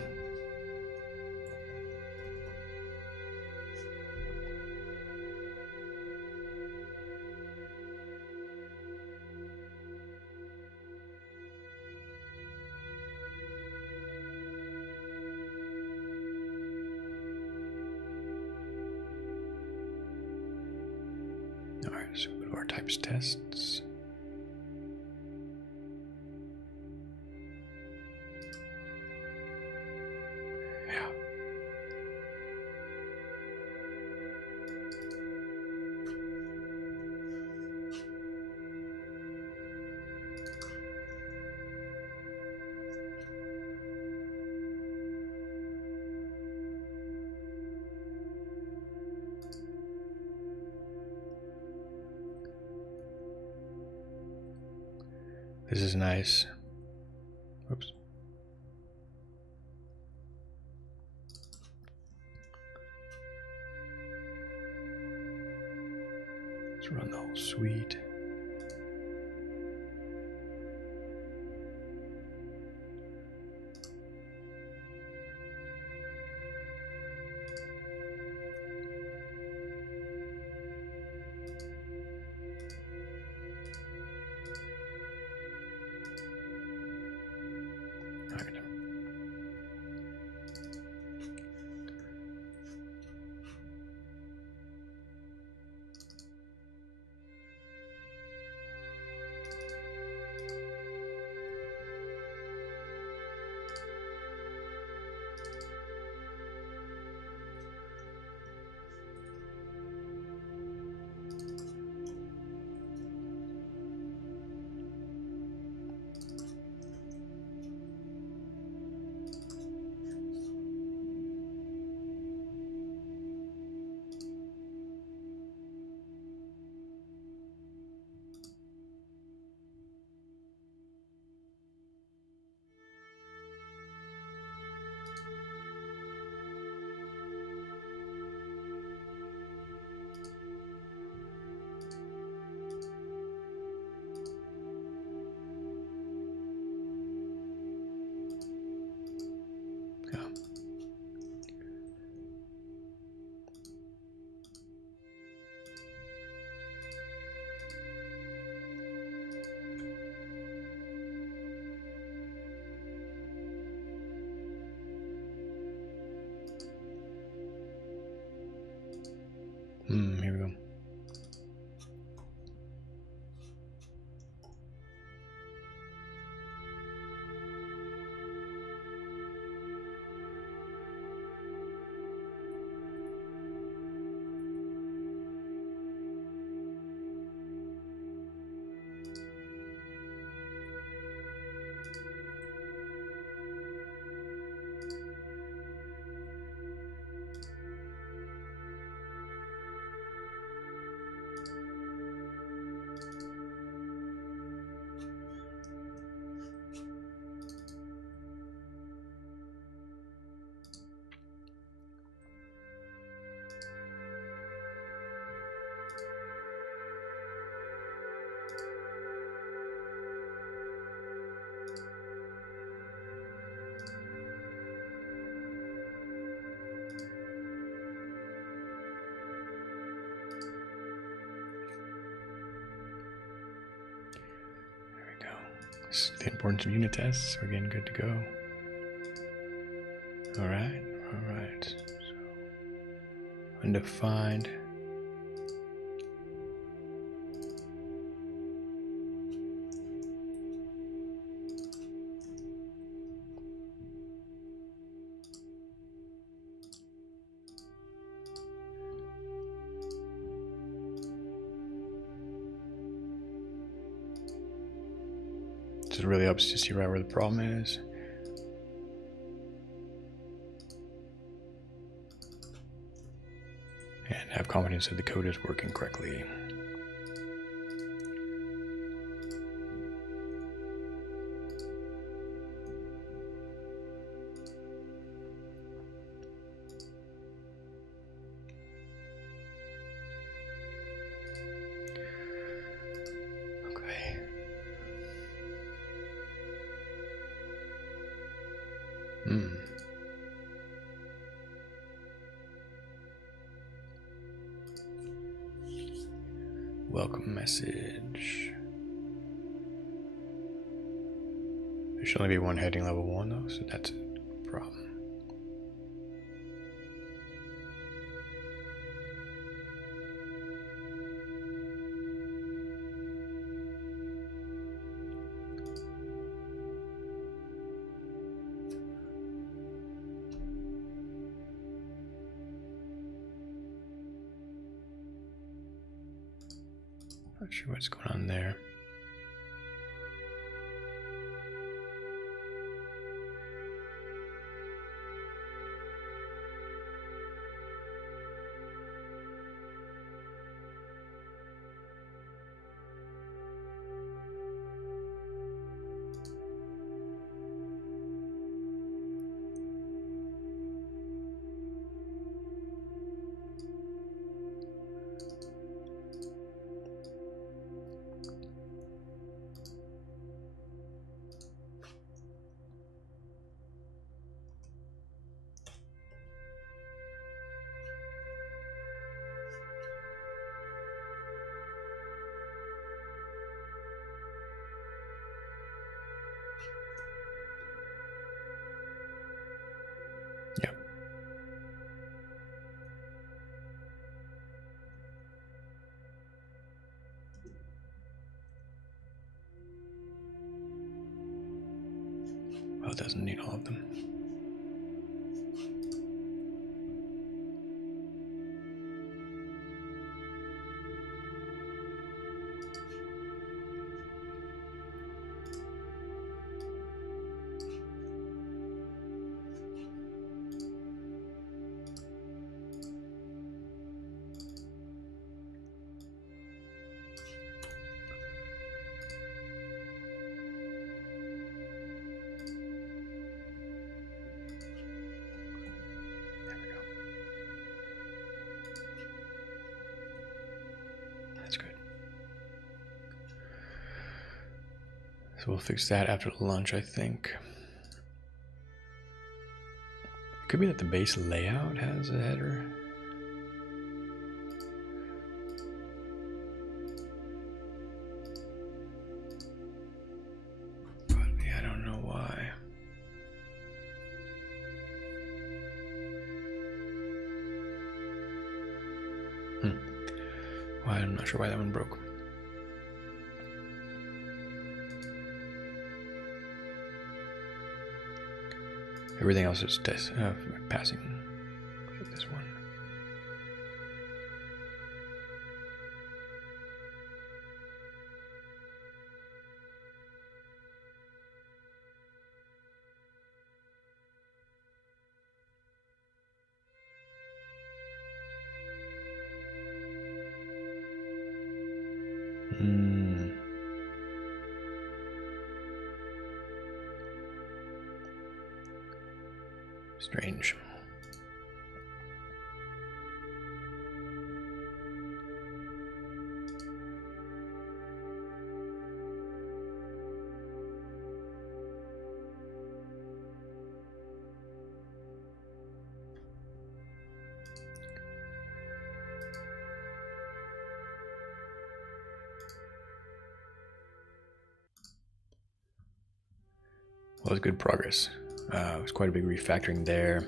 Alright, so go to our types tests. Yeah. This is nice. Oops. Let's run the whole suite. Here we go. The importance of unit tests. We're getting good to go. All right. So, undefined. It really helps to see right where the problem is. And have confidence that the code is working correctly. Welcome message. There should only be one heading level 1 though, so that's a problem. Not sure what's going on there. Yep. Well, it doesn't need all of them. That's good. So we'll fix that after lunch, I think. It could be that the base layout has a header. But yeah, I don't know why. Well, I'm not sure why that one broke. Everything else is passing. Except this one. Strange. Well, it was good progress. It was quite a big refactoring there.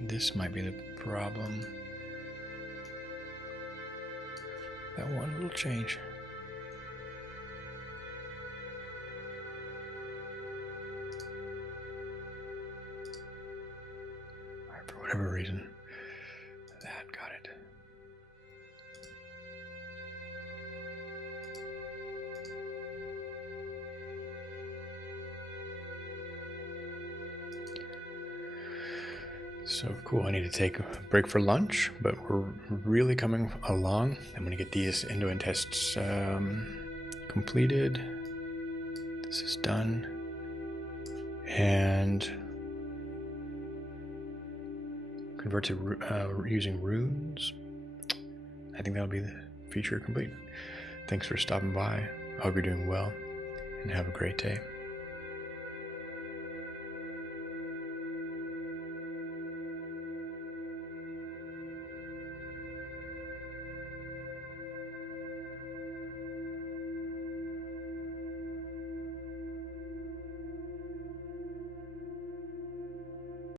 This might be the problem. That one little change. For whatever reason, that got it. So cool. I need to take a break for lunch, but we're really coming along. I'm going to get these end-to-end tests completed. This is done. And convert to using runes. I think that'll be the feature complete. Thanks for stopping by. I hope you're doing well, and have a great day.